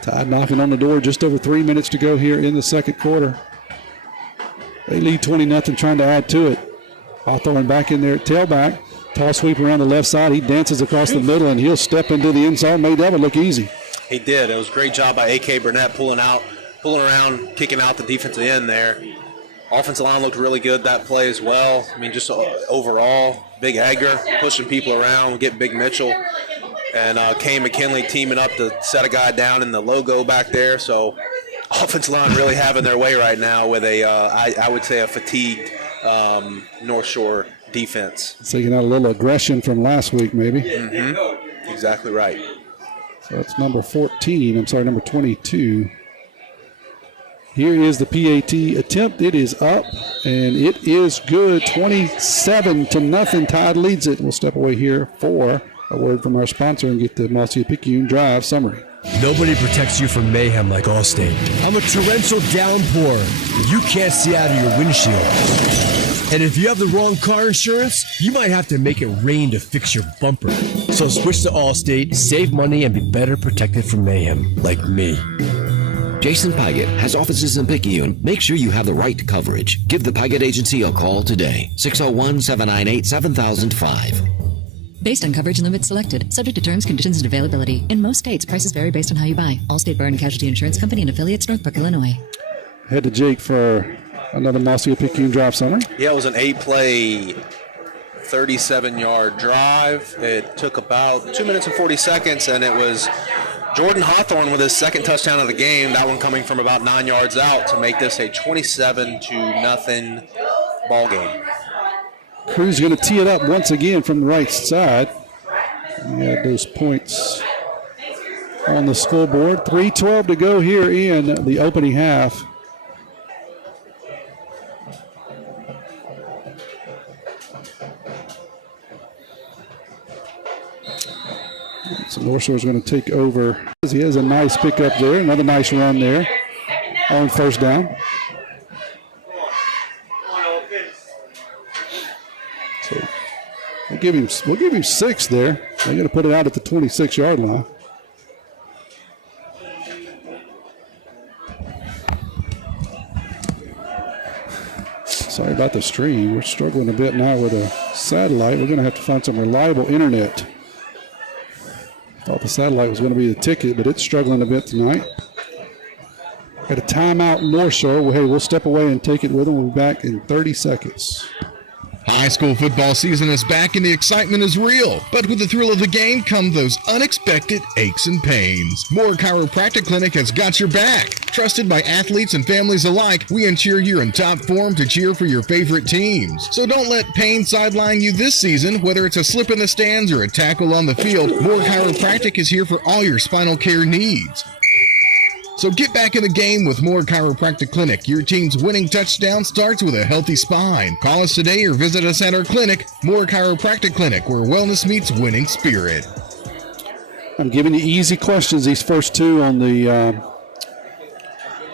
Tide knocking on the door, just over 3 minutes to go here in the second quarter. They lead 20-0, trying to add to it. Hawthorne back in there at tailback. Tall sweep around the left side. He dances across the middle, and he'll step into the end zone. Made that one look easy. He did. It was a great job by A.K. Burnett pulling around, kicking out the defensive end there. Offensive line looked really good that play as well. I mean, just overall, Big Edgar pushing people around, get Big Mitchell. And Kane McKinley teaming up to set a guy down in the logo back there. So offensive line really having their way right now with I would say a fatigued North Shore defense. Taking out a little aggression from last week maybe. Mm-hmm. Exactly right. So it's number 22. Here is the PAT attempt. It is up, and it is good. 27-0. Tide leads it. We'll step away here for a word from our sponsor and get the Marcia Picayune Drive summary. Nobody protects you from mayhem like Allstate. I'm a torrential downpour. You can't see out of your windshield. And if you have the wrong car insurance, you might have to make it rain to fix your bumper. So switch to Allstate, save money, and be better protected from mayhem like me. Jason Paget has offices in Picayune. Make sure you have the right coverage. Give the Paget Agency a call today. 601-798-7005. Based on coverage and limits selected, subject to terms, conditions, and availability. In most states, prices vary based on how you buy. Allstate Bar and Casualty Insurance Company and affiliates, Northbrook, Illinois. Head to Jake for another Marcia Picayune Drive summary. Yeah, it was an 8-play, 37-yard drive. It took about 2 minutes and 40 seconds, and it was Jordan Hawthorne with his second touchdown of the game, that one coming from about 9 yards out to make this a 27-0 ball game. Crew's going to tee it up once again from the right side. We had those points on the scoreboard. 3:12 to go here in the opening half. So North Shore is going to take over. He has a nice pickup there. Another nice run there on first down. So we'll give him 6 there. They're going to put it out at the 26-yard line. Sorry about the stream. We're struggling a bit now with a satellite. We're going to have to find some reliable internet. Thought the satellite was going to be the ticket, but it's struggling a bit tonight. Got a timeout North Shore. Well, hey, we'll step away and take it with them. We'll be back in 30 seconds. High school football season is back and the excitement is real. But with the thrill of the game come those unexpected aches and pains. Moore Chiropractic Clinic has got your back. Trusted by athletes and families alike, we ensure you're in top form to cheer for your favorite teams. So don't let pain sideline you this season, whether it's a slip in the stands or a tackle on the field. Moore Chiropractic is here for all your spinal care needs. So get back in the game with Moore Chiropractic Clinic. Your team's winning touchdown starts with a healthy spine. Call us today or visit us at our clinic, Moore Chiropractic Clinic, where wellness meets winning spirit. I'm giving you easy questions, these first two on the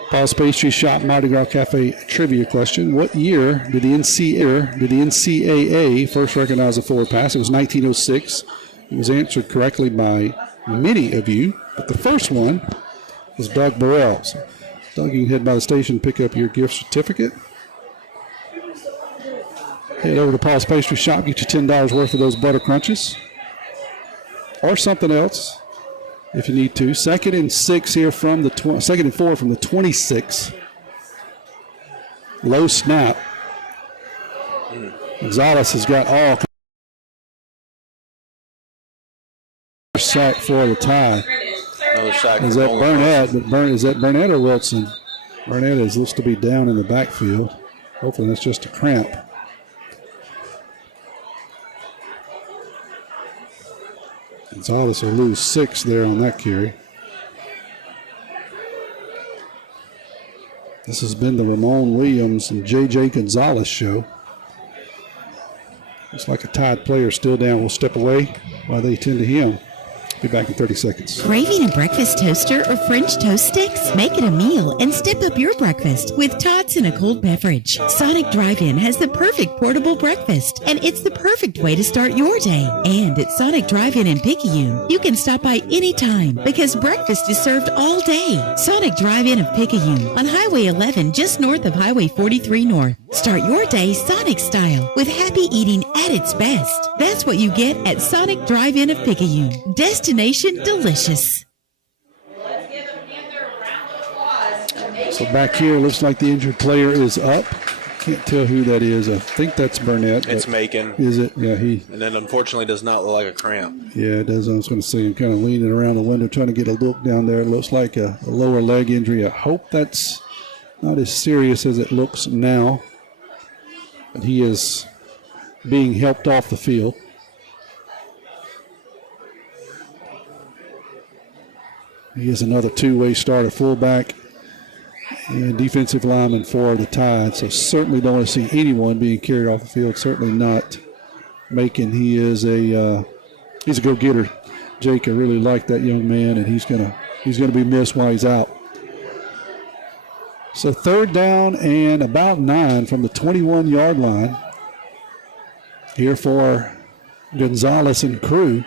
Paul's Pastry Shop Mardi Gras Cafe trivia question. What year did the NCAA first recognize a forward pass? It was 1906. It was answered correctly by many of you, but the first one was Doug Burrell. So, Doug, you can head by the station, pick up your gift certificate. Head over to Paul's Pastry Shop, get you $10 worth of those butter crunches. Or something else, if you need to. 2nd and 6 here from the 2nd and 4 from the 26. Low snap. Gonzalez has got all sack for the tie. Is that Burnett? Is that Burnett or Wilson? Burnett is looks to be down in the backfield. Hopefully that's just a cramp. Gonzalez will lose 6 there on that carry. This has been the Ramon Williams and J.J. Gonzalez show. Looks like a Tide player still down. We'll step away while they tend to him. Be back in 30 seconds. Craving a breakfast toaster or French toast sticks? Make it a meal and step up your breakfast with tots and a cold beverage. Sonic Drive-In has the perfect portable breakfast, and it's the perfect way to start your day. And at Sonic Drive-In in Picayune, you can stop by anytime because breakfast is served all day. Sonic Drive-In of Picayune on Highway 11 just north of Highway 43 North. Start your day Sonic style with happy eating at its best. That's what you get at Sonic Drive-In of Picayune. Destination delicious. So back here, looks like the injured player is up. Can't tell who that is. I think that's Burnett. It's Macon. Is it? Yeah, And then unfortunately does not look like a cramp. Yeah, it does. I was going to see him kind of leaning around the window trying to get a look down there. It looks like a lower leg injury. I hope that's not as serious as it looks now. But he is being helped off the field. He is another two-way starter, fullback and defensive lineman for the Tide. So certainly don't want to see anyone being carried off the field. Certainly not Macon. He is he's a go-getter. Jake, I really like that young man, and he's gonna be missed while he's out. So third down and about 9 from the 21-yard line here for Gonzalez and crew.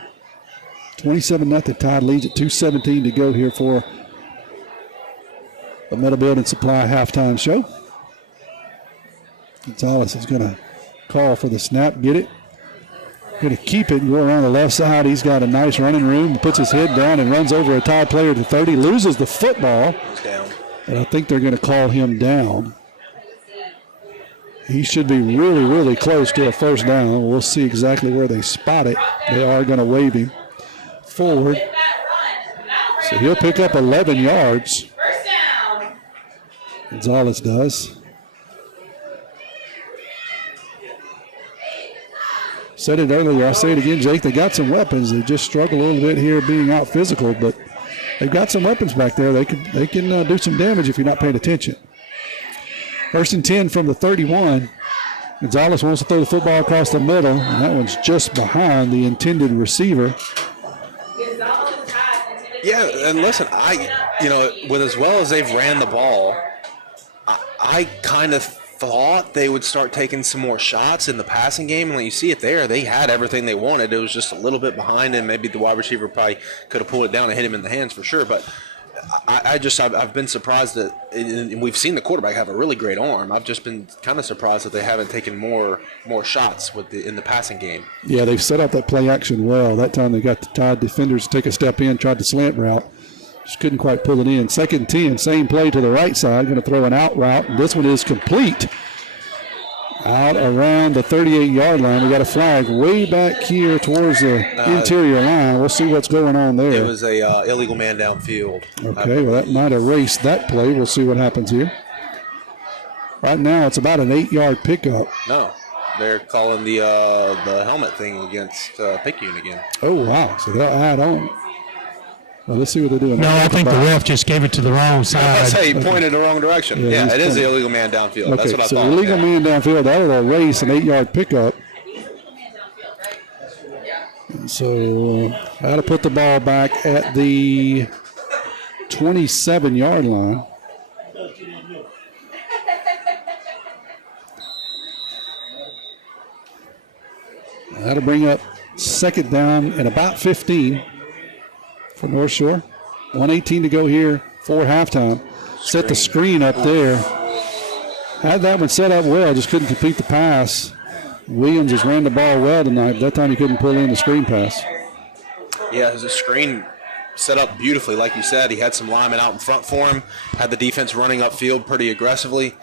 27-0. Tide leads at 2:17 to go here for the Metal Building Supply halftime show. Gonzalez is going to call for the snap, get it. Going to keep it and go around the left side. He's got a nice running room. Puts his head down and runs over a Tide player to 30. Loses the football. He's down. And I think they're going to call him down. He should be really, really close to a first down. We'll see exactly where they spot it. They are going to wave him forward. So he'll pick up 11 yards. Gonzalez does. Said it earlier, I say it again, Jake. They got some weapons. They just struggle a little bit here being out physical, but they've got some weapons back there. They can do some damage if you're not paying attention. 1st and 10 from the 31. Gonzalez wants to throw the football across the middle, and that one's just behind the intended receiver. Yeah, and listen, with as well as they've ran the ball, I kind of thought they would start taking some more shots in the passing game. And when you see it there, they had everything they wanted. It was just a little bit behind, and maybe the wide receiver probably could have pulled it down and hit him in the hands for sure. But I've been surprised that, and we've seen the quarterback have a really great arm. I've just been kind of surprised that they haven't taken more shots in the passing game. Yeah, they've set up that play action well. That time they got the Tide defenders to take a step in, tried the slant route. Just couldn't quite pull it in. 2nd and 10, same play to the right side. Going to throw an out route. And this one is complete. Out around the 38-yard line. We got a flag way back here towards the interior line. We'll see what's going on there. It was a illegal man downfield. Okay, well, that might erase that play. We'll see what happens here. Right now, it's about an 8-yard pickup. No, they're calling the helmet thing against Picayune again. Oh, wow. So that add on. Well, let's see what they're doing. No, I think the ref just gave it to the wrong side. That's how he pointed the wrong direction. Yeah, it is the illegal man downfield. Okay, That's what I so thought. Illegal man downfield. That'll erase an 8-yard pickup. So how to put the ball back at the 27-yard line. That'll bring up 2nd down and about 15 for North Shore. 1:18 to go here for halftime. Set the screen up there. Had that one set up well, just couldn't complete the pass. Williams has ran the ball well tonight. That time he couldn't pull in the screen pass. Yeah, the screen set up beautifully. Like you said, he had some linemen out in front for him. Had the defense running upfield pretty aggressively.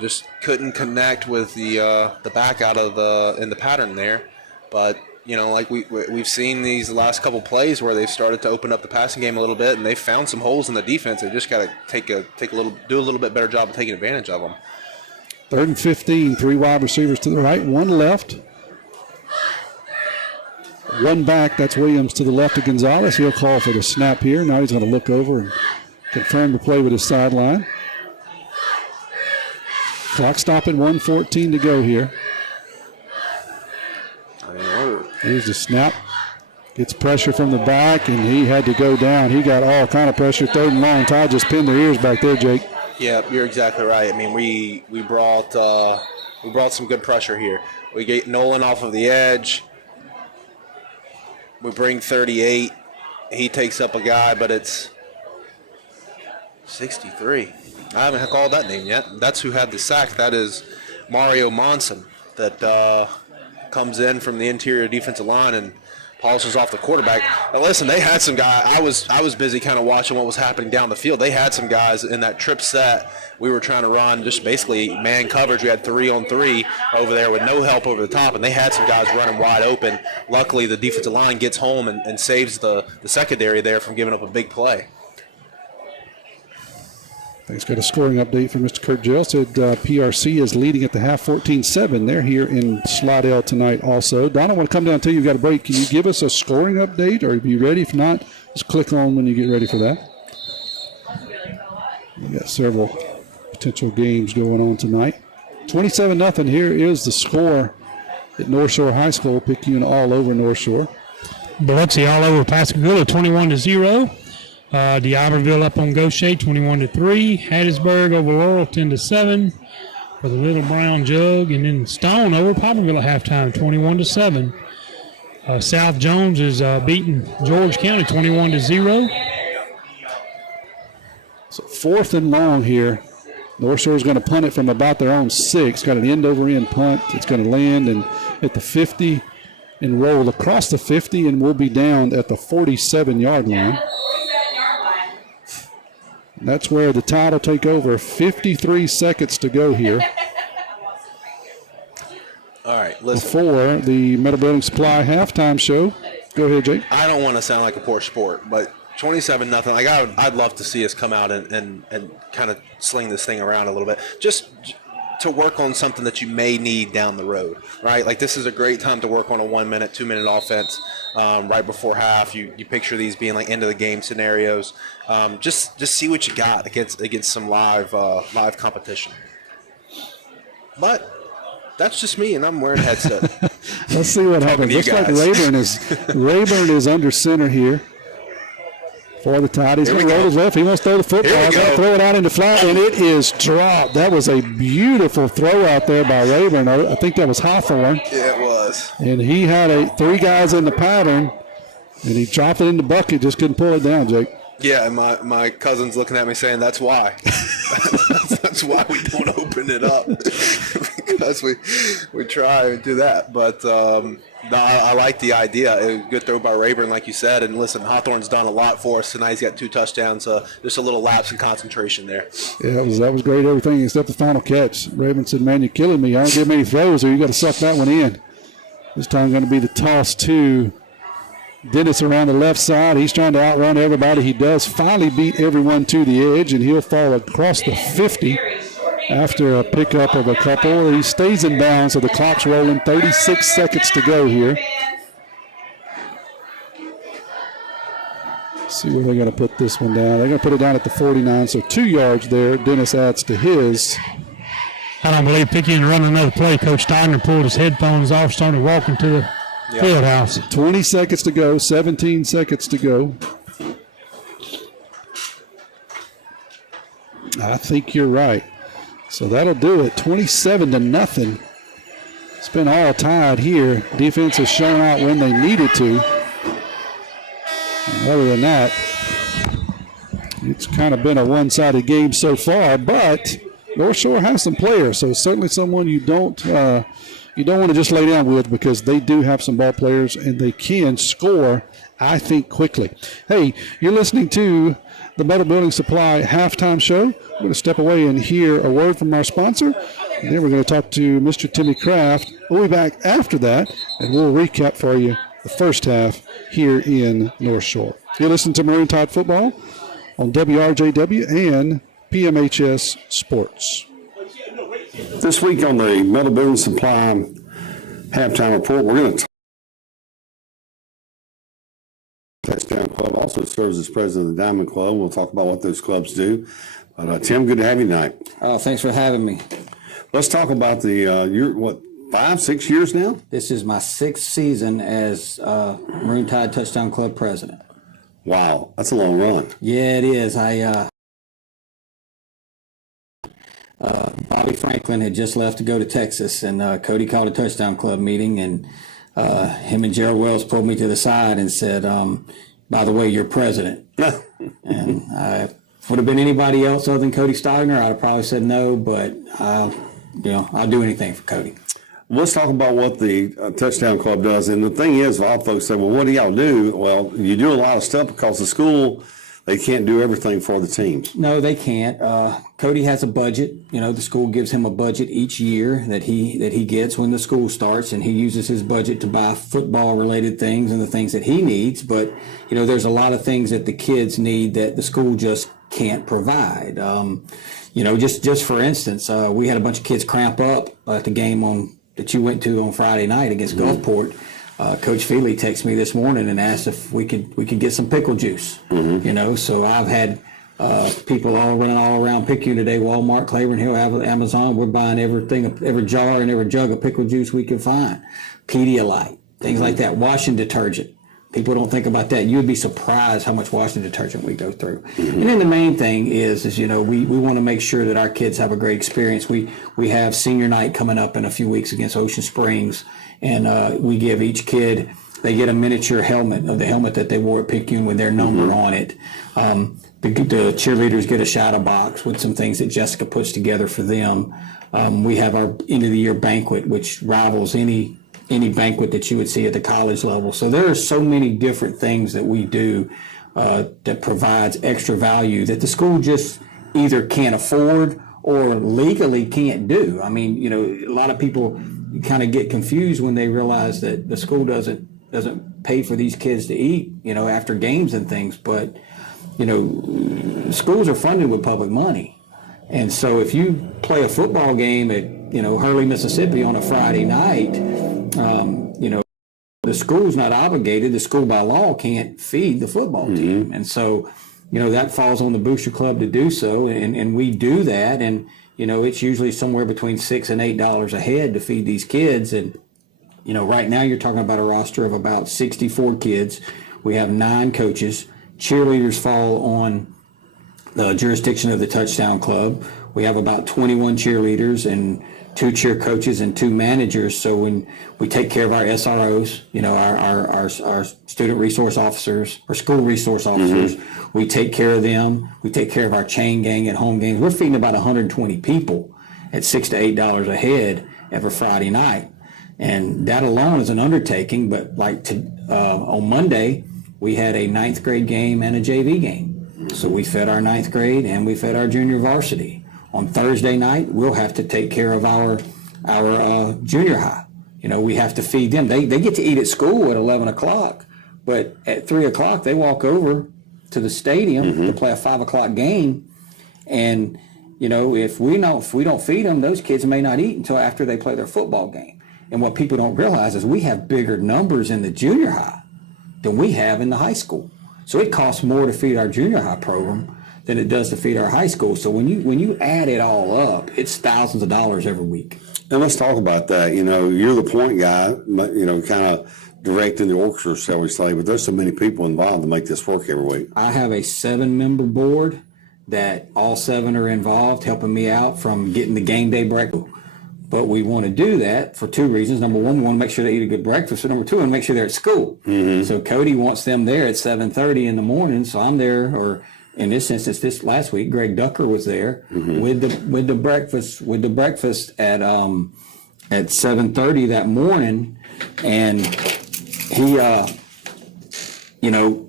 Just couldn't connect with the back out of in the pattern there. But like we've seen these last couple plays where they've started to open up the passing game a little bit, and they've found some holes in the defense. They just got to do a little bit better job of taking advantage of them. 3rd and 15, 3 wide receivers to the right, 1 left. 1 back, that's Williams to the left of Gonzalez. He'll call for the snap here. Now he's going to look over and confirm the play with his sideline. Clock stopping, 1:14 to go here. Here's the snap. Gets pressure from the back, and he had to go down. He got all kind of pressure. Third and long. Todd just pinned their ears back there, Jake. Yeah, you're exactly right. I mean, we brought some good pressure here. We get Nolan off of the edge. We bring 38. He takes up a guy, but it's 63. I haven't called that name yet. That's who had the sack. That is Mario Monson that comes in from the interior defensive line and polishes off the quarterback. Now listen, they had some guys. I was busy kind of watching what was happening down the field. They had some guys in that trip set. We were trying to run just basically man coverage. We had 3-on-3 over there with no help over the top, and they had some guys running wide open. Luckily, the defensive line gets home and saves the secondary there from giving up a big play. Thanks. Got a scoring update from Mr. Kurt Jill. Said PRC is leading at the half 14-7. They're here in Slidell tonight also. Don, I want to come down to you. You've got a break. Can you give us a scoring update, or are you ready? If not, just click on when you get ready for that. We got several potential games going on tonight. 27-0. Here is the score at North Shore High School. Picayune all over North Shore. Biloxi all over Pascagoula, 21-0. D'Iberville up on Gaucher, 21-3. Hattiesburg over Laurel, 10-7 for the Little Brown Jug. And then Stone over Poplarville at halftime, 21-7. South Jones is beating George County, 21-0. So 4th and long here. North Shore is going to punt it from about their own 6. Got an end-over-end punt. It's going to land and at the 50 and roll across the 50, and we'll be down at the 47-yard line. That's where the Tide will take over. 53 seconds to go here. All right, listen. Before the Metal Building Supply halftime show. Go ahead, Jake. I don't want to sound like a poor sport, but 27-0. Like I'd love to see us come out and kind of sling this thing around a little bit, just to work on something that you may need down the road, right? Like this is a great time to work on a 1-minute, 2-minute offense right before half. You picture these being like end of the game scenarios. Just see what you got against some live competition. But that's just me, and I'm wearing a headset. Let's see what happens. Looks like Rayburn is under center here for the Tide. He's going to roll his left. He wants to throw the football. He's going to throw it out into flat, and it is dropped. That was a beautiful throw out there by Rayburn. I think that was Hawthorne. Yeah, it was. And he had 3 guys in the pattern, and he dropped it in the bucket. Just couldn't pull it down, Jake. Yeah, and my cousin's looking at me saying, that's why. That's why we don't open it up. Because we try and do that. But no, I like the idea. A good throw by Rayburn, like you said. And listen, Hawthorne's done a lot for us tonight. He's got 2 touchdowns. Just a little lapse in concentration there. Yeah, that was great, everything except the final catch. Rayburn said, man, you're killing me. I don't give many throws, or you got to suck that one in. This time going to be the toss to Dennis around the left side. He's trying to outrun everybody. He does finally beat everyone to the edge, and he'll fall across the 50 after a pickup of a couple. He stays in bounds, so the clock's rolling. 36 seconds to go here. Let's see where they're going to put this one down. They're going to put it down at the 49, so 2 yards there. Dennis adds to his. I don't believe Picayune running another play. Coach Stagner pulled his headphones off, started walking to the field house. 20 seconds to go, 17 seconds to go. I think you're right. So that'll do it. 27-0. It's been all tied here. Defense has shown out when they needed to. And other than that, it's kind of been a one-sided game so far, but North Shore has some players, so certainly someone you don't want to just lay down with, because they do have some ball players and they can score, I think, quickly. Hey, you're listening to the Metal Building Supply halftime show. We're going to step away and hear a word from our sponsor, and then we're going to talk to Mr. Timmy Kraft. We'll be back after that, and we'll recap for you the first half here in North Shore. You're listening to Maroon Tide Football on WRJW and PMHS Sports. This week on the Metal Building Supply halftime report, we're going to Touchdown Club also serves as president of the Diamond Club. We'll talk about what those clubs do. But Tim, good to have you tonight. Thanks for having me. Let's talk about the 5, 6 years now? This is my 6th season as Maroon Tide Touchdown Club president. Wow, that's a long run. Yeah, it is. Bobby Franklin had just left to go to Texas, and Cody called a Touchdown Club meeting, and him and Gerald Wells pulled me to the side and said, by the way, you're president. And if it would have been anybody else other than Cody Stagner, I'd have probably said no, but I'll do anything for Cody. Let's talk about what the Touchdown Club does. And the thing is, a lot of folks say, well, what do y'all do? Well, you do a lot of stuff because the school, they can't do everything for the teams. No, they can't. Cody has a budget. The school gives him a budget each year that he gets when the school starts, and he uses his budget to buy football-related things and the things that he needs. But, there's a lot of things that the kids need that the school just can't provide. Just for instance, we had a bunch of kids cramp up at the game that you went to on Friday night against Gulfport. Coach Feely texted me this morning and asked if we could get some pickle juice. So I've had people running all around Picayune today, Walmart, Claiborne Hill, Amazon. We're buying everything, every jar and every jug of pickle juice we can find. Pedialyte, things like that. Washing detergent. People don't think about that. You would be surprised how much washing detergent we go through. And then the main thing is we want to make sure that our kids have a great experience. We have senior night coming up in a few weeks against Ocean Springs, and we give each kid, they get a miniature helmet of the helmet that they wore at Picayune with their number on it. The cheerleaders get a shadow box with some things that Jessica puts together for them. We have our end of the year banquet, which rivals any banquet that you would see at the college level. So there are so many different things that we do that provides extra value that the school just either can't afford or legally can't do. I mean, a lot of people kind of get confused when they realize that the school doesn't pay for these kids to eat, after games and things. But, schools are funded with public money. And so if you play a football game at, Hurley, Mississippi on a Friday night, the school's not obligated. The school by law can't feed the football team. And so, that falls on the Booster Club to do so. And we do that. And, it's usually somewhere between $6 and $8 a head to feed these kids. And, right now you're talking about a roster of about 64 kids. We have 9 coaches. Cheerleaders fall on the jurisdiction of the Touchdown Club. We have about 21 cheerleaders and 2 cheer coaches and 2 managers. So when we take care of our SROs, our student resource officers or school resource officers, we take care of them. We take care of our chain gang at home games. We're feeding about 120 people at $6 to $8 a head every Friday night. And that alone is an undertaking. But on Monday, we had a 9th grade game and a JV game. So we fed our 9th grade and we fed our junior varsity. On Thursday night, we'll have to take care of our junior high. We have to feed them. They get to eat at school at 11 o'clock, but at 3 o'clock, they walk over to the stadium to play a 5 o'clock game. And, if we don't feed them, those kids may not eat until after they play their football game. And what people don't realize is we have bigger numbers in the junior high than we have in the high school. So it costs more to feed our junior high program than it does to feed our high school. So when you add it all up, it's thousands of dollars every week. And let's talk about that. You're the point guy, kind of directing the orchestra, shall we say, but there's so many people involved to make this work every week. I have a 7-member board that all 7 are involved, helping me out from getting the game day breakfast. But we want to do that for 2 reasons. Number one, we want to make sure they eat a good breakfast. And number 2, we want to make sure they're at school. So Cody wants them there at 7:30 in the morning. So I'm there, or in this instance, this last week, Greg Ducker was there with the breakfast at 7:30 that morning, and he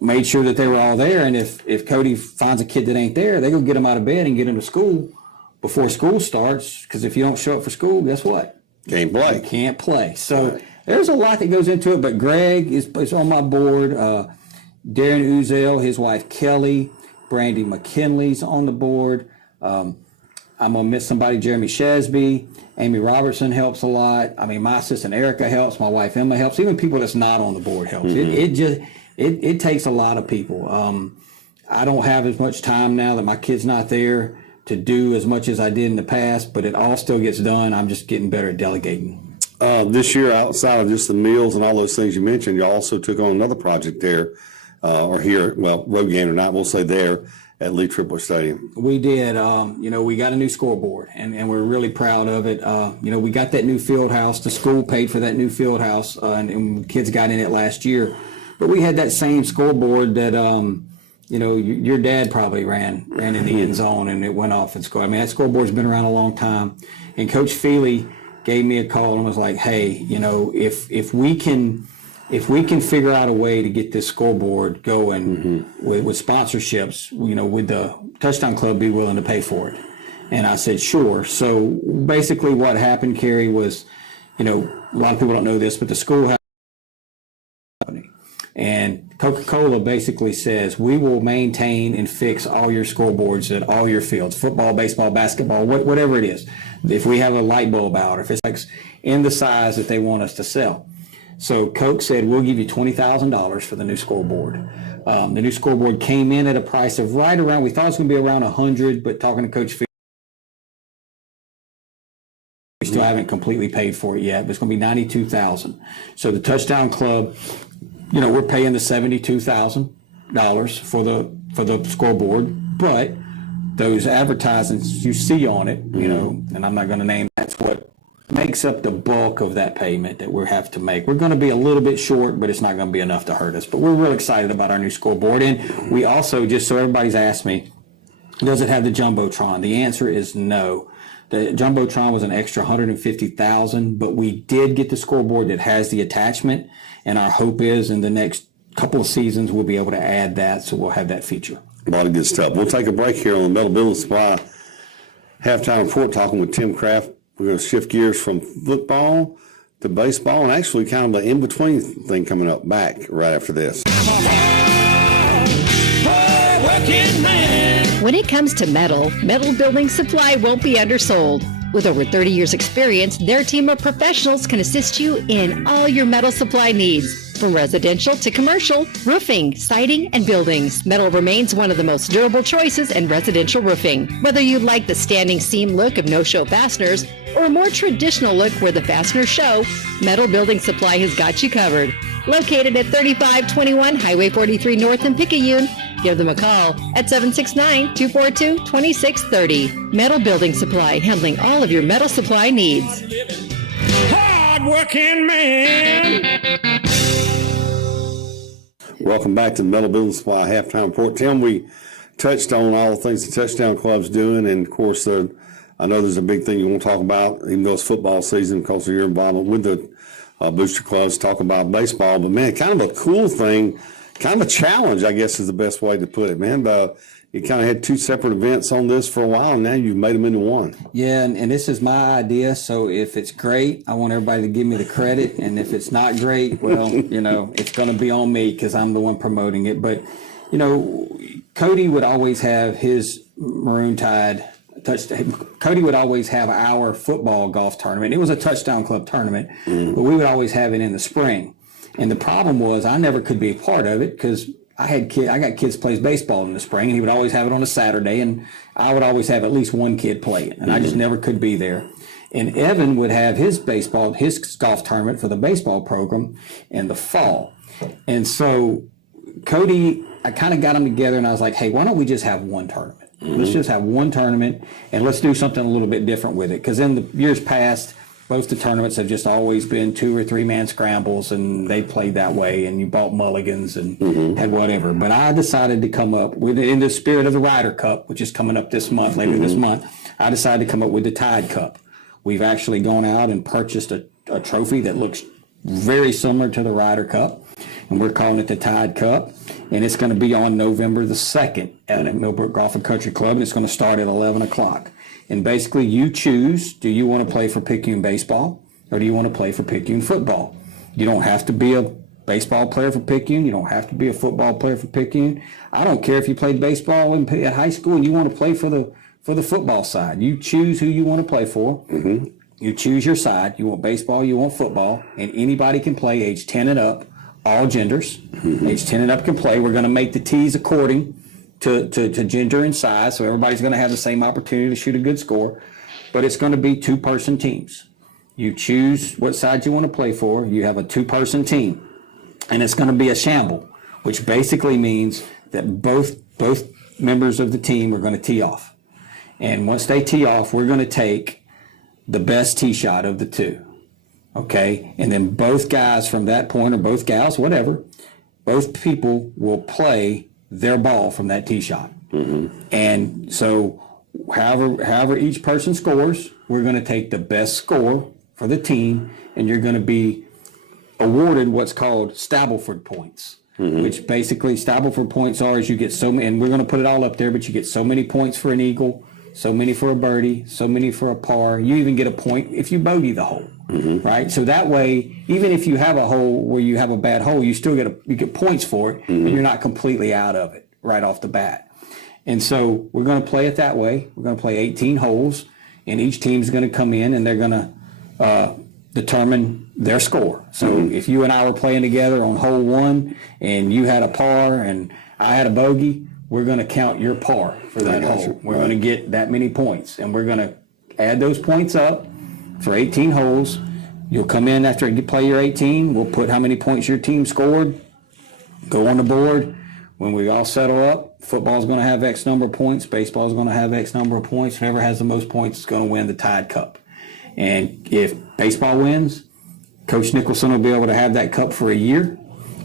made sure that they were all there. And if Cody finds a kid that ain't there, they go get him out of bed and get him to school before school starts. Because if you don't show up for school, guess what? Can't play. You can't play. So there's a lot that goes into it. But Greg is on my board. Darren Uzel, his wife Kelly. Brandy McKinley's on the board. I'm going to miss somebody, Jeremy Shasby. Amy Robertson helps a lot. I mean, my assistant Erica helps. My wife Emma helps. Even people that's not on the board helps. It takes a lot of people. I don't have as much time now that my kid's not there to do as much as I did in the past, but it all still gets done. I'm just getting better at delegating. This year, outside of just the meals and all those things you mentioned, you also took on another project there, or here, well, road game or not, we'll say there at Lee Tripler Stadium. We did. We got a new scoreboard, and we're really proud of it. We got that new field house. The school paid for that new field house, and kids got in it last year. But we had that same scoreboard that, your dad probably ran in the end zone, and it went off and scored. I mean, that scoreboard's been around a long time. And Coach Feely gave me a call and was like, hey, if we can figure out a way to get this scoreboard going with sponsorships, would the Touchdown Club be willing to pay for it? And I said, sure. So basically what happened, Kerry, was, a lot of people don't know this, but the school has a company. And Coca-Cola basically says, we will maintain and fix all your scoreboards at all your fields, football, baseball, basketball, whatever it is. If we have a light bulb out, or if it's like in the size that they want us to sell. So Coke said, we'll give you $20,000 for the new scoreboard. The new scoreboard came in at a price of right around, we thought it was going to be around $100, but talking to Coach Phil, we still haven't completely paid for it yet, but it's going to be $92,000. So the Touchdown Club, we're paying the $72,000 for the scoreboard, but those advertisements you see on it, and I'm not going to name, that's what makes up the bulk of that payment that we have to make. We're going to be a little bit short, but it's not going to be enough to hurt us. But we're really excited about our new scoreboard. And we also, just so everybody's asked me, does it have the Jumbotron? The answer is no. The Jumbotron was an extra $150,000, but we did get the scoreboard that has the attachment. And our hope is in the next couple of seasons, we'll be able to add that. So we'll have that feature. A lot of good stuff. We'll take a break here on the Metal Building Supply halftime report, talking with Tim Kraft. We're going to shift gears from football to baseball, and actually kind of the in-between thing coming up back right after this. When it comes to metal building supply won't be undersold. With over 30 years experience, their team of professionals can assist you in all your metal supply needs. From residential to commercial, roofing, siding, and buildings, metal remains one of the most durable choices in residential roofing. Whether you like the standing seam look of no-show fasteners or a more traditional look where the fasteners show, Metal Building Supply has got you covered. Located at 3521 Highway 43 North in Picayune, give them a call at 769-242-2630. Metal Building Supply, handling all of your metal supply needs. Hard-working man. Welcome back to the Metal Building Supply halftime report. Tim, we touched on all the things the Touchdown Club's doing, and of course, I know there's a big thing you want to talk about, even though it's football season, because of your involvement with the booster clubs, talk about baseball. But man, kind of a cool thing, kind of a challenge, I guess is the best way to put it, man. But you kind of had two separate events on this for a while, and now you've made them into one. Yeah, and this is my idea. So if it's great, I want everybody to give me the credit. And if it's not great, well, it's going to be on me because I'm the one promoting it. But, Cody would always have his Maroon Tide Cody would always have our football golf tournament. It was a Touchdown Club tournament, but we would always have it in the spring. And the problem was I never could be a part of it because I got kids plays baseball in the spring, and he would always have it on a Saturday, and I would always have at least one kid play it, and I just never could be there. And Evan would have his golf tournament for the baseball program in the fall. And so Cody, I kind of got them together, and I was like, hey, why don't we just have one tournament? Let's just have one tournament, and let's do something a little bit different with it. Because in the years past, most of the tournaments have just always been 2 or 3 man scrambles, and they played that way, and you bought mulligans and had whatever. But I decided to come up with, in the spirit of the Ryder Cup, which is coming up this month, later this month, I decided to come up with the Tide Cup. We've actually gone out and purchased a trophy that looks very similar to the Ryder Cup, and we're calling it the Tide Cup, and it's going to be on November the 2nd at Millbrook Golf and Country Club, and it's going to start at 11 o'clock. And basically you choose, do you want to play for Picayune baseball or do you want to play for Picayune football? You don't have to be a baseball player for Picayune. You don't have to be a football player for Picayune. I don't care if you played baseball at high school and you want to play for the football side. You choose who you want to play for. You choose your side. You want baseball, you want football, and anybody can play age 10 and up, all genders. Age 10 and up can play. We're going to make the tees according to gender and size, so everybody's going to have the same opportunity to shoot a good score, but it's going to be 2-person teams. You choose what side you want to play for. You have a 2-person team, and it's going to be a shamble, which basically means that both members of the team are going to tee off. And once they tee off, we're going to take the best tee shot of the two. Okay? And then both guys from that point, or both gals, whatever, both people will play their ball from that tee shot. And so however each person scores, we're going to take the best score for the team, and you're going to be awarded what's called Stableford points, which basically Stableford points are is you get so many, and we're going to put it all up there, but you get so many points for an eagle, so many for a birdie, so many for a par. You even get a point if you bogey the hole, right? So that way, even if you have a hole where you have a bad hole, you still get points for it, and you're not completely out of it right off the bat. And so we're going to play it that way. We're going to play 18 holes, and each team's going to come in and they're going to determine their score. So if you and I were playing together on hole 1 and you had a par and I had a bogey, we're going to count your par for that hole. We're going to get that many points, and we're going to add those points up for 18 holes. You'll come in after you play your 18. We'll put how many points your team scored, go on the board. When we all settle up, football's going to have X number of points, baseball's going to have X number of points. Whoever has the most points is going to win the Tide Cup. And if baseball wins, Coach Nicholson will be able to have that cup for a year.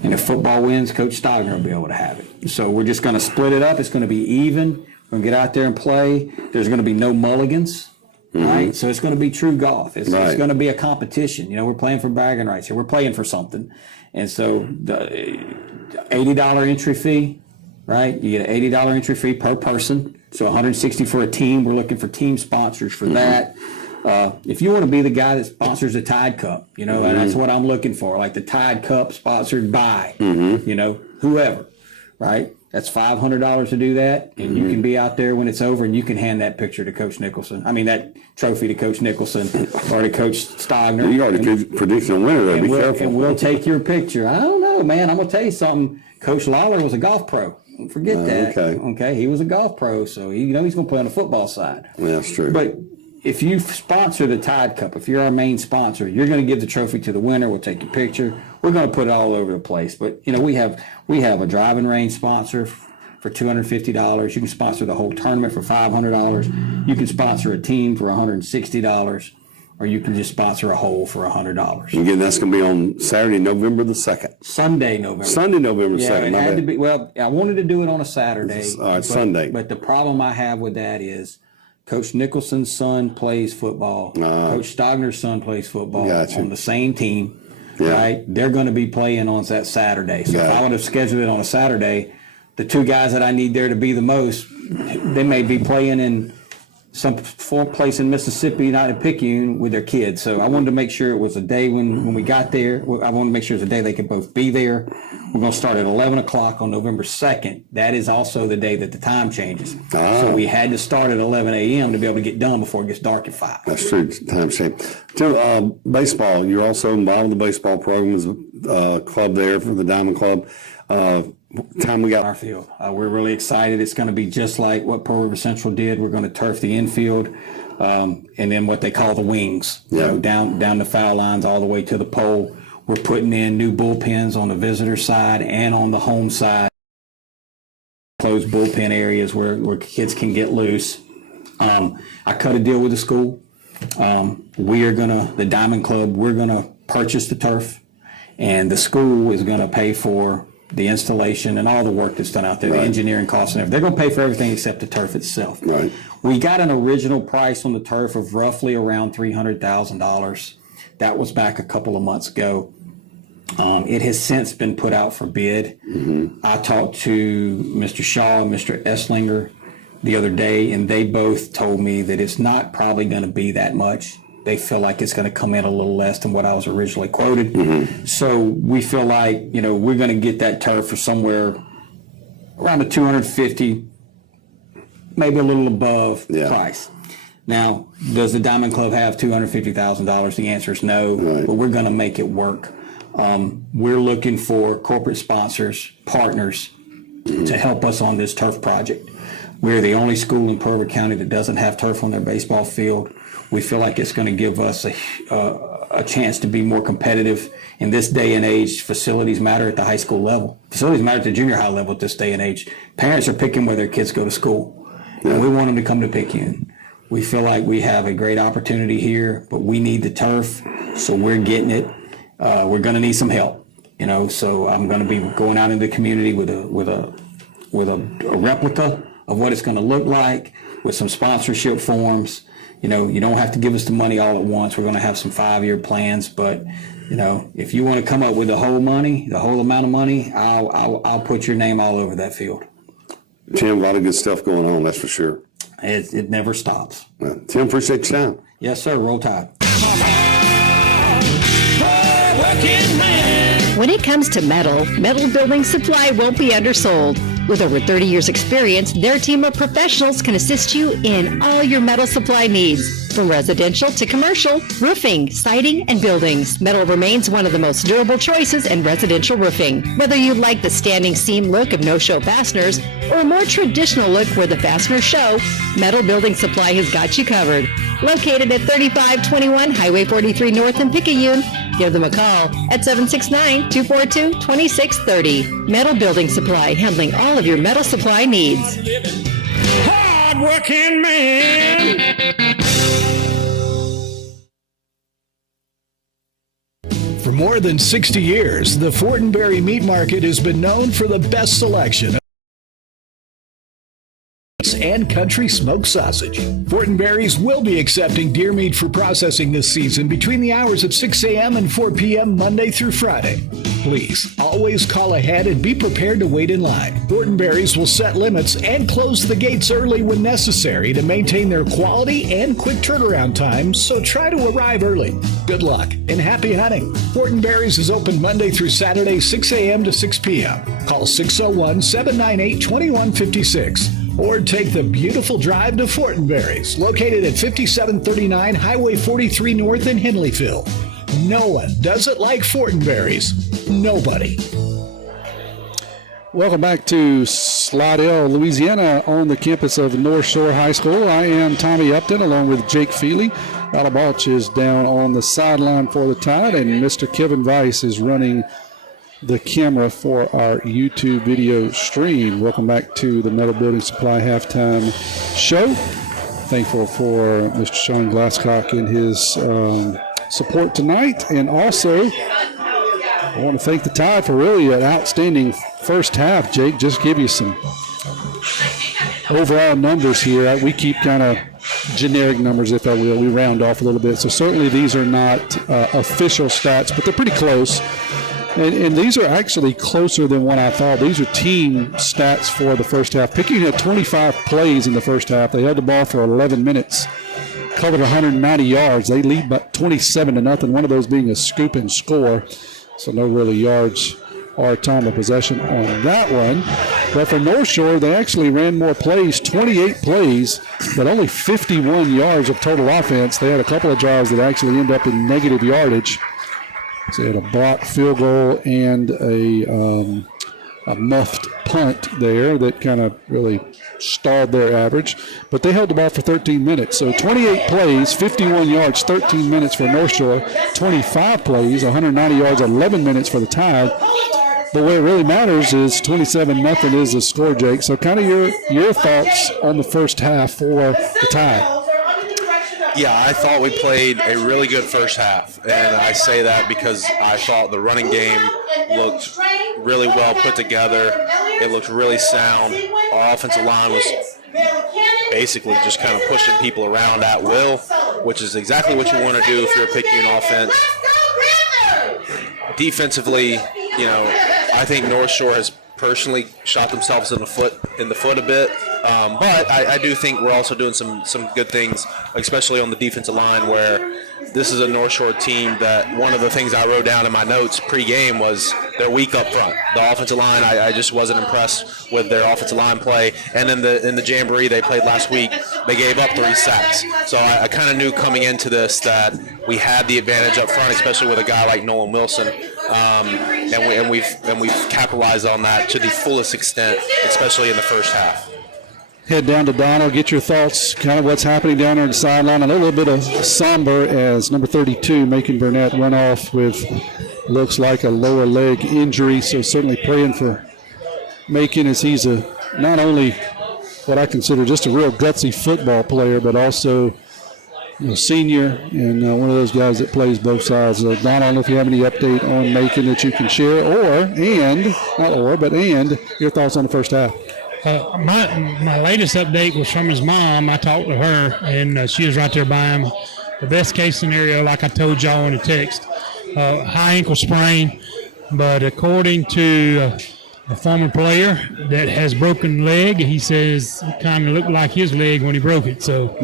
And if football wins, Coach Stagner will be able to have it. So we're just going to split it up. It's going to be even. We're going to get out there and play. There's going to be no mulligans, right? So it's going to be true golf. It's going to be a competition. You know, we're playing for bragging rights here. We're playing for something. And so the $80 entry fee, right? You get an $80 entry fee per person. So $160 for a team. We're looking for team sponsors for that. If you want to be the guy that sponsors the Tide Cup, you know, and that's what I'm looking for, like the Tide Cup sponsored by, you know, whoever, right? That's $500 to do that, and you can be out there when it's over, and you can hand that picture to Coach Nicholson. I mean, that trophy to Coach Nicholson or to Coach Stagner. You already predicted a winner, though. Be careful. And we'll take your picture. I don't know, man. I'm going to tell you something. Coach Lawler was a golf pro. Don't forget that. Okay. He was a golf pro, so he's going to play on the football side. Yeah, that's true. But if you sponsor the Tide Cup, if you're our main sponsor, you're going to give the trophy to the winner. We'll take your picture. We're going to put it all over the place. But, you know, we have a driving range sponsor for $250. You can sponsor the whole tournament for $500. You can sponsor a team for $160, or you can just sponsor a hole for $100. Again, that's going to be on Saturday, November the 2nd. Sunday, November 2nd. It had to be. Well, I wanted to do it on a Saturday. Sunday. But the problem I have with that is Coach Nicholson's son plays football. Coach Stagner's son plays football on the same team, right? They're going to be playing on that Saturday. So if I would have scheduled it on a Saturday, the two guys that I need there to be the most, they may be playing in some place in Mississippi, not in Picayune, with their kids. So I wanted to make sure it was a day when we got there. I wanted to make sure it was a day they could both be there. We're going to start at 11 o'clock on November 2nd. That is also the day that the time changes. So we had to start at 11 a.m. to be able to get done before it gets dark at 5. That's true. Time change. Baseball, you're also involved in the baseball program as a club there for the Diamond Club. Time we got our field. We're really excited. It's going to be just like what Pearl River Central did. We're going to turf the infield, and then what they call the wings. You know, down the foul lines all the way to the pole. We're putting in new bullpens on the visitor side and on the home side. Closed bullpen areas where kids can get loose. I cut a deal with the school. The Diamond Club, we're gonna purchase the turf, and the school is gonna pay for the installation and all the work that's done out there, the engineering costs and everything. They're going to pay for everything except the turf itself. Right. We got an original price on the turf of roughly around $300,000. That was back a couple of months ago. It has since been put out for bid. I talked to Mr. Shaw and Mr. Esslinger the other day, and they both told me that it's not probably going to be that much. They feel like it's going to come in a little less than what I was originally quoted. So we feel like, you know, we're going to get that turf for somewhere around the $250,000, maybe a little above price. Now, does the Diamond Club have $250,000? The answer is no, but we're going to make it work. We're looking for corporate sponsors, partners, to help us on this turf project. We're the only school in Pearl River County that doesn't have turf on their baseball field. We feel like it's going to give us a chance to be more competitive in this day and age. Facilities matter at the high school level. Facilities matter at the junior high level at this day and age. Parents are picking where their kids go to school, and we want them to come to Picayune. We feel like we have a great opportunity here, but we need the turf, so we're getting it. We're going to need some help, So I'm going to be going out in the community with a replica of what it's going to look like, with some sponsorship forms. You don't have to give us the money all at once. We're going to have some 5-year plans, but if you want to come up with the whole amount of money, I'll put your name all over that field. Tim, a lot of good stuff going on, that's for sure. It never stops. Well, Tim, appreciate your time. Yes, sir. Roll Tide. When it comes to metal building supply won't be undersold. With over 30 years experience, their team of professionals can assist you in all your metal supply needs. From residential to commercial, roofing, siding, and buildings, metal remains one of the most durable choices in residential roofing. Whether you like the standing seam look of no-show fasteners or a more traditional look where the fasteners show, Metal Building Supply has got you covered. Located at 3521 Highway 43 North in Picayune, give them a call at 769-242-2630. Metal Building Supply, handling all of your metal supply needs. Hard-working man. For more than 60 years, the Fortenberry Meat Market has been known for the best selection and country smoked sausage. Fortenberry's will be accepting deer meat for processing this season between the hours of 6 a.m. and 4 p.m. Monday through Friday. Please always call ahead and be prepared to wait in line. Fortenberry's will set limits and close the gates early when necessary to maintain their quality and quick turnaround times, so try to arrive early. Good luck and happy hunting. Fortenberry's is open Monday through Saturday, 6 a.m. to 6 p.m. Call 601-798-2156. Or take the beautiful drive to Fortenberry's, located at 5739 Highway 43 North in Henleyville. No one does it like Fortenberry's. Nobody. Welcome back to Slidell, Louisiana, on the campus of Northshore High School. I am Tommy Upton, along with Jake Feely. Alabalch is down on the sideline for the Tide, and Mr. Kevin Weiss is running the camera for our YouTube video stream. Welcome back to the Metal Building Supply halftime show. Thankful for Mr. Sean Glasscock and his support tonight. And also, I want to thank the Tide for really an outstanding first half. Jake, just give you some overall numbers here. We keep kind of generic numbers, if I will. We round off a little bit. So certainly these are not official stats, but they're pretty close. And these are actually closer than what I thought. These are team stats for the first half. Picayune had 25 plays in the first half. They held the ball for 11 minutes, covered 190 yards. They lead by 27-0, one of those being a scoop and score. So no really yards or time of possession on that one. But for North Shore, they actually ran more plays, 28 plays, but only 51 yards of total offense. They had a couple of drives that actually end up in negative yardage. So they had a blocked field goal and a muffed punt there that kind of really stalled their average. But they held the ball for 13 minutes. So 28 plays, 51 yards, 13 minutes for North Shore. 25 plays, 190 yards, 11 minutes for the Tide. But what really matters is 27-0 is the score, Jake. So kind of your thoughts on the first half for the Tide. Yeah, I thought we played a really good first half, and I say that because I thought the running game looked really well put together. It looked really sound. Our offensive line was basically just kind of pushing people around at will, which is exactly what you want to do if you're a Picayune offense. Defensively, I think North Shore has personally shot themselves in the foot a bit. But I do think we're also doing some good things, especially on the defensive line, where this is a North Shore team that one of the things I wrote down in my notes pre-game was they're weak up front. The offensive line, I just wasn't impressed with their offensive line play. And in the jamboree they played last week, they gave up 3 sacks. So I kind of knew coming into this that we had the advantage up front, especially with a guy like Nolan Wilson. And we've capitalized on that to the fullest extent, especially in the first half. head down to Donald, get your thoughts, kind of what's happening down there on the sideline. I know a little bit of somber as number 32, Macon Burnett, went off with looks like a lower leg injury. So certainly praying for Macon, as he's not only what I consider just a real gutsy football player, but also senior and one of those guys that plays both sides. Don, I don't know if you have any update on Macon that you can share, and your thoughts on the first half. My latest update was from his mom. I talked to her, and she was right there by him. The best case scenario, like I told y'all in the text, high ankle sprain, but according to a former player that has broken leg, he says it kind of looked like his leg when he broke it. So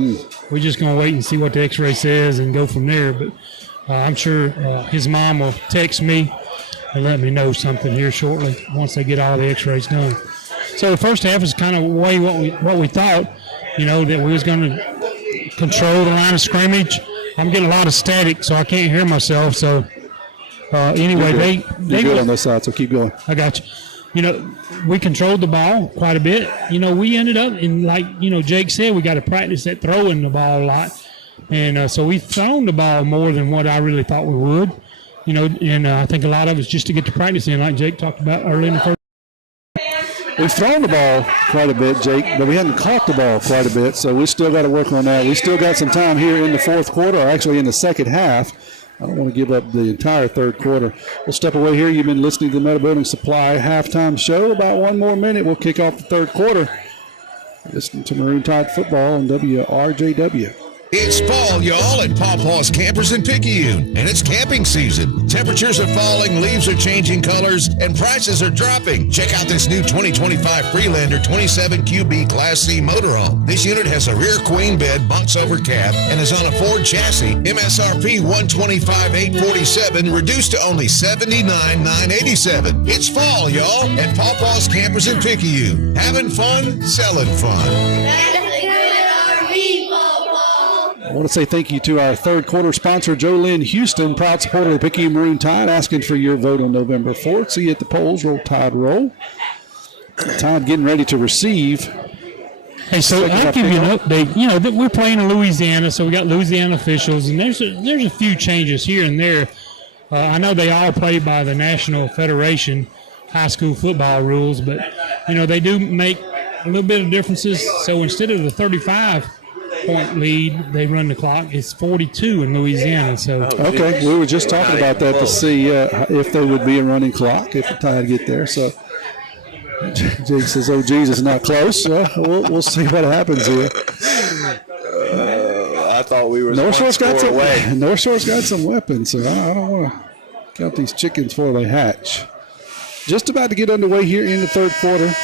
we're just going to wait and see what the x-ray says and go from there. But I'm sure his mom will text me and let me know something here shortly once they get all the x-rays done. So the first half is kind of way what we thought, that we was going to control the line of scrimmage. I'm getting a lot of static, so I can't hear myself. So anyway, You're good on this side, so keep going. I got you. We controlled the ball quite a bit. We ended up in, like, Jake said, we got to practice that throwing the ball a lot. And so we've thrown the ball more than what I really thought we would. And I think a lot of it's just to get to practice in, like Jake talked about early in the first. We've thrown the ball quite a bit, Jake, but we haven't caught the ball quite a bit, so we still got to work on that. We still got some time here in the fourth quarter, or actually in the second half. I don't want to give up the entire third quarter. We'll step away here. You've been listening to the Metal Building Supply halftime show. About one more minute, we'll kick off the third quarter. Listening to Maroon Tide football on WRJW. It's fall, y'all, at Pawpaw's Campers in Picayune, and it's camping season. Temperatures are falling, leaves are changing colors, and prices are dropping. Check out this new 2025 Freelander 27QB Class C motorhome. This unit has a rear queen bed, bunks over cab, and is on a Ford chassis. MSRP $125,847, reduced to only $79,987. It's fall, y'all, at Pawpaw's Campers in Picayune. Having fun, selling fun. I want to say thank you to our third quarter sponsor, Joe Lynn Houston, proud supporter of the Picayune Maroon Tide, asking for your vote on November 4th. See you at the polls. Roll Tide, roll. Tide getting ready to receive. Hey, so I'll give you an update. We're playing in Louisiana, so we got Louisiana officials, and there's a few changes here and there. I know they all play by the National Federation high school football rules, but, they do make a little bit of differences. So instead of the 35-point lead, they run the clock. It's 42 in Louisiana. So okay, we were just talking about that to see if there would be a running clock if the Tide get there. So Jake says, "Oh, Jesus, not close." We'll see what happens here. I thought we were Northshore's got some. away. Northshore's got some weapons, so I don't want to count these chickens before they hatch. Just about to get underway here in the third quarter.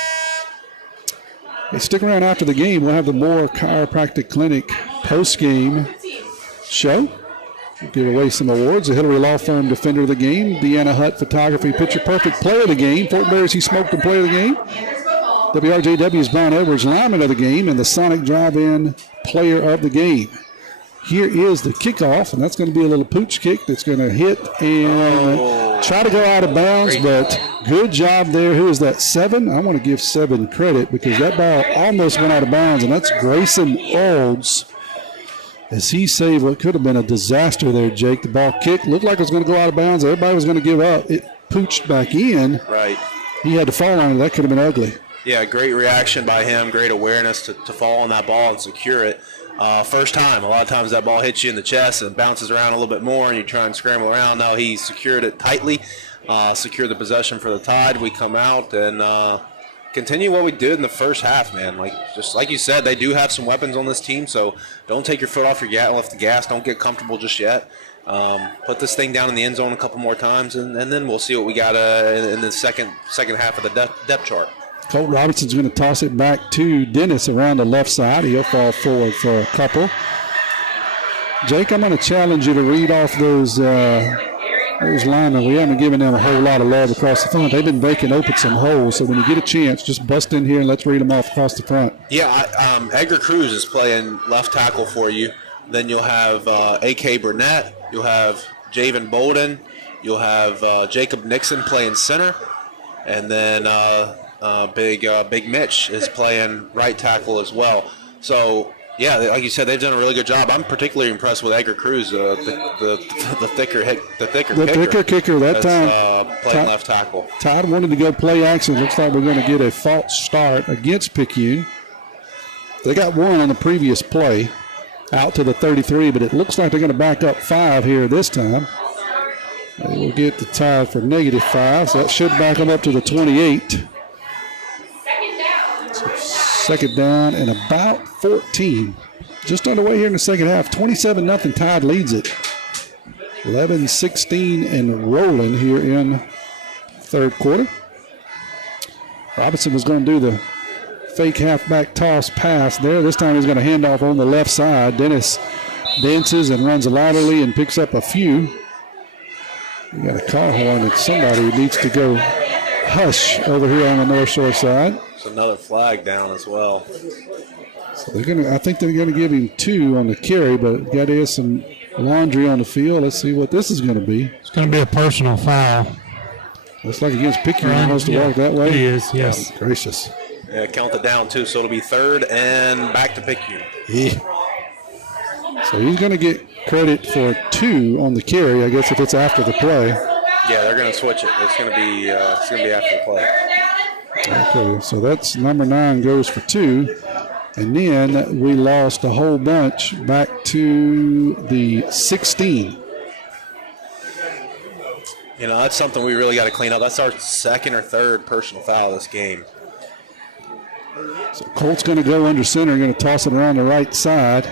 Hey, stick around after the game. We'll have the Moore Chiropractic Clinic post-game show. We'll give away some awards. The Hillary Law Firm Defender of the Game. Deanna Hutt Photography Picture Perfect Player of the Game. Fort Bear's He Smoked and Player of the Game. WRJW's Brian Edwards Lineman of the Game. And the Sonic Drive-In Player of the Game. Here is the kickoff, and that's going to be a little pooch kick that's going to hit and try to go out of bounds, but good job there. Who is that, 7? I want to give 7 credit because that ball almost went out of bounds, and that's Grayson Olds as he saved what could have been a disaster there, Jake. The ball kicked, looked like it was going to go out of bounds. Everybody was going to give up. It pooched back in. Right. He had to fall on it. That could have been ugly. Yeah, great reaction by him, great awareness to fall on that ball and secure it. First time. A lot of times that ball hits you in the chest and bounces around a little bit more and you try and scramble around. Now he secured it tightly, secured the possession for the Tide. We come out and continue what we did in the first half, man. Just like you said, they do have some weapons on this team, so don't take your foot off the gas. Don't get comfortable just yet. Put this thing down in the end zone a couple more times, and then we'll see what we got in the second half of the depth chart. Colt Robinson's going to toss it back to Dennis around the left side. He'll fall forward for a couple. Jake, I'm going to challenge you to read off those linemen. We haven't given them a whole lot of love across the front. They've been breaking open some holes, so when you get a chance, just bust in here and let's read them off across the front. Yeah, Edgar Cruz is playing left tackle for you. Then you'll have A.K. Burnett. You'll have Javen Bolden. You'll have Jacob Nixon playing center. And then Big Mitch is playing right tackle as well. So, yeah, like you said, they've done a really good job. I'm particularly impressed with Edgar Cruz, the thicker kicker that time. Playing left tackle. Todd wanted to go play action. Looks like we're going to get a false start against Picayune. They got one on the previous play out to the 33, but it looks like they're going to back up 5 here this time. They will get the tie for -5, so that should back them up to the 28. Second down and about 14. Just underway here in the second half. 27-0. Tide leads it. 11-16 and rolling here in third quarter. Robinson was going to do the fake halfback toss pass there. This time he's going to hand off on the left side. Dennis dances and runs laterally and picks up a few. We got a car horn that somebody needs to go hush over here on the North Shore side. There's another flag down as well. So I think they're going to give him 2 on the carry, but got to have some laundry on the field. Let's see what this is going to be. It's going to be a personal foul. Looks like against Picayune, he wants to walk that way. It is, yes. Oh, gracious. Yeah, count it down too, so it'll be 3rd and back to Picayune. Yeah. So he's going to get credit for 2 on the carry, I guess, if it's after the play. Yeah, they're going to switch it. It's going to be after the play. Okay, so that's number 9 goes for 2. And then we lost a whole bunch back to the 16. You know, that's something we really got to clean up. That's our 2nd or 3rd personal foul this game. So Colt's going to go under center, going to toss it around the right side.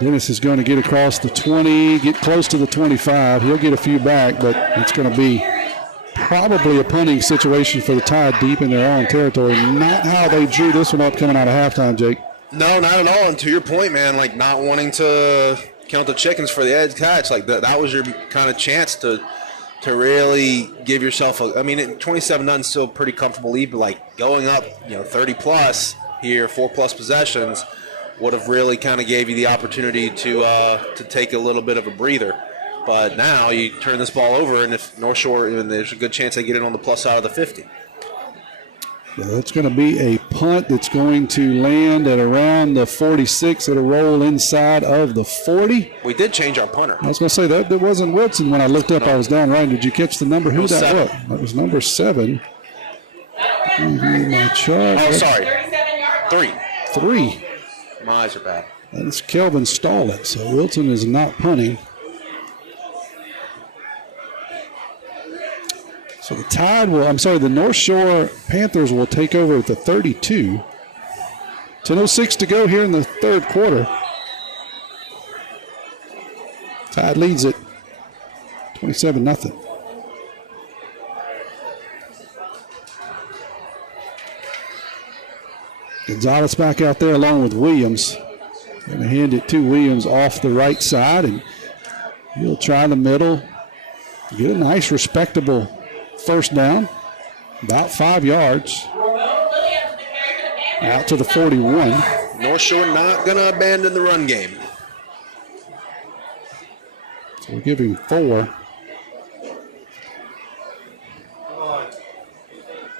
Dennis is going to get across the 20, get close to the 25. He'll get a few back, but it's going to be probably a punting situation for the Tide deep in their own territory. Not how they drew this one up coming out of halftime, Jake. No, not at all. And to your point, man, like not wanting to count the chickens for the edge catch, like that was your kind of chance to really give yourself a. I mean, 27-0 is still a pretty comfortable lead, but like going up, 30 plus here, 4+ possessions would have really kind of gave you the opportunity to take a little bit of a breather. But now you turn this ball over, and if North Shore, there's a good chance they get it on the plus side of the 50. So it's going to be a punt that's going to land at around the 46. It'll roll inside of the 40. We did change our punter. I was going to say that wasn't Wilson when I looked up. I was down right. Did you catch the number? Who that was? That was number 7. My chart. Oh, sorry. 3. My eyes are bad. That's Kelvin Stallett. So Wilson is not punting. So the North Shore Panthers will take over at the 32. 10:06 to go here in the third quarter. Tide leads it 27-0. Gonzalez back out there along with Williams. Going to hand it to Williams off the right side, and he'll try the middle. Get a nice, respectable first down, about 5 yards. Out to the 41. North Shore not going to abandon the run game. So we'll give him 4.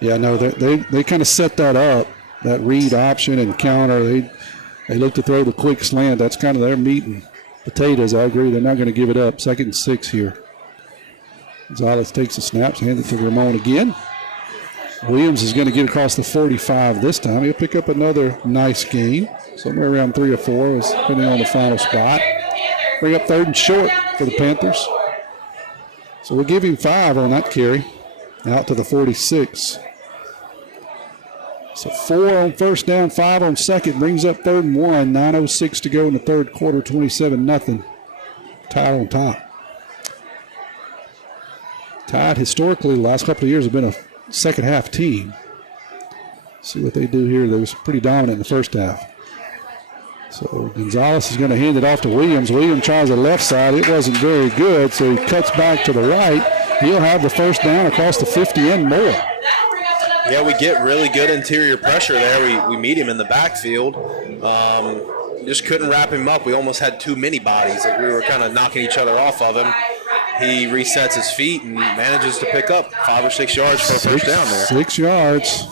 Yeah, no, they kind of set that up, that read option and counter. They look to throw the quick slant. That's kind of their meat and potatoes. I agree. They're not going to give it up. 2nd and 6 here. Gonzalez takes the snaps, hands it to Ramon again. Williams is going to get across the 45 this time. He'll pick up another nice gain, somewhere around 3 or 4, depending on the final spot. Bring up 3rd and short for the Panthers. So we'll give him 5 on that carry, out to the 46. So 4 on first down, 5 on second, brings up 3rd and 1. 9:06 to go in the third quarter, 27-0. Tide on top. Tide historically the last couple of years have been a second half team. See what they do here. They was pretty dominant in the first half. So Gonzalez is going to hand it off to Williams. Williams tries the left side. It wasn't very good, so he cuts back to the right. He'll have the first down across the 50 and more. Yeah, we get really good interior pressure there. We meet him in the backfield. Just couldn't wrap him up. We almost had too many bodies. Like we were kind of knocking each other off of him. he resets his feet and manages to pick up 5 or 6 yards for a first down there. 6 yards.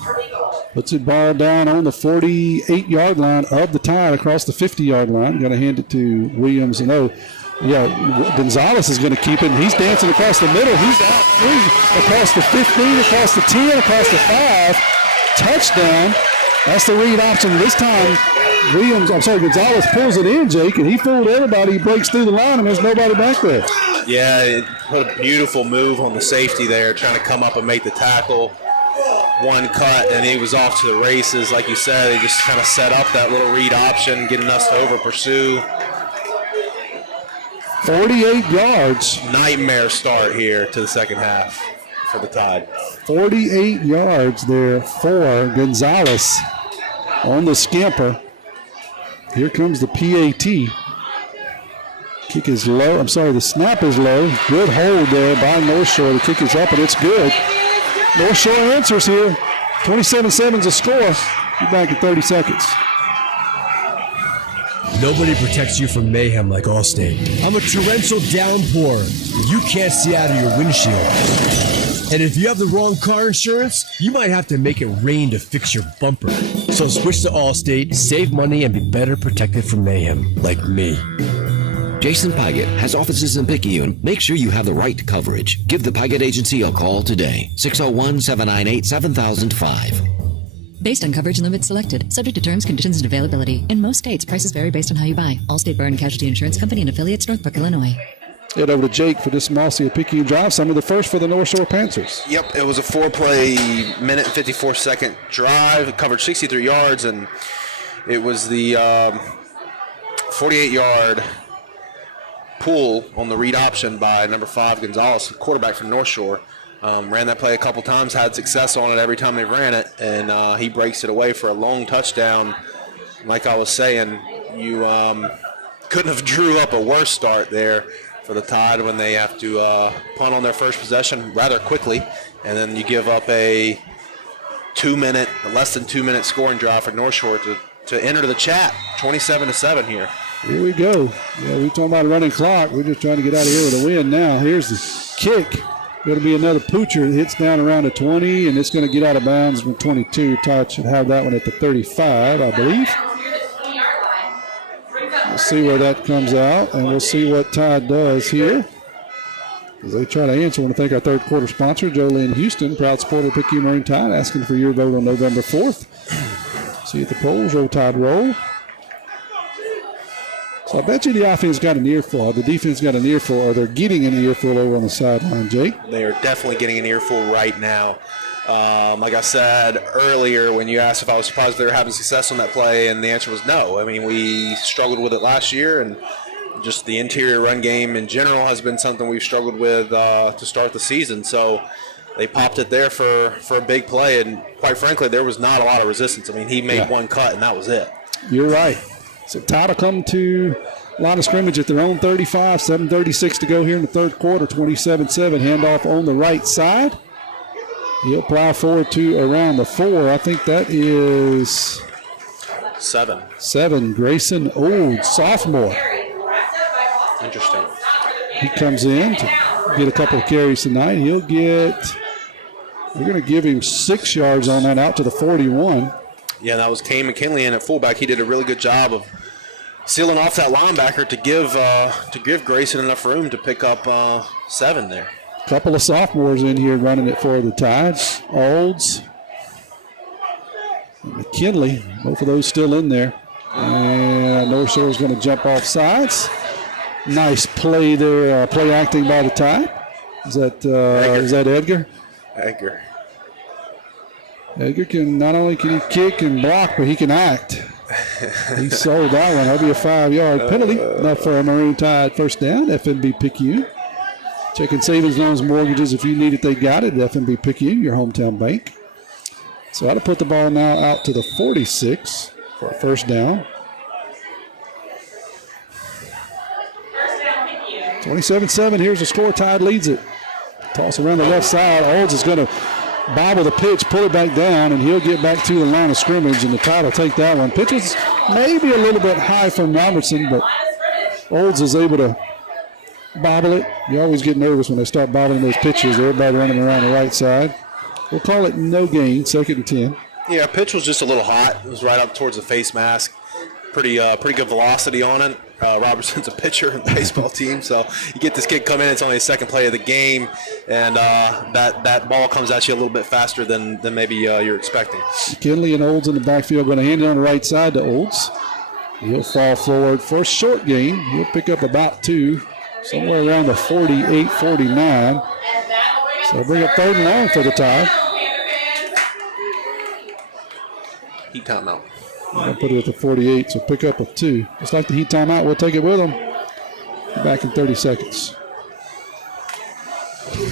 Puts the ball down on the 48-yard line of the Tide across the 50-yard line. Going to hand it to Williams. And Gonzalez is going to keep it. He's dancing across the middle. He's out 3, across the 15, across the 10, across the 5. Touchdown. That's the read option. This time, Gonzalez pulls it in, Jake, and he fooled everybody. He breaks through the line, and there's nobody back there. Yeah, it put a beautiful move on the safety there, trying to come up and make the tackle. One cut, and he was off to the races. Like you said, he just kind of set up that little read option, getting us to over-pursue. 48 yards. Nightmare start here to the second half for the Tide. 48 yards there for Gonzalez on the scamper. Here comes the PAT. Kick is low. The snap is low. Good hold there by Northshore. The kick is up, and it's good. Northshore answers here. 27-7 is a score. Be back in 30 seconds. Nobody protects you from mayhem like Allstate. I'm a torrential downpour. You can't see out of your windshield. And if you have the wrong car insurance, you might have to make it rain to fix your bumper. So switch to Allstate, save money, and be better protected from mayhem like me. Jason Paget has offices in Picayune. Make sure you have the right coverage. Give the Paget Agency a call today. 601-798-7005. Based on coverage limits selected, subject to terms, conditions, and availability. In most states, prices vary based on how you buy. Allstate Bar and Casualty Insurance Company and affiliates, Northbrook, Illinois. Head over to Jake for this Mossy Picayune drive. Some of the first for the Northshore Panthers. Yep, it was a 4-play, minute and 54-second drive. It covered 63 yards, and it was the 48-yard pull on the read option by number 5 Gonzalez, quarterback from Northshore. Ran that play a couple times, had success on it every time they ran it, and he breaks it away for a long touchdown. Like I was saying, you couldn't have drew up a worse start there for the Tide when they have to punt on their first possession rather quickly, and then you give up a less than 2 minute scoring drive for Northshore to enter the chat. 27-7 here. Here we go. Yeah, we're talking about a running clock. We're just trying to get out of here with a win now. Here's the kick. Going to be another poocher. It hits down around the 20, and it's going to get out of bounds from 22. Todd should have that one at the 35, I believe. We'll see where that comes out, and we'll see what Todd does here. As they try to answer, I want to thank our third quarter sponsor, Jolene Houston, proud supporter of Picayune Marine Tide, asking for your vote on November 4th. See you at the polls. Roll Tide roll. So I bet you the offense got an earful, the defense got an earful, or they're getting an earful over on the sideline, Jake. They are definitely getting an earful right now. Like I said earlier, when you asked if I was surprised they were having success on that play, and the answer was no. I mean, we struggled with it last year, and just the interior run game in general has been something we've struggled with to start the season. So they popped it there for a big play, and quite frankly, there was not a lot of resistance. I mean, he made one cut, and that was it. You're right. So Tide will come to line of scrimmage at their own 35, 7:36 to go here in the third quarter, 27-7. Handoff on the right side. He'll plow forward to around the 4. I think that is 7. Grayson Old, sophomore. Interesting. He comes in to get a couple of carries tonight. We're going to give him 6 yards on that out to the 41. Yeah, that was Kane McKinley in at fullback. He did a really good job of sealing off that linebacker to give Grayson enough room to pick up 7 there. A couple of sophomores in here running it for the Tide. Olds, McKinley, both of those still in there. And Northshore is going to jump off sides. Nice play there, play acting by the Tide. Is that Edgar? Edgar can not only can he kick and block, but he can act. He sold that one. That'll be a 5-yard penalty. Enough for a Maroon Tide first down. FNB Picayune. Checking savings, loans, mortgages. If you need it, they got it. FNB Picayune, your hometown bank. So I'll put the ball now out to the 46 for a first down. 27-7. Here's the score. Tide leads it. Toss around the left side. Olds is going to bobble the pitch, pull it back down, and he'll get back to the line of scrimmage, and the Tide will take that one. Pitch is maybe a little bit high from Robertson, but Olds is able to bobble it. You always get nervous when they start bobbling those pitches. Everybody running around the right side. We'll call it no gain, 2nd and 10. Yeah, pitch was just a little hot. It was right up towards the face mask. Pretty good velocity on it. Robertson's a pitcher in the baseball team, so you get this kid come in. It's only his 2nd play of the game, and that ball comes at you a little bit faster than maybe you're expecting. McKinley and Olds in the backfield, going to hand it on the right side to Olds. He'll fall forward for a short gain. He'll pick up about 2, somewhere around the 48-49. So bring up 3rd and long for the Tide. Heat timeout. I'll put it at the 48, so pick up a 2. Just like the heat timeout, we'll take it with them. Back in 30 seconds.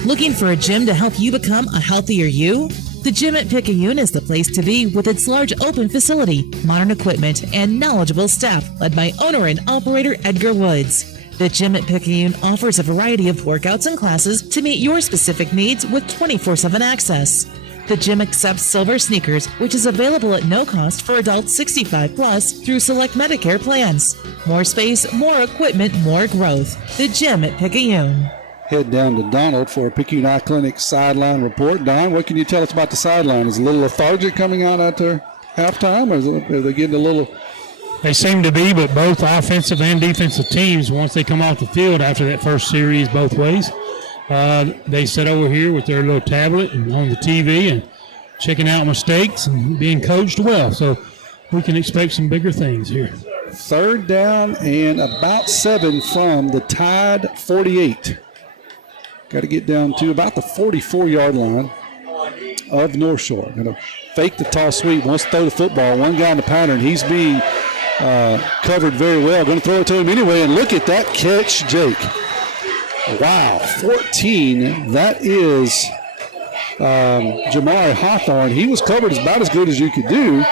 Looking for a gym to help you become a healthier you? The gym at Picayune is the place to be with its large open facility, modern equipment, and knowledgeable staff led by owner and operator Edgar Woods. The gym at Picayune offers a variety of workouts and classes to meet your specific needs with 24/7 access. The gym accepts silver sneakers, which is available at no cost for adults 65 plus through select Medicare plans. More space, more equipment, more growth. The gym at Picayune. Head down to Donald for a Picayune Eye Clinic sideline report. Don, what can you tell us about the sideline? Is it a little lethargic coming out after halftime, or are they getting a little... They seem to be, but both offensive and defensive teams, once they come off the field after that first series both ways, they sit over here with their little tablet and on the TV and checking out mistakes and being coached well. So we can expect some bigger things here. 3rd down and about 7 from the Tide 48. Got to get down to about the 44-yard line of North Shore. Going to fake the toss sweep. Wants to throw the football. One guy in the pattern. He's being covered very well. Going to throw it to him anyway. And look at that catch, Jake. Wow, 14. That is Jamari Hawthorne. He was covered about as good as you could do.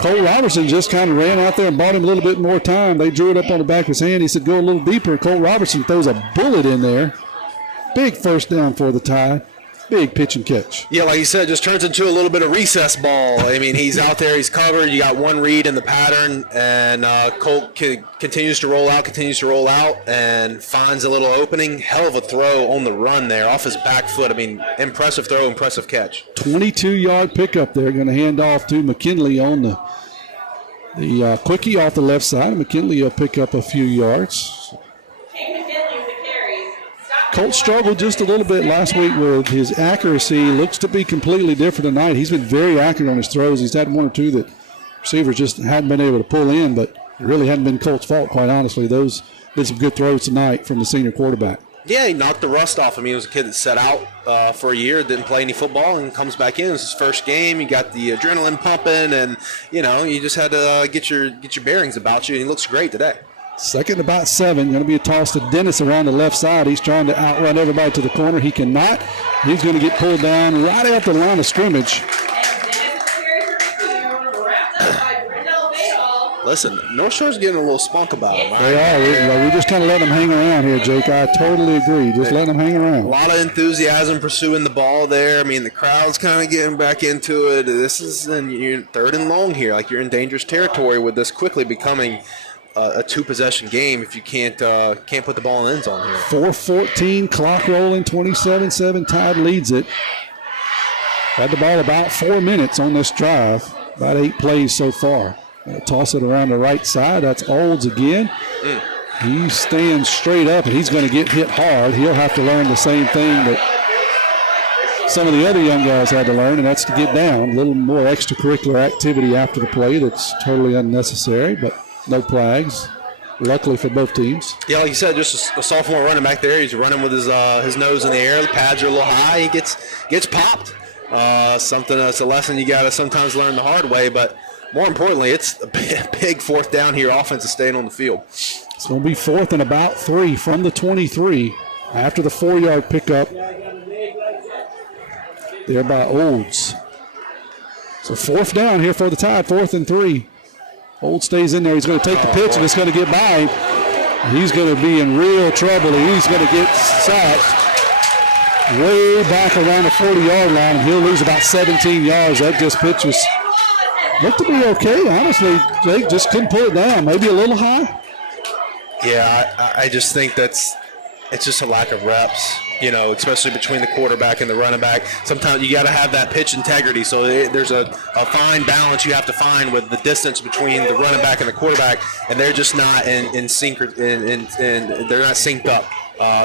Cole Robertson just kind of ran out there and bought him a little bit more time. They drew it up on the back of his hand. He said, go a little deeper. Cole Robertson throws a bullet in there. Big first down for the Tide. Big pitch and catch. Yeah, like you said, just turns into a little bit of recess ball. I mean, he's out there, he's covered. You got one read in the pattern, and Colt continues to roll out, and finds a little opening. Hell of a throw on the run there off his back foot. I mean, impressive throw, impressive catch. 22-yard pickup there. Going to hand off to McKinley on the quickie off the left side. McKinley will pick up a few yards. Colt struggled just a little bit last week with his accuracy. Looks to be completely different tonight. He's been very accurate on his throws. He's had 1 or 2 that receivers just hadn't been able to pull in, but it really hadn't been Colt's fault, quite honestly. Those been some good throws tonight from the senior quarterback. Yeah, he knocked the rust off him. He was a kid that sat out for a year, didn't play any football, and comes back in. It was his first game. He got the adrenaline pumping, and, you just had to get your bearings about you, and he looks great today. 2nd about 7. Going to be a toss to Dennis around the left side. He's trying to outrun everybody to the corner. He cannot. He's going to get pulled down right out the line of scrimmage. Listen, North Shore's getting a little spunk about him. They are. We just kind of let them hang around here, Jake. I totally agree. Just let them hang around. A lot of enthusiasm pursuing the ball there. I mean, the crowd's kind of getting back into it. This is you're 3rd and long here. Like, you're in dangerous territory with this quickly becoming a 2-possession game if you can't put the ball in the end zone here. 4:14, clock rolling, 27-7. Tide leads it. Had the ball about 4 minutes on this drive. About 8 plays so far. Toss it around the right side. That's Olds again. He stands straight up, and he's going to get hit hard. He'll have to learn the same thing that some of the other young guys had to learn, and that's to get down. A little more extracurricular activity after the play that's totally unnecessary, but no flags, luckily for both teams. Yeah, like you said, just a sophomore running back there. He's running with his nose in the air. The pads are a little high. He gets popped. Something that's a lesson you got to sometimes learn the hard way, but more importantly, it's a big 4th down here. Offense is staying on the field. It's going to be 4th and about 3 from the 23 after the 4-yard pickup there by Olds. So 4th down here for the Tide, 4th and 3. Olds stays in there. He's going to take the pitch, and it's going to get by him. He's going to be in real trouble, and he's going to get sacked way back around the 40-yard line. He'll lose about 17 yards. That just pitch looked to be okay. Honestly, Jake just couldn't pull it down. Maybe a little high. Yeah, I just think that's it's just a lack of reps, especially between the quarterback and the running back. Sometimes you got to have that pitch integrity. So there's a fine balance you have to find with the distance between the running back and the quarterback, and they're just not in sync, and they're not synced up.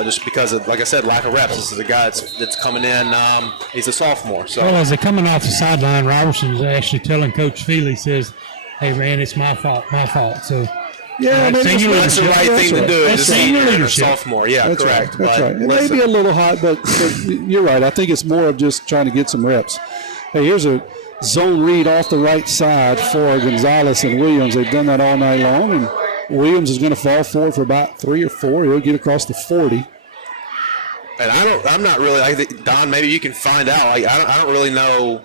Just because of, like I said, lack of reps. This is a guy that's coming in. He's a sophomore. So. Well, as they're coming off the sideline, Robertson's actually telling Coach Feely, says, "Hey, man, it's my fault. So." Yeah, that's the right thing to do. Just a sophomore. Yeah, that's correct. Right. That's right. It may be a little hot, but you're right. I think it's more of just trying to get some reps. Hey, here's a zone read off the right side for Gonzalez and Williams. They've done that all night long, and Williams is going to fall forward for about 3 or 4. He'll get across the 40. And I'm not really. I think, Don, maybe you can find out. I don't really know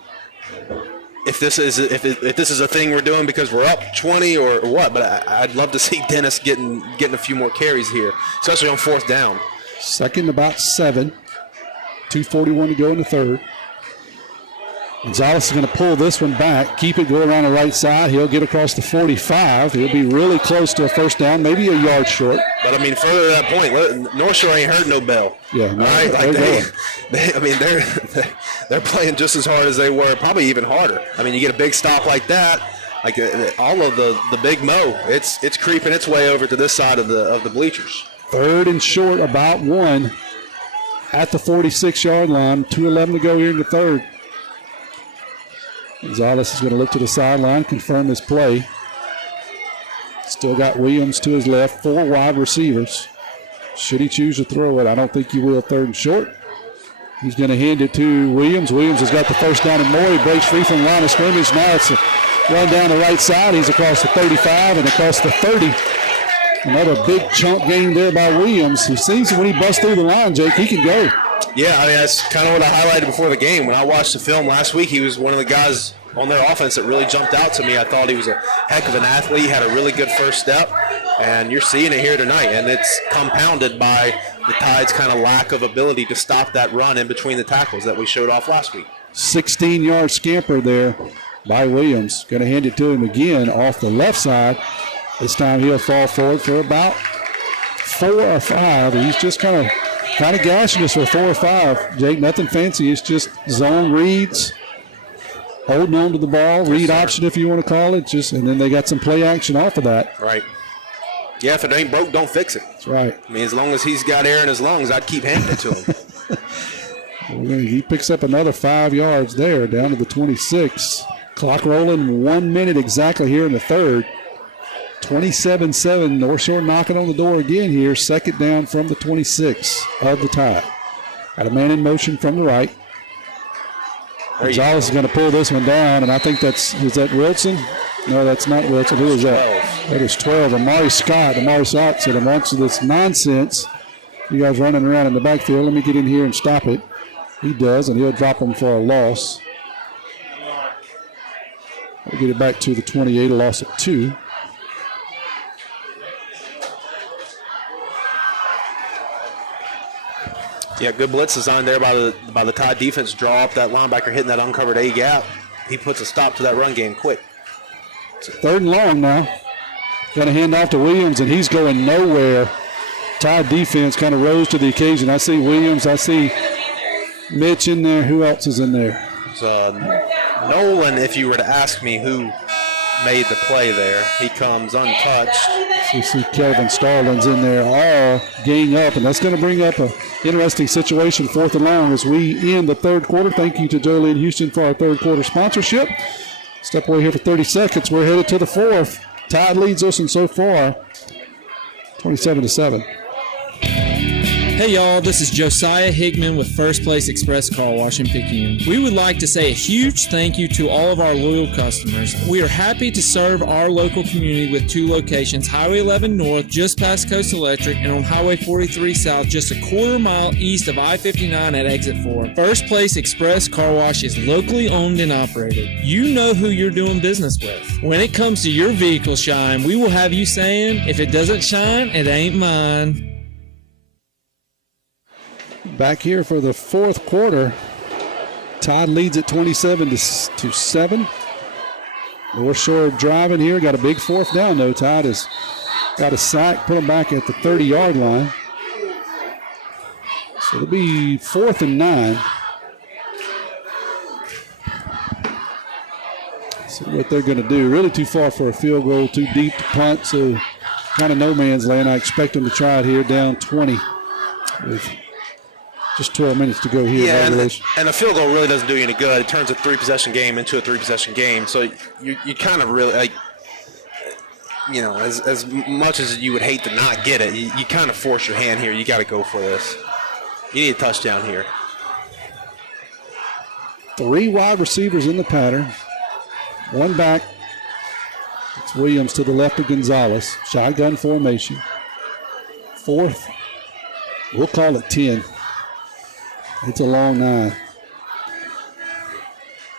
if this is a thing we're doing because we're up 20 or what. But I'd love to see Dennis getting a few more carries here, especially on 4th down. Second, about 7. 2:41 to go in the third. Gonzalez is going to pull this one back, keep it, go around the right side. He'll get across the 45. He'll be really close to a first down, maybe a yard short. But, further to that point, North Shore ain't heard no bell. Yeah, no, they're playing just as hard as they were, probably even harder. You get a big stop like that, like all of the big mo, it's creeping its way over to this side of the bleachers. 3rd and short, about 1 at the 46-yard line. 2:11 to go here in the third. Gonzalez is going to look to the sideline, confirm his play. Still got Williams to his left, 4 wide receivers. Should he choose to throw it? I don't think he will. 3rd and short. He's going to hand it to Williams. Williams has got the first down and more. He breaks free from the line of scrimmage. Now it's a run down the right side. He's across the 35 and across the 30. Another big chunk gain there by Williams. He seems when he busts through the line, Jake, he can go. Yeah, that's kind of what I highlighted before the game. When I watched the film last week, he was one of the guys on their offense that really jumped out to me. I thought he was a heck of an athlete. He had a really good first step, and you're seeing it here tonight. And it's compounded by the Tide's kind of lack of ability to stop that run in between the tackles that we showed off last week. 16-yard scamper there by Williams. Going to hand it to him again off the left side. This time he'll fall forward for about 4 or 5. He's just kind of gashing us for 4 or 5. Jake, nothing fancy. It's just zone reads, holding on to the ball, read option if you want to call it. And then they got some play action off of that. Right. Yeah, if it ain't broke, don't fix it. That's right. As long as he's got air in his lungs, I'd keep handing it to him. He picks up another 5 yards there, down to the 26. Clock rolling, 1 minute exactly here in the third. 27-7. North Shore knocking on the door again here. 2nd down from the 26 of the Tide. Got a man in motion from the right. Gonzalez is going to pull this one down, and I think is that Wilson? No, that's not Wilson. Who is that? That is 12. Amari Scott. Amari Scott said, amongst this nonsense, you guys running around in the backfield, let me get in here and stop it. He does, and he'll drop him for a loss. We'll get it back to the 28, a loss of 2. Yeah, good blitz design there by the Tide defense. Draw up that linebacker hitting that uncovered A gap. He puts a stop to that run game quick. 3rd and long now. Got a hand off to Williams, and he's going nowhere. Tide defense kind of rose to the occasion. I see Williams. I see Mitch in there. Who else is in there? It's Nolan, if you were to ask me who made the play there. He comes untouched. So you see Kelvin Starling's in there all gang up, and that's going to bring up an interesting situation, 4th and long, as we end the third quarter. Thank you to Jolene Houston for our third quarter sponsorship. Step away here for 30 seconds. We're headed to the 4th. Tide leads us, and so far, 27-7. Hey y'all, this is Josiah Hickman with First Place Express Car Wash in Picayune. We would like to say a huge thank you to all of our loyal customers. We are happy to serve our local community with 2 locations, Highway 11 North, just past Coast Electric, and on Highway 43 South, just a quarter-mile east of I-59 at Exit 4. First Place Express Car Wash is locally owned and operated. You know who you're doing business with. When it comes to your vehicle shine, we will have you saying, if it doesn't shine, it ain't mine. Back here for the 4th quarter. Tide leads at 27-7. North Shore driving here. Got a big 4th down, though. Tide has got a sack, put them back at the 30-yard line. So it'll be 4th and 9. See what they're going to do. Really too far for a field goal, too deep to punt, so kind of no man's land. I expect them to try it here, down 20 with just 12 minutes to go here. Yeah, and a field goal really doesn't do you any good. It turns a 3-possession game into a 3-possession game. So you kind of really, like, you know, as much as you would hate to not get it, you kind of force your hand here. You got to go for this. You need a touchdown here. 3 wide receivers in the pattern. 1 back. It's Williams to the left of Gonzalez. Shotgun formation. 4th. We'll call it 10. It's a long 9.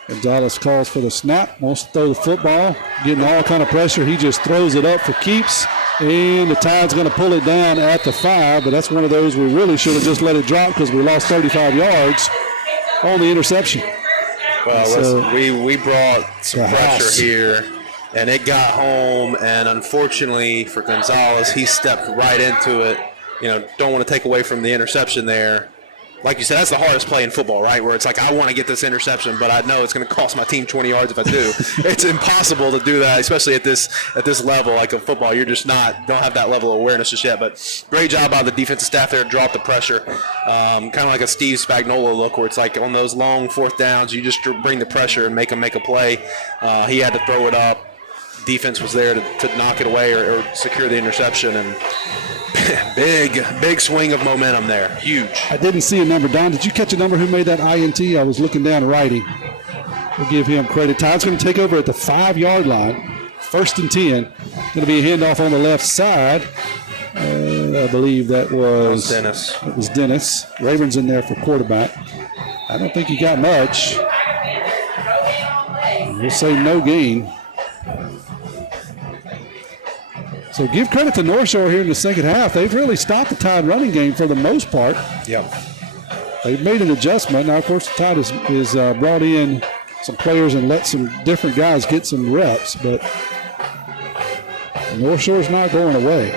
Gonzalez calls for the snap. Wants to throw the football. Getting all kind of pressure. He just throws it up for keeps. And the Tide's going to pull it down at the 5. But that's one of those we really should have just let it drop because we lost 35 yards on the interception. Well, listen, we brought some pressure here, and it got home, and unfortunately for Gonzalez, he stepped right into it. You know, don't want to take away from the interception there. Like you said, that's the hardest play in football, right, where it's like, I want to get this interception, but I know it's going to cost my team 20 yards if I do. It's impossible to do that, especially at this level, like in football. You're just don't have that level of awareness just yet. But great job by the defensive staff there to drop the pressure. Kind of like a Steve Spagnuolo look, where it's like on those long 4th downs, you just bring the pressure and make them make a play. He had to throw it up. Defense was there to knock it away or secure the interception, and big swing of momentum there. Huge. I didn't see a number. Don, did you catch a number who made that INT? I was looking down writing. We'll give him credit. Todd's going to take over at the 5-yard line. 1st and 10. Going to be a handoff on the left side. I believe that was Dennis. It was Dennis. Rayburn's in there for quarterback. I don't think he got much. We'll say no gain. So give credit to North Shore here in the second half. They've really stopped the Tide running game for the most part. Yep. They've made an adjustment. Now, of course, the Tide is brought in some players and let some different guys get some reps, but North Shore's not going away.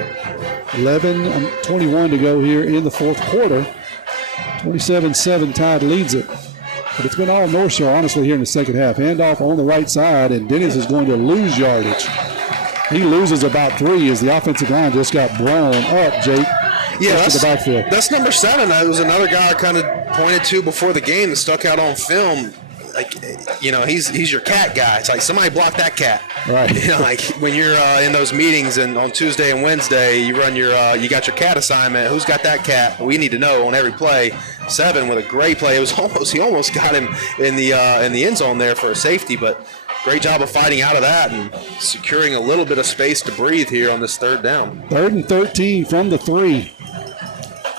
11:21 to go here in the 4th quarter. 27-7, Tide leads it. But it's been all North Shore, honestly, here in the second half. Handoff on the right side, and Dennis is going to lose yardage. He loses about 3 as the offensive line just got blown up, Jake. Yeah, that's the backfield. That's number 7. That was another guy I kind of pointed to before the game that stuck out on film. Like, you know, he's your cat guy. It's like, somebody block that cat. Right. You know, like when you're in those meetings and on Tuesday and Wednesday, you run you got your cat assignment. Who's got that cat? We need to know on every play. 7 with a great play. It was he almost got him in the end zone there for a safety, but great job of fighting out of that and securing a little bit of space to breathe here on this 3rd down. 3rd and 13 from the 3.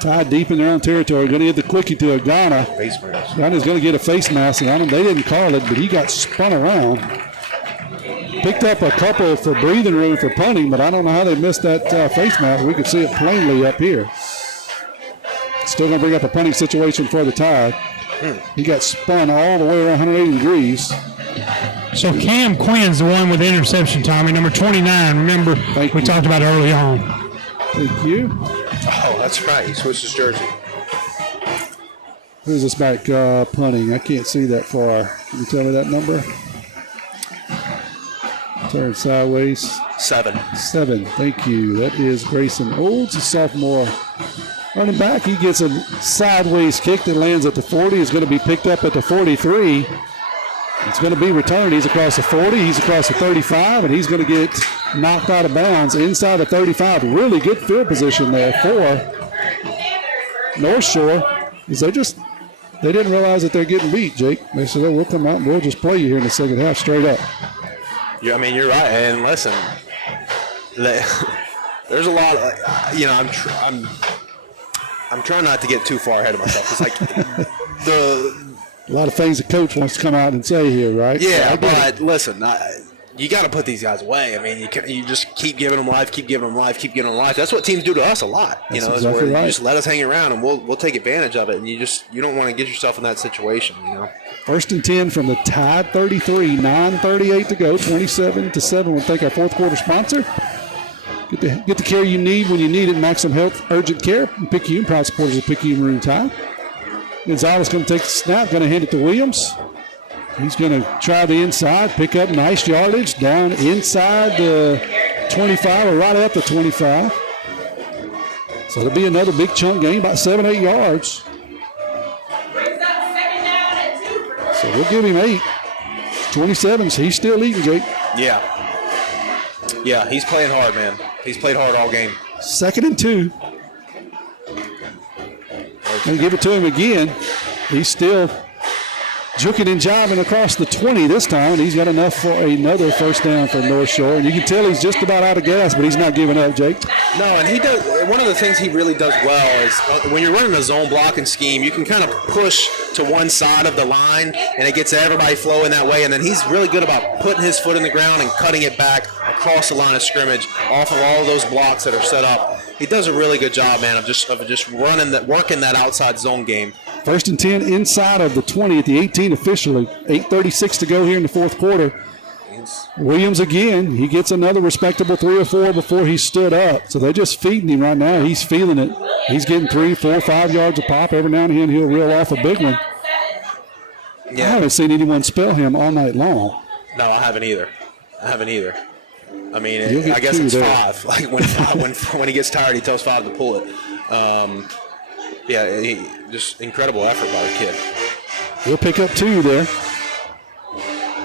Tide deep in their own territory. Going to get the quickie to Agana. Face mask. Agana's going to get a face mask on him. They didn't call it, but he got spun around. Picked up a couple for breathing room for punting, but I don't know how they missed that face mask. We could see it plainly up here. Still going to bring up a punting situation for the Tide. He got spun all the way around 180 degrees. So Cam Quinn's the one with the interception, Tommy, number 29. Remember, we talked about early on. Thank you. Oh, that's right. He switched his jersey. Who's this back punting? I can't see that far. Can you tell me that number? Turn sideways. 7. 7. Thank you. That is Grayson Olds, a sophomore running back. He gets a sideways kick that lands at the 40. It's going to be picked up at the 43. It's going to be returned. He's across the 40. He's across the 35, and he's going to get knocked out of bounds inside the 35. Really good field position there for North Shore. They didn't realize that they're getting beat, Jake. They said, "Oh, we'll come out and we'll just play you here in the second half straight up." Yeah, I mean, you're right. And listen, there's a lot of, you know, I'm trying not to get too far ahead of myself. It's like a lot of things the coach wants to come out and say here, right? Yeah, but listen, you got to put these guys away. I mean, you just keep giving them life, keep giving them life, keep giving them life. That's what teams do to us a lot. You know, exactly is where right. you just let us hang around and we'll take advantage of it. And you don't want to get yourself in that situation. You know. 1st and 10 from the Tide 33, 9:38 to go, 27-7. We'll thank our 4th quarter sponsor. Get the care you need when you need it. Maximum Health Urgent Care. Picayune, proud supporters of Picayune Maroon Tide. Gonzalez going to take the snap, going to hand it to Williams. He's going to try the inside, pick up nice yardage down inside the 25 or right at the 25. So it'll be another big chunk gain, about 7-8 yards. So we'll give him 8. 27s, he's still leading, Jake. Yeah. Yeah, he's playing hard, man. He's played hard all game. 2nd and 2. Going to give it to him again. He's still juking and jiving across the 20 this time, and he's got enough for another first down for North Shore. And you can tell he's just about out of gas, but he's not giving up, Jake. No, and he does. One of the things he really does well is when you're running a zone blocking scheme, you can kind of push to one side of the line, and it gets everybody flowing that way. And then he's really good about putting his foot in the ground and cutting it back across the line of scrimmage off of all of those blocks that are set up. He does a really good job, man, of just running that, working that outside zone game. 1st and 10 inside of the 20 at the 18 officially. 8:36 to go here in the 4th quarter. Williams again. He gets another respectable 3 or 4 before he stood up. So they're just feeding him right now. He's feeling it. He's getting 3, 4, 5 yards a pop. Every now and then he'll reel off a big one. Yeah. I haven't seen anyone spell him all night long. No, I haven't either. I mean, I guess it's there. 5. Like when he gets tired, he tells 5 to pull it. Yeah, just incredible effort by the kid. He'll pick up 2 there.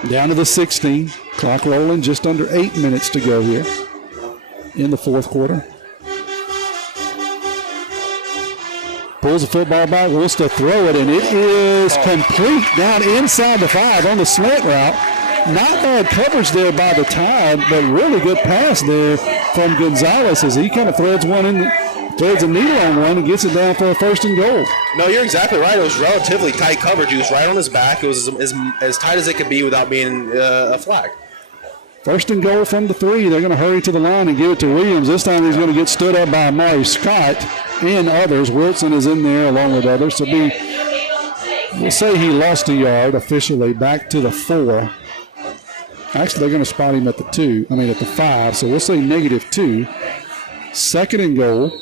Down to the 16. Clock rolling, just under 8 minutes to go here in the 4th quarter. Pulls the football back, wants to throw it, and it is complete down inside the 5 on the slant route. Not bad coverage there by the Tide, but really good pass there from Gonzalez as he kind of threads a needle on one and gets it down for a 1st and goal. No, you're exactly right. It was relatively tight coverage. He was right on his back. It was as tight as it could be without being a flag. 1st and goal from the 3. They're going to hurry to the line and give it to Williams. This time he's going to get stood up by Amari Scott and others. Wilson is in there along with others. So we'll say he lost a yard officially back to the 4. Actually, they're going to spot him at the 5. So we'll say -2. 2nd and goal.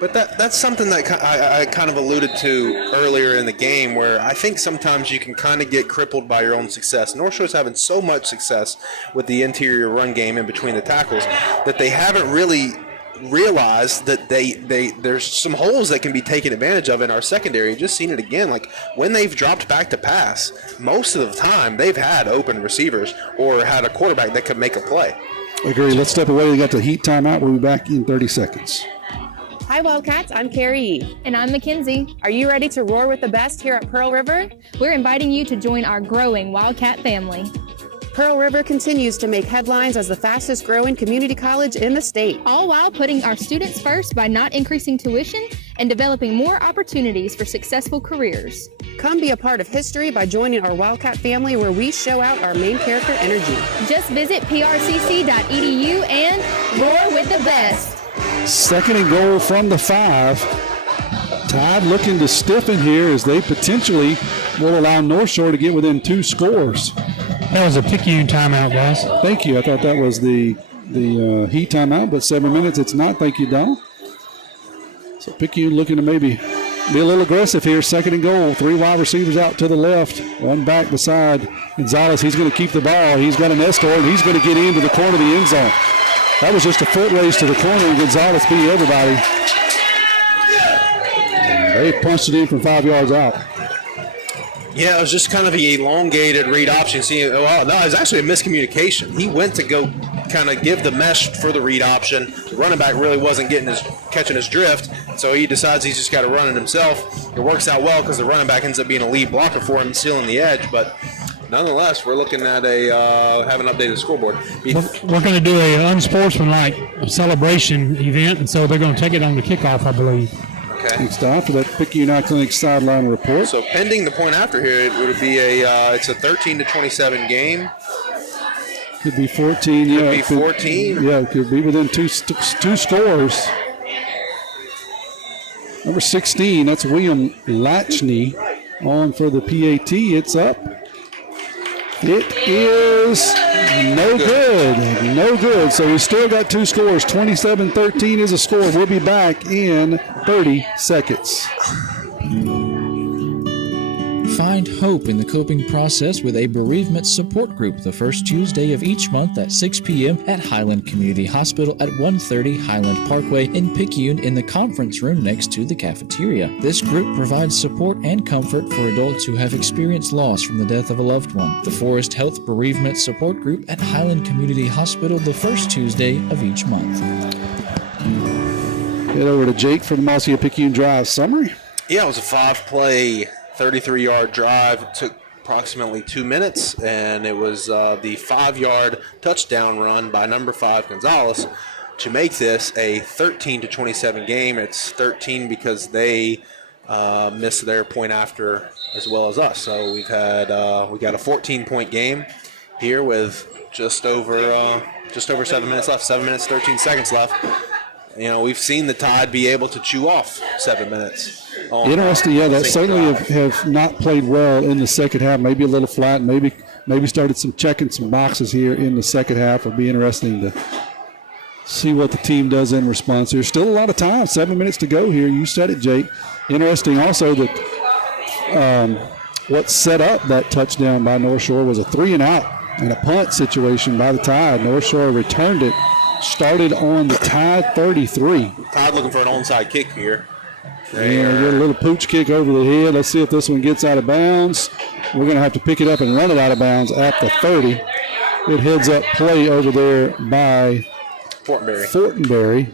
But that's something that I kind of alluded to earlier in the game, where I think sometimes you can kind of get crippled by your own success. North Shore's having so much success with the interior run game in between the tackles that they haven't really realized that there's some holes that can be taken advantage of in our secondary. Just seen it again. Like when they've dropped back to pass, most of the time they've had open receivers or had a quarterback that could make a play. Agree. Let's step away. We got the heat timeout. We'll be back in 30 seconds. Hi Wildcats, I'm Carrie. And I'm Mackenzie. Are you ready to roar with the best here at Pearl River? We're inviting you to join our growing Wildcat family. Pearl River continues to make headlines as the fastest growing community college in the state. All while putting our students first by not increasing tuition and developing more opportunities for successful careers. Come be a part of history by joining our Wildcat family where we show out our main character energy. Just visit prcc.edu and roar with the best. 2nd and goal from the 5. Tide looking to stiffen here as they potentially will allow North Shore to get within 2 scores. That was a Picayune timeout, guys. Thank you. I thought that was the heat timeout, but 7 minutes it's not. Thank you, Donald. So Picayune looking to maybe be a little aggressive here. 2nd and goal. 3 wide receivers out to the left. 1 back beside Gonzalez. He's going to keep the ball. He's got an escort, and he's going to get into the corner of the end zone. That was just a foot race to the corner, and Gonzalez beat everybody. They punched it in from 5 yards out. Yeah, it was just kind of the elongated read option. See, no, it was actually a miscommunication. He went to go kind of give the mesh for the read option. The running back really wasn't catching his drift, so he decides he's just got to run it himself. It works out well because the running back ends up being a lead blocker for him, sealing the edge. But nonetheless, we're looking at having an updated scoreboard. We're going to do a unsportsmanlike celebration event, and so they're going to take it on the kickoff, I believe. Okay. Thanks, Don, for that Picayune Clinic sideline report. So pending the point after here, it would be it's a 13-27 game. Could be 14. Could be 14. Yeah, it could be within two scores. Number 16, that's William Latchney on for the PAT. It's up. It is no good. No good. So we still got 2 scores. 27-13 is a score. We'll be back in 30 seconds. find hope in the coping process with a bereavement support group the first Tuesday of each month at 6 p.m. at Highland Community Hospital at 130 Highland Parkway in Picayune in the conference room next to the cafeteria. This group provides support and comfort for adults who have experienced loss from the death of a loved one. The Forest Health Bereavement Support Group at Highland Community Hospital the first Tuesday of each month. Head over to Jake for the Mossy Picayune Drive summary. Yeah, it was a 5-play, 33-yard drive. It took approximately 2 minutes, and it was the 5-yard touchdown run by number 5 Gonzalez to make this a 13-27 game. It's 13 because they missed their point after as well as us. So we got a 14-point game here with just over 7 minutes left. 7 minutes, 13 seconds left. You know, we've seen the Tide be able to chew off 7 minutes. Interesting, yeah, that certainly have not played well in the second half. Maybe a little flat, maybe started checking some boxes here in the second half. It'll be interesting to see what the team does in response. There's still a lot of time, 7 minutes to go here. You said it, Jake. Interesting also that what set up that touchdown by North Shore was a 3-and-out and a punt situation by the Tide. North Shore returned it. Started on the Tide 33. Tide looking for an onside kick here. Yeah, get a little pooch kick over the head. Let's see if this one gets out of bounds. We're going to have to pick it up and run it out of bounds at the 30. Good heads-up play over there by Fortenberry.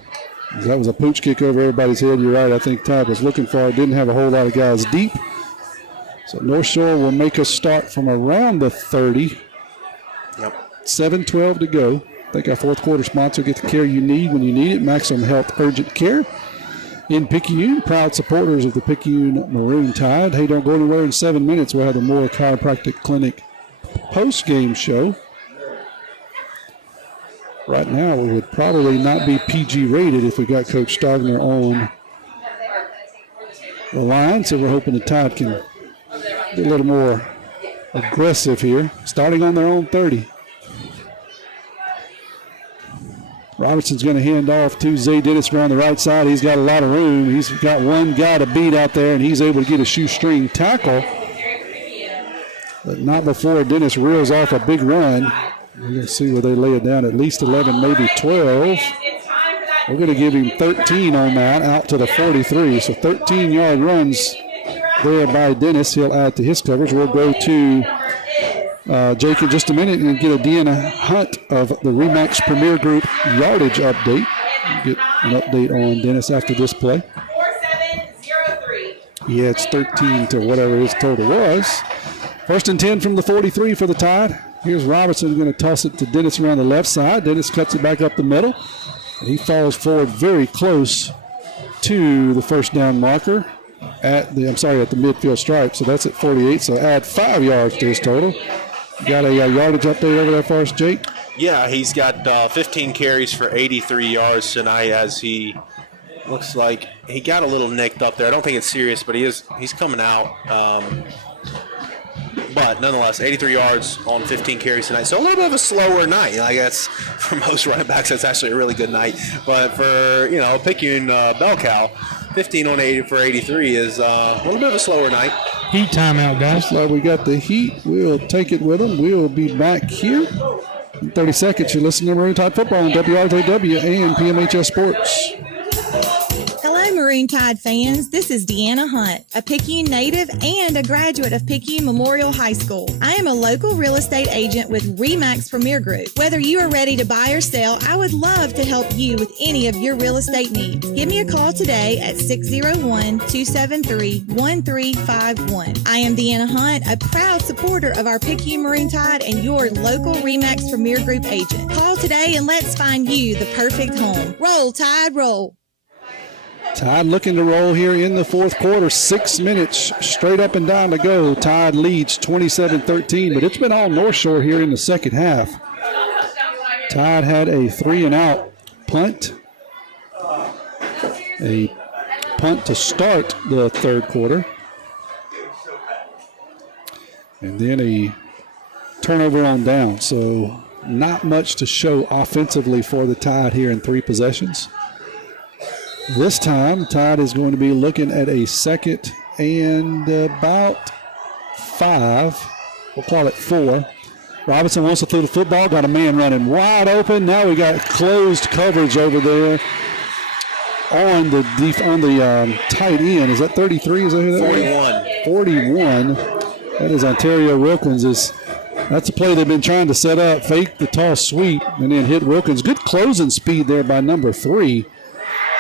That was a pooch kick over everybody's head. You're right. I think Tide was looking for it. Didn't have a whole lot of guys deep. So North Shore will make a start from around the 30. Yep. 7:12 to go. I think our fourth quarter sponsor, get the care you need when you need it. Maximum Health Urgent Care in Picayune. Proud supporters of the Picayune Maroon Tide. Hey, don't go anywhere. In 7 minutes, we'll have the Moore Chiropractic Clinic post-game show. Right now, we would probably not be PG rated if we got Coach Stagner on the line. So we're hoping the Tide can be a little more aggressive here. Starting on their own 30. Robertson's going to hand off to Zay Dennis around the right side. He's got a lot of room. He's got one guy to beat out there, and he's able to get a shoestring tackle. But not before Dennis reels off a big run. We're going to see where they lay it down. At least 11, maybe 12. We're going to give him 13 on that, out to the 43. So 13-yard runs there by Dennis. He'll add to his coverage. We'll go to Jake in just a minute and get a Deanna Hunt of the RE/MAX Premier Group yardage update. Get an update on Dennis after this play. 4703. Yeah, it's 13 to whatever his total was. First and 10 from the 43 for the Tide. Here's Robertson going to toss it to Dennis around the left side. Dennis cuts it back up the middle. And he falls forward very close to the first down marker at the midfield stripe. So that's at 48. So add 5 yards to his total. Got a yardage update over there for us, Jake? Yeah, he's got 15 carries for 83 yards tonight as he looks like he got a little nicked up there. I don't think it's serious, but he's coming out. But nonetheless, 83 yards on 15 carries tonight. So a little bit of a slower night. I guess for most running backs, that's actually a really good night. But for, Picayune bell cow, 15 on 80 for 83 is a little bit of a slower night. Heat timeout, guys. Just like we got the heat, we'll take it with them. We'll be back here in 30 seconds. You're listening to Maroon Tide Football on WRJW and PMHS Sports. Hello, Maroon Tide fans. This is Deanna Hunt, a Picayune native and a graduate of Picayune Memorial High School. I am a local real estate agent with RE/MAX Premier Group. Whether you are ready to buy or sell, I would love to help you with any of your real estate needs. Give me a call today at 601-273-1351. I am Deanna Hunt, a proud supporter of our Picayune Maroon Tide and your local RE/MAX Premier Group agent. Call today and let's find you the perfect home. Roll, Tide, roll. Tide looking to roll here in the fourth quarter. 6 minutes straight up and down to go. Tide leads 27-13, but it's been all North Shore here in the second half. Tide had a 3-and-out punt. A punt to start the third quarter. And then a turnover on down. So not much to show offensively for the Tide here in 3 possessions. This time, Tide is going to be looking at a second and about 5. We'll call it 4. Robinson wants to throw the football. Got a man running wide open. Now we got closed coverage over there on the tight end. Is that 33? Is that who that is? 41. That is Ontario Wilkins. That's a play they've been trying to set up. Fake the toss sweep and then hit Wilkins. Good closing speed there by number 3.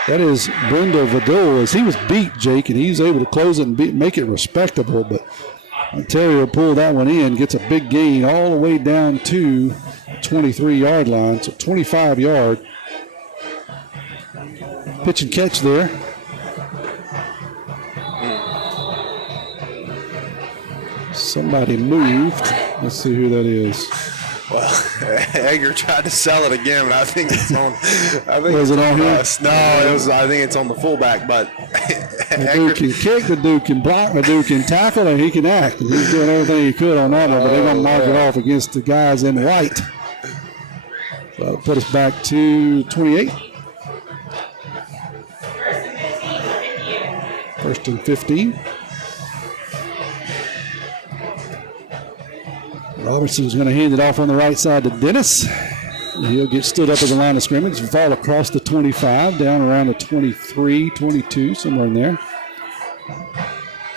That is Brendo Vidal, as he was beat, Jake, and he's able to close it and make it respectable. But Ontario pulled that one in, gets a big gain all the way down to 23-yard line, so 25-yard. Pitch and catch there. Somebody moved. Let's see who that is. Well, Egger tried to sell it again, but I think it's on. Was it on us? No, I think it's on the fullback. But the dude can kick, the dude can block, the dude can tackle, and he can act. And he's doing everything he could on that one, but they're going to mark it off against the guys in white. So that'll put us back to 28. First and 15. Robertson's going to hand it off on the right side to Dennis. He'll get stood up at the line of scrimmage and fall across the 25, down around the 23, 22, somewhere in there.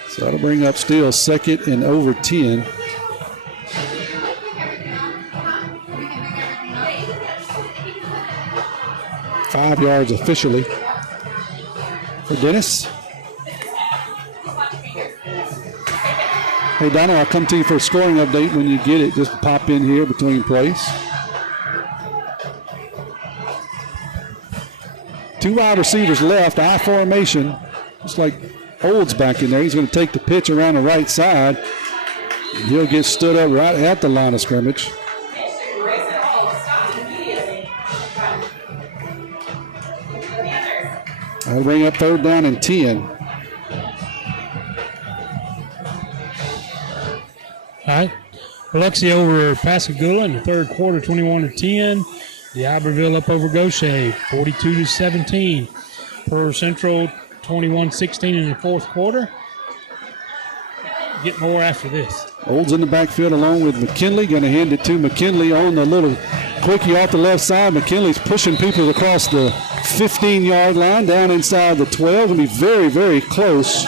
So that'll bring up still second and over 10. Five yards officially for Dennis. Hey, Donna, I'll come to you for a scoring update when you get it. Just pop in here between plays. 2 wide receivers left, I formation. Just like Olds back in there. He's going to take the pitch around the right side. And he'll get stood up right at the line of scrimmage. I'll bring up third down and 10. All right. Biloxi over Pascagoula in the third quarter, 21-10. D'Iberville up over Gaucher, 42-17. Pearl Central, 21-16 in the fourth quarter. Get more after this. Olds in the backfield along with McKinley. Going to hand it to McKinley on the little quickie off the left side. McKinley's pushing people across the 15-yard line down inside the 12. Going to be very, very close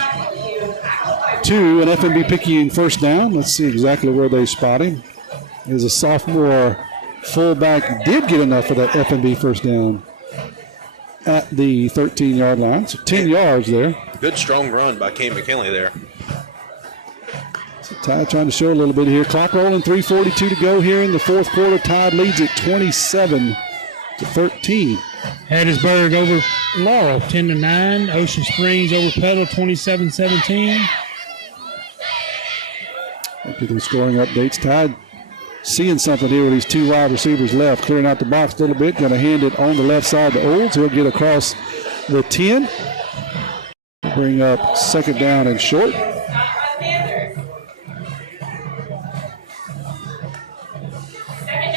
to an FMB Picayune first down. Let's see exactly where they spot him. As a sophomore fullback did get enough of that FMB first down at the 13-yard line. So 10 yards there. Good strong run by Kane McKinley there. So Tide trying to show a little bit here. Clock rolling, 3:42 to go here in the fourth quarter. Tide leads at 27-13. Hattiesburg over Laurel, 10-9. Ocean Springs over Petal, 27-17. After the scoring updates, Tide seeing something here with these 2 wide receivers left, clearing out the box a little bit. Going to hand it on the left side to Olds. He'll get across the 10. Bring up second down and short.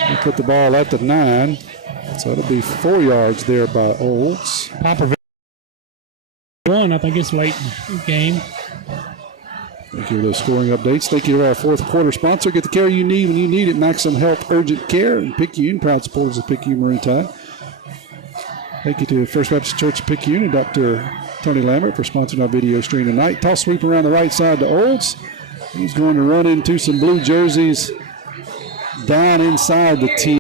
He put the ball at the 9. So it'll be 4 yards there by Olds. Popperville won. I think it's late in the game. Thank you for those scoring updates. Thank you to our fourth quarter sponsor. Get the care you need when you need it. Maximum Health Urgent Care and Picayune, proud supporters of Picayune Marine Tide. Thank you to First Baptist Church of Picayune and Dr. Tony Lambert for sponsoring our video stream tonight. Toss sweep around the right side to Olds. He's going to run into some blue jerseys down inside the team.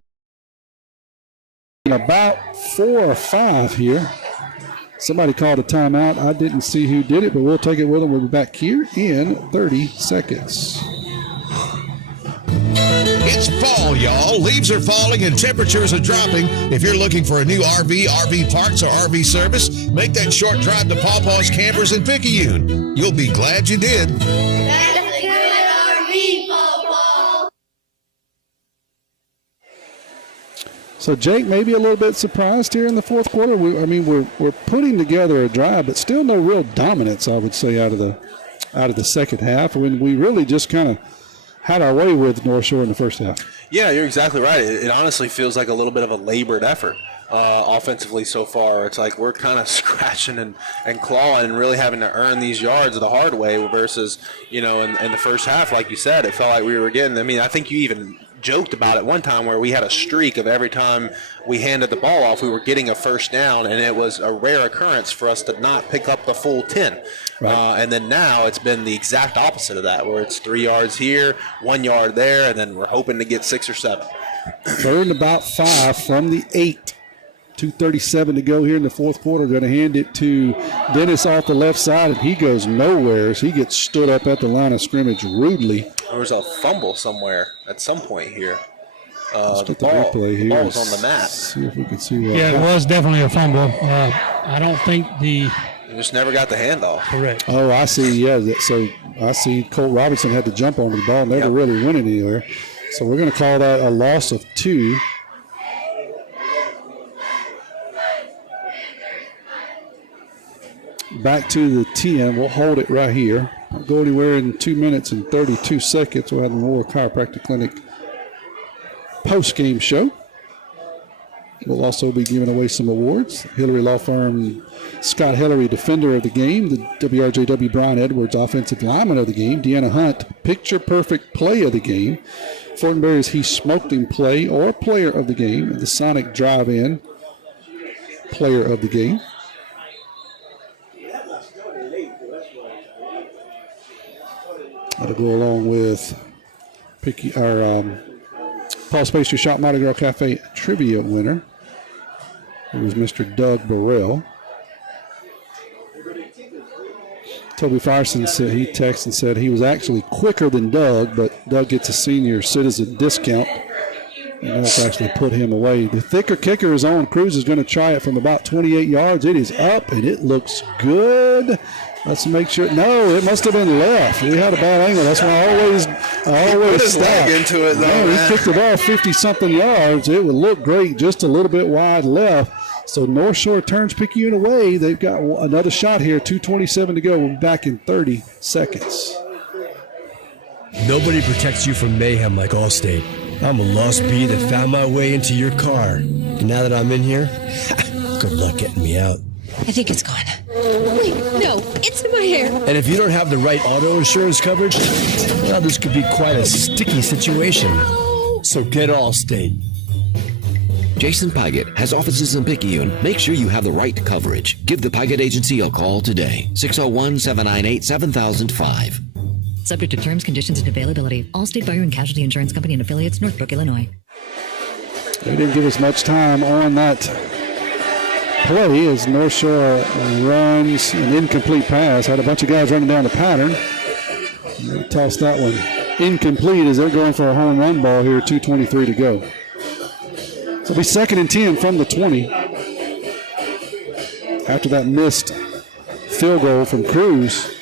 About 4 or 5 here. Somebody called a timeout. I didn't see who did it, but we'll take it with them. We'll be back here in 30 seconds. It's fall, y'all. Leaves are falling and temperatures are dropping. If you're looking for a new RV parts, or RV service, make that short drive to Pawpaw's Campers in Picayune. You'll be glad you did. That's a good RV, Pawpaw. So Jake, maybe a little bit surprised here in the fourth quarter. We're putting together a drive, but still no real dominance, I would say, out of the second half. When we really just kind of had our way with North Shore in the first half. Yeah, you're exactly right. It honestly feels like a little bit of a labored effort offensively so far. It's like we're kind of scratching and clawing and really having to earn these yards the hard way versus, in the first half, like you said, it felt like we were getting – I mean, I think you even joked about it one time where we had a streak of every time we handed the ball off, we were getting a first down, and it was a rare occurrence for us to not pick up the full 10. Right. And then now it's been the exact opposite of that, where it's 3 yards here, 1 yard there, and then we're hoping to get 6 or 7. Third and about 5 from the 8. 2:37 to go here in the fourth quarter. Going to hand it to Dennis off the left side, and he goes nowhere as he gets stood up at the line of scrimmage rudely. There was a fumble somewhere at some point here. Let's get the replay here. The ball was on the mat. See if we can see that. Yeah, it was definitely a fumble. I don't think You just never got the handoff. Correct. Oh, I see. Yeah, so I see Colt Robinson had to jump onto the ball, never really went anywhere. So we're going to call that a loss of 2. Back to the 10. We'll hold it right here. Won't go anywhere in 2 minutes and 32 seconds. We'll have the Memorial Chiropractic Clinic post-game show. We'll also be giving away some awards. Hillary Law Firm Scott Hillary, Defender of the Game. The WRJW Brian Edwards, Offensive Lineman of the Game. Deanna Hunt, Picture Perfect Play of the Game. Fortenberry's He Smoked Him Play or Player of the Game. And the Sonic Drive-In Player of the Game. That'll go along with Paul's Pastry Shop Mardi Gras Cafe Trivia winner. It was Mr. Doug Burrell. Toby Firson said he texted and said he was actually quicker than Doug, but Doug gets a senior citizen discount. And that's actually put him away. The thicker kicker is on. Cruz is going to try it from about 28 yards. It is up, and it looks good. Let's make sure. No, it must have been left. We had a bad angle. That's why I always put his leg into it, though. Man, he kicked the ball 50-something yards. It would look great, just a little bit wide left. So North Shore turns Picayune away. They've got another shot here. 2:27 to go. We'll be back in 30 seconds. Nobody protects you from mayhem like Allstate. I'm a lost bee that found my way into your car. And now that I'm in here, good luck getting me out. I think it's gone. Wait, no, it's in my hair. And if you don't have the right auto insurance coverage, well, this could be quite a sticky situation. So get Allstate. Jason Paget has offices in Picayune. Make sure you have the right coverage. Give the Paget Agency a call today. 601-798-7005. Subject to terms, conditions, and availability. Allstate Fire and Casualty Insurance Company and affiliates, Northbrook, Illinois. They didn't give us much time on that play as North Shore runs an incomplete pass. Had a bunch of guys running down the pattern. And they tossed that one incomplete as they're going for a home run ball here. 2:23 to go. So it'll be 2nd and 10 from the 20. After that missed field goal from Cruz.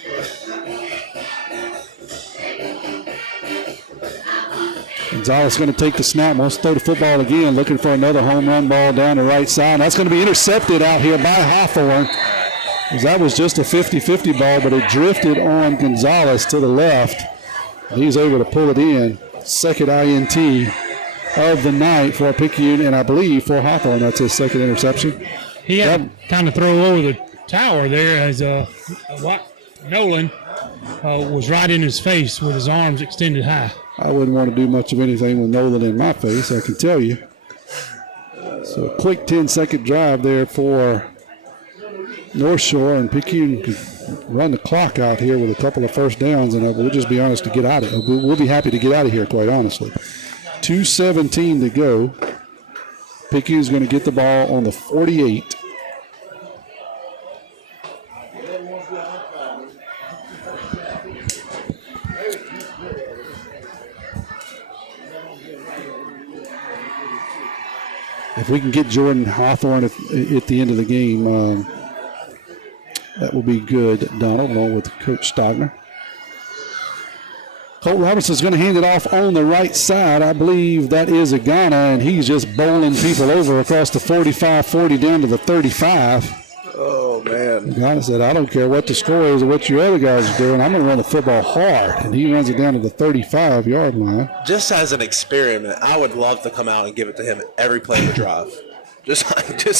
Gonzalez going to take the snap, wants to throw the football again, looking for another home run ball down the right side. That's going to be intercepted out here by Hawthorne. That was just a 50-50 ball, but it drifted on Gonzalez to the left. He's able to pull it in. Second INT of the night for Picayune, and I believe for Hawthorne, that's his second interception. He had to kind of throw over the tower there as Nolan was right in his face with his arms extended high. I wouldn't want to do much of anything with Nolan in my face, I can tell you. So a quick 10-second drive there for North Shore, and Picayune could run the clock out here with a couple of first downs, and we'll just be honest to get out of it. We'll be happy to get out of here, quite honestly. 2:17 to go. Picayune's going to get the ball on the 48. If we can get Jordan Hawthorne at the end of the game, that will be good, Donald, along with Coach Stagner. Colt Robinson's going to hand it off on the right side. I believe that is Agana, and he's just bowling people over across the 45-40 down to the 35. Oh, man. Donna said, I don't care what the score is or what your other guys are doing. I'm going to run the football hard. And he runs it down to the 35-yard line. Just as an experiment, I would love to come out and give it to him every play of the drive. Just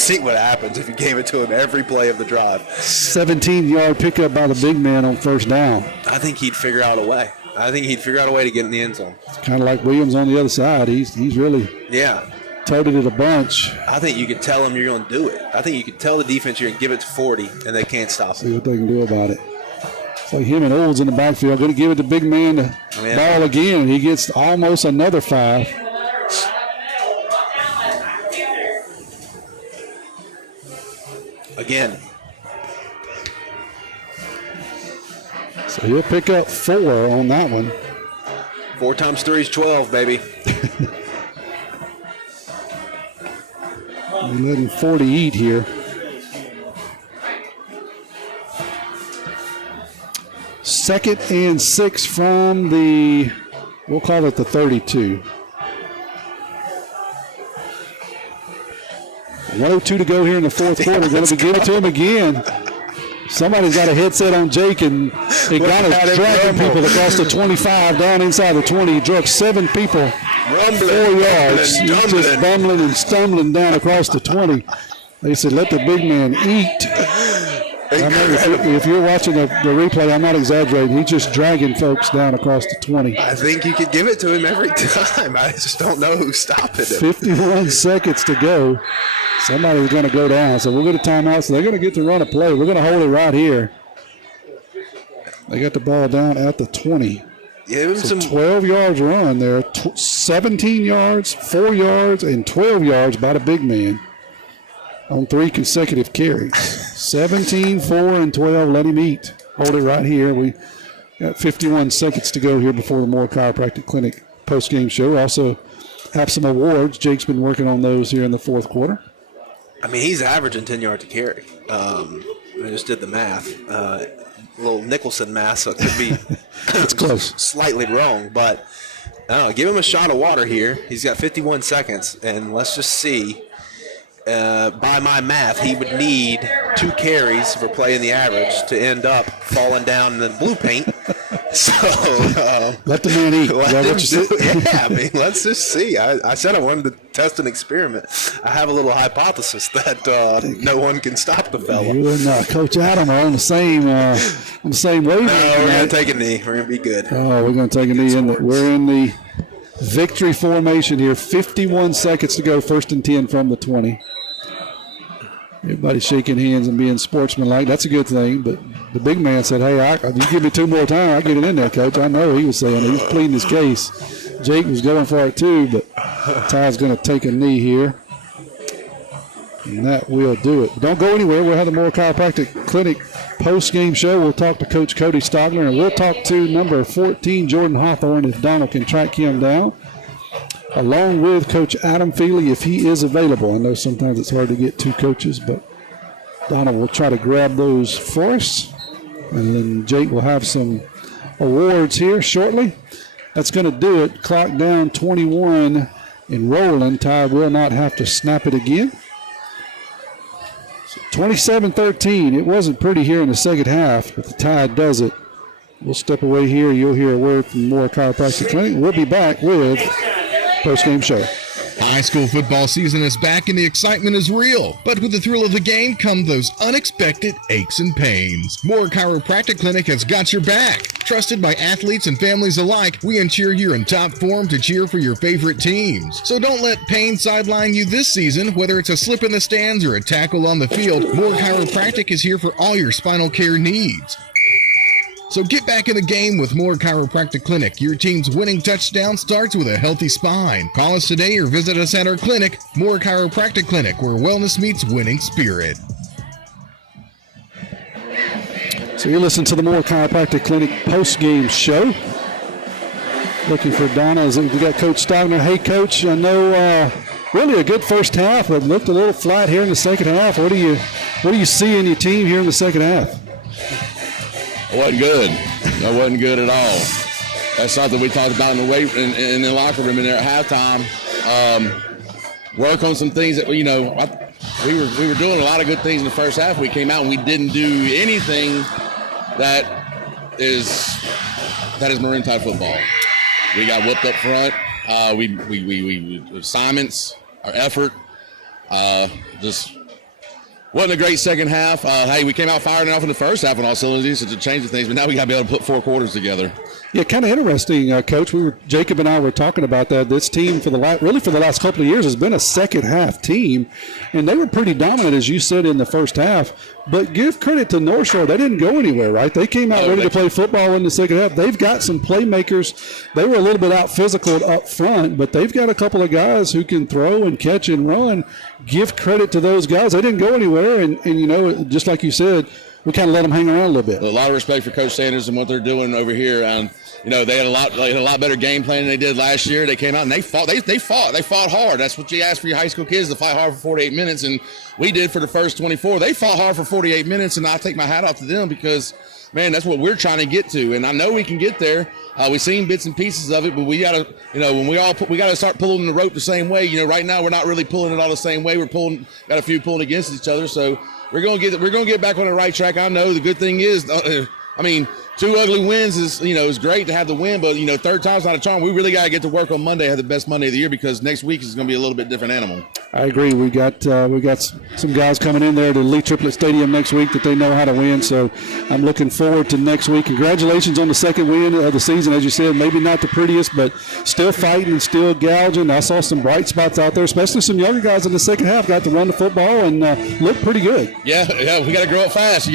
see what happens if you gave it to him every play of the drive. 17-yard pickup by the big man on first down. I think he'd figure out a way. To get in the end zone. It's kind of like Williams on the other side. He's really toted it a bunch. I think you could tell him you're going to do it. I think you could tell the defense you're going to give it to 40, and they can't stop See it. what they can do about it. It's like him and Olds in the backfield. Going to give it to big man to ball again. He gets almost another 5. Again. So he'll pick up 4 on that one. 4 times 3 is 12, baby. We're letting 40 eat here. Second and 6 from the, we'll call it the 32. 1:02 to go here in the fourth quarter. Going to give it to him again. Somebody's got a headset on Jake, and Igano's dragging people across the 25, down inside the 20. He drug 7 people 4 yards. He's just bumbling and stumbling down across the 20. They said, let the big man eat. I know if you're watching the replay, I'm not exaggerating. He's just dragging folks down across the 20. I think you could give it to him every time. I just don't know who's stopping him. 51 seconds to go. Somebody's going to go down. So we'll get a timeout. So they're going to get to run a play. We're going to hold it right here. They got the ball down at the 20. So 12 yards run there. 17 yards, 4 yards, and 12 yards by the big man on 3 consecutive carries. 17, 4, and 12. Let him eat. Hold it right here. We got 51 seconds to go here before the Moore Chiropractic Clinic post-game show. We also have some awards. Jake's been working on those here in the fourth quarter. I mean, he's averaging 10 yards a carry. I just did the math. A little Nicholson math, so it could be it's close. Slightly wrong. But give him a shot of water here. He's got 51 seconds, and let's just see. By my math, he would need 2 carries for playing the average to end up falling down in the blue paint. So let the man eat. Let's just see. I said I wanted to test an experiment. I have a little hypothesis that no one can stop the fella. You and Coach Adam are on the same wavelength. No, we're going to take a knee. We're going to be good. Oh, we're going to take a knee. We're in the victory formation here. 51 seconds to go. 1st and 10 from the 20. Everybody's shaking hands and being sportsmanlike. That's a good thing. But the big man said, hey, you give me 2 more times, I'll get it in there, Coach. I know he was saying he was pleading his case. Jake was going for it too, but Ty's going to take a knee here. And that will do it. But don't go anywhere. We'll have the Moore Chiropractic Clinic post-game show. We'll talk to Coach Cody Stagner, and we'll talk to number 14, Jordan Hawthorne, if Donald can track him down, along with Coach Adam Feely if he is available. I know sometimes it's hard to get 2 coaches, but Donald will try to grab those for us. And then Jake will have some awards here shortly. That's going to do it. Clock down 21 and rolling. Ty will not have to snap it again. 27-13. It wasn't pretty here in the second half, but the Tide does it. We'll step away here. You'll hear a word from Moore Chiropractic Clinic. We'll be back with post-game show. High school football season is back and the excitement is real. But with the thrill of the game come those unexpected aches and pains. Moore Chiropractic Clinic has got your back. Trusted by athletes and families alike, we ensure you're in top form to cheer for your favorite teams. So don't let pain sideline you this season, whether it's a slip in the stands or a tackle on the field. Moore Chiropractic is here for all your spinal care needs. So get back in the game with Moore Chiropractic Clinic. Your team's winning touchdown starts with a healthy spine. Call us today or visit us at our clinic, Moore Chiropractic Clinic, where wellness meets winning spirit. So you're listening to the Moore Chiropractic Clinic post-game show. Looking for Donna. We got Coach Stagner. Hey, Coach, I know really a good first half, but looked a little flat here in the second half. What do you see in your team here in the second half? It wasn't good. That wasn't good at all. That's something we talked about in the locker room in there at halftime. Work on some things that, we were doing a lot of good things in the first half. We came out and we didn't do anything that is Maroon Tide football. We got whipped up front. We assignments, our effort, just wasn't a great second half. Hey, we came out firing off in the first half on all cylinders to change things, but now we got to be able to put 4 quarters together. Yeah, kind of interesting, Coach. Jacob and I were talking about that. This team for the last couple of years has been a second half team, and they were pretty dominant, as you said, in the first half. But give credit to North Shore; they didn't go anywhere, right? They came out ready to play football in the second half. They've got some playmakers. They were a little bit out physical up front, but they've got a couple of guys who can throw and catch and run. Give credit to those guys; they didn't go anywhere, and just like you said, we kind of let them hang around a little bit. A lot of respect for Coach Sanders and what they're doing over here. They had a lot better game plan than they did last year. They came out and they fought. They fought hard. That's what you ask for your high school kids, to fight hard for 48 minutes, and we did for the first 24. They fought hard for 48 minutes, and I take my hat off to them because, man, that's what we're trying to get to, and I know we can get there. We've seen bits and pieces of it, but we gotta, we gotta start pulling the rope the same way. Right now we're not really pulling it all the same way. We're got a few pulling against each other, so we're gonna get back on the right track. I know the good thing is, 2 ugly wins is great to have the win, but third time's not a charm. We really got to get to work on Monday, have the best Monday of the year, because next week is going to be a little bit different animal. I agree. We got some guys coming in there to Lee Triplett Stadium next week that they know how to win. So I'm looking forward to next week. Congratulations on the second win of the season. As you said, maybe not the prettiest, but still fighting and still gouging. I saw some bright spots out there, especially some younger guys in the second half got to run the football and look pretty good. Yeah, we got to grow up fast.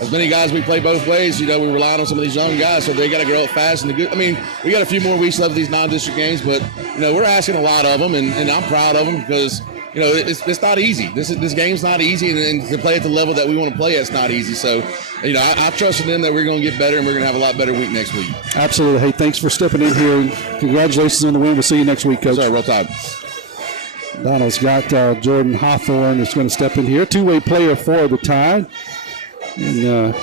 As many guys we play both ways, we rely on some of these young guys, so they got to grow up fast. And we got a few more weeks left of these non-district games, but we're asking a lot of them, and I'm proud of them because it's not easy. This game's not easy, and to play at the level that we want to play, it's not easy. So I trust in them that we're going to get better, and we're going to have a lot better week next week. Absolutely. Hey, thanks for stepping in here. Congratulations on the win. We'll see you next week, Coach. Sorry, Roll Tide. Donald's got Jordan Hawthorne is going to step in here, 2-way player for the Tide. And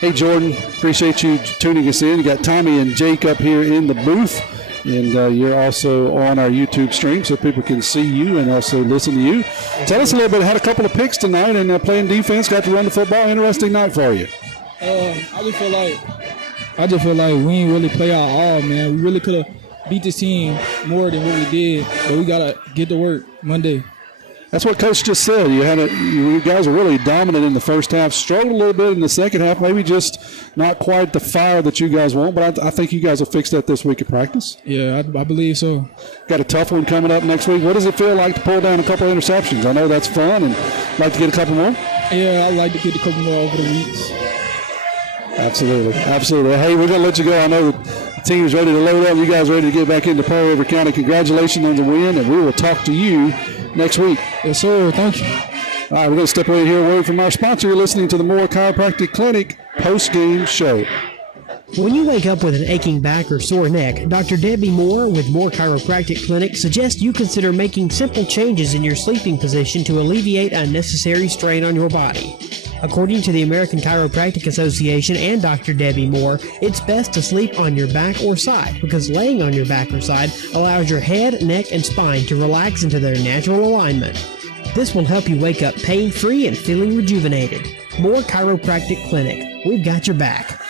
hey, Jordan, appreciate you tuning us in. You got Tommy and Jake up here in the booth, and you're also on our YouTube stream so people can see you and also listen to you. Tell us a little bit. Had a couple of picks tonight and playing defense. Got to run the football. Interesting night for you. I just feel like we ain't really play our all, man. We really could have beat this team more than what we did, but we gotta get to work Monday. That's what Coach just said. You guys were really dominant in the first half, struggled a little bit in the second half, maybe just not quite the fire that you guys want, but I think you guys will fix that this week at practice. Yeah, I believe so. Got a tough one coming up next week. What does it feel like to pull down a couple of interceptions? I know that's fun, and like to get a couple more? Yeah, I'd like to get a couple more over the weeks. Absolutely. Hey, we're going to let you go. I know the team is ready to load up. You guys ready to get back into Prairie River County. Congratulations on the win, and we will talk to you next week. Yes, sir. Thank you. All right, we're going to step away here. A word from our sponsor. You're listening to the Moore Chiropractic Clinic post-game show. When you wake up with an aching back or sore neck, Dr. Debbie Moore with Moore Chiropractic Clinic suggests you consider making simple changes in your sleeping position to alleviate unnecessary strain on your body. According to the American Chiropractic Association and Dr. Debbie Moore, it's best to sleep on your back or side because laying on your back or side allows your head, neck, and spine to relax into their natural alignment. This will help you wake up pain-free and feeling rejuvenated. Moore Chiropractic Clinic. We've got your back.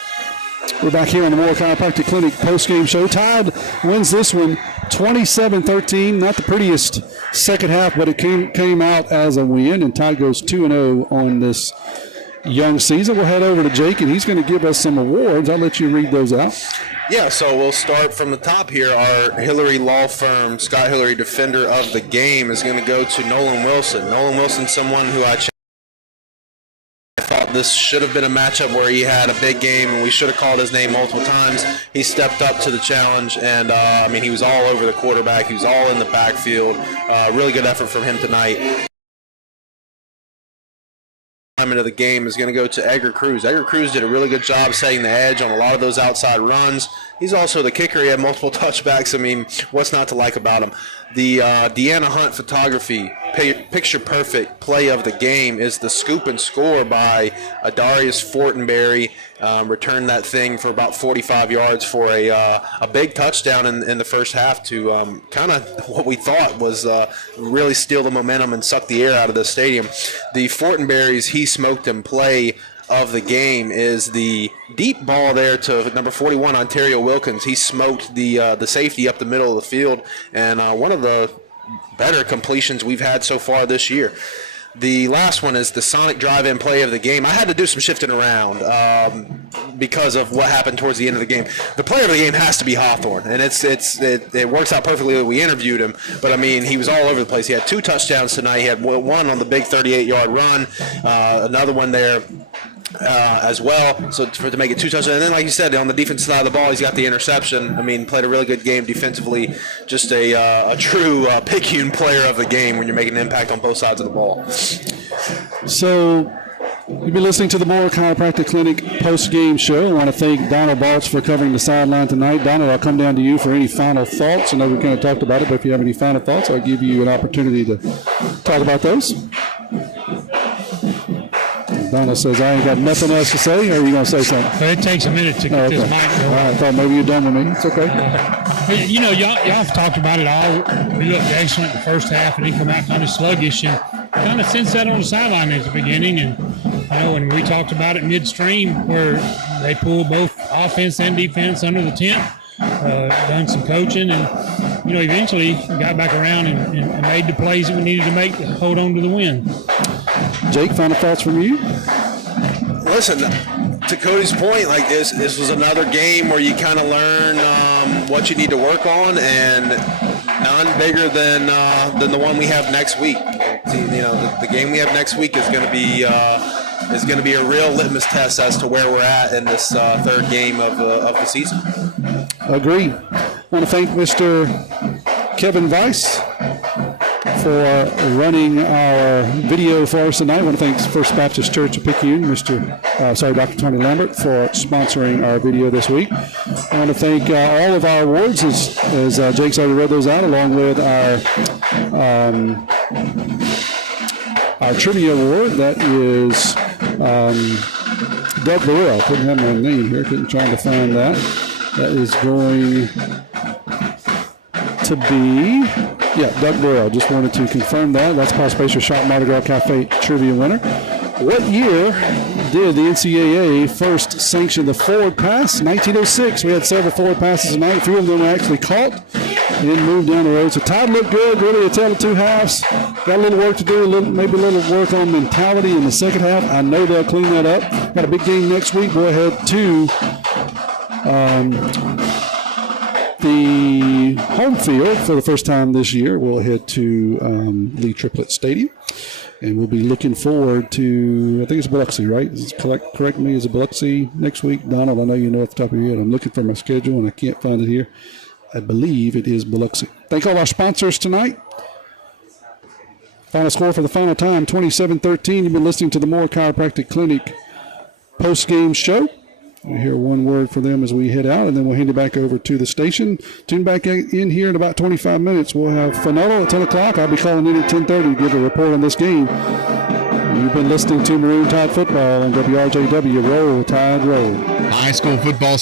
We're back here on the Moore Chiropractic Clinic post-game show. Tide wins this one 27-13. Not the prettiest second half, but it came out as a win, and Tide goes 2-0 on this young season. We'll head over to Jake, and he's going to give us some awards. I'll let you read those out. Yeah, so we'll start from the top here. Our Hillary Law Firm, Scott Hillary Defender of the Game, is going to go to Nolan Wilson. Nolan Wilson, someone who I thought this should have been a matchup where he had a big game, and we should have called his name multiple times. He stepped up to the challenge, and he was all over the quarterback. He was all in the backfield. Really good effort from him tonight. Of the game is going to go to Edgar Cruz. Edgar Cruz did a really good job setting the edge on a lot of those outside runs. He's also the kicker. He had multiple touchbacks. What's not to like about him? The Deanna Hunt Photography picture-perfect play of the game is the scoop and score by Darius Fortenberry. Returned that thing for about 45 yards for a big touchdown in the first half to kind of what we thought was really steal the momentum and suck the air out of the stadium. The Fortenberry's he smoked him play of the game is the deep ball there to number 41, Ontario Wilkins. He smoked the safety up the middle of the field, and one of the better completions we've had so far this year. The last one is the sonic drive-in play of the game. I had to do some shifting around because of what happened towards the end of the game. The player of the game has to be Hawthorne, and it works out perfectly that we interviewed him. But, I mean, he was all over the place. He had 2 touchdowns tonight. He had one on the big 38-yard run, another one there as well, so to make it 2 touchdowns. And then, like you said, on the defensive side of the ball, he's got the interception. I mean, played a really good game defensively. Just a true Picayune player of the game when you're making an impact on both sides of the ball. So you've been listening to the Moore Chiropractic Clinic post-game show. I want to thank Donald Balch for covering the sideline tonight. Donald, I'll come down to you for any final thoughts. I know we kind of talked about it, but if you have any final thoughts, I'll give you an opportunity to talk about those. Donna says, I ain't got nothing else to say, or are you going to say something? It takes a minute to get this mic going. All right, I thought maybe you're done with me. It's okay. You know, y'all have talked about it all. We looked excellent the first half, and then come out kind of sluggish, and kind of sensed that on the sideline at the beginning. And, you know, when we talked about it midstream, where they pulled both offense and defense under the tent, done some coaching, and, you know, eventually got back around and made the plays that we needed to make to hold on to the win. Jake, final thoughts from you? Listen, to Cody's point, like this was another game where you kind of learn what you need to work on, and none bigger than the one we have next week. You know, the game we have next week is going to be a real litmus test as to where we're at in this third game of the season. Agree. I want to thank Mr. Kevin Weiss for running our video for us tonight. I want to thank First Baptist Church of Picayune, Dr. Tony Lambert, for sponsoring our video this week. I want to thank all of our awards, as Jake's already read those out, along with our trivia award. That is Doug Burrell. I couldn't have my name here. Trying to find that. That is going to be... Yeah, Doug Burrell. Just wanted to confirm that. That's Paul Spacer Shop Mardi Gras Cafe trivia winner. What year did the NCAA first sanction the forward pass? 1906. We had several forward passes tonight. A few of them were actually caught and moved down the road. So Todd looked good. Really a tale of two halves. Got a little work to do. Maybe a little work on mentality in the second half. I know they'll clean that up. Got a big game next week. We'll head to the home field for the first time this year. We'll head to Lee Triplett Stadium, and we'll be looking forward to, I think it's Biloxi, right? Correct me, is it Biloxi next week? Donald, I know you know off the top of your head. I'm looking for my schedule, and I can't find it here. I believe it is Biloxi. Thank all our sponsors tonight. Final score for the final time, 27-13. You've been listening to the Moore Chiropractic Clinic post-game show. We'll hear one word for them as we head out, and then we'll hand it back over to the station. Tune back in here in about 25 minutes. We'll have Fanola at 10 o'clock. I'll be calling in at 10:30 to give a report on this game. You've been listening to Maroon Tide Football on WRJW. Roll Tide Roll. High school football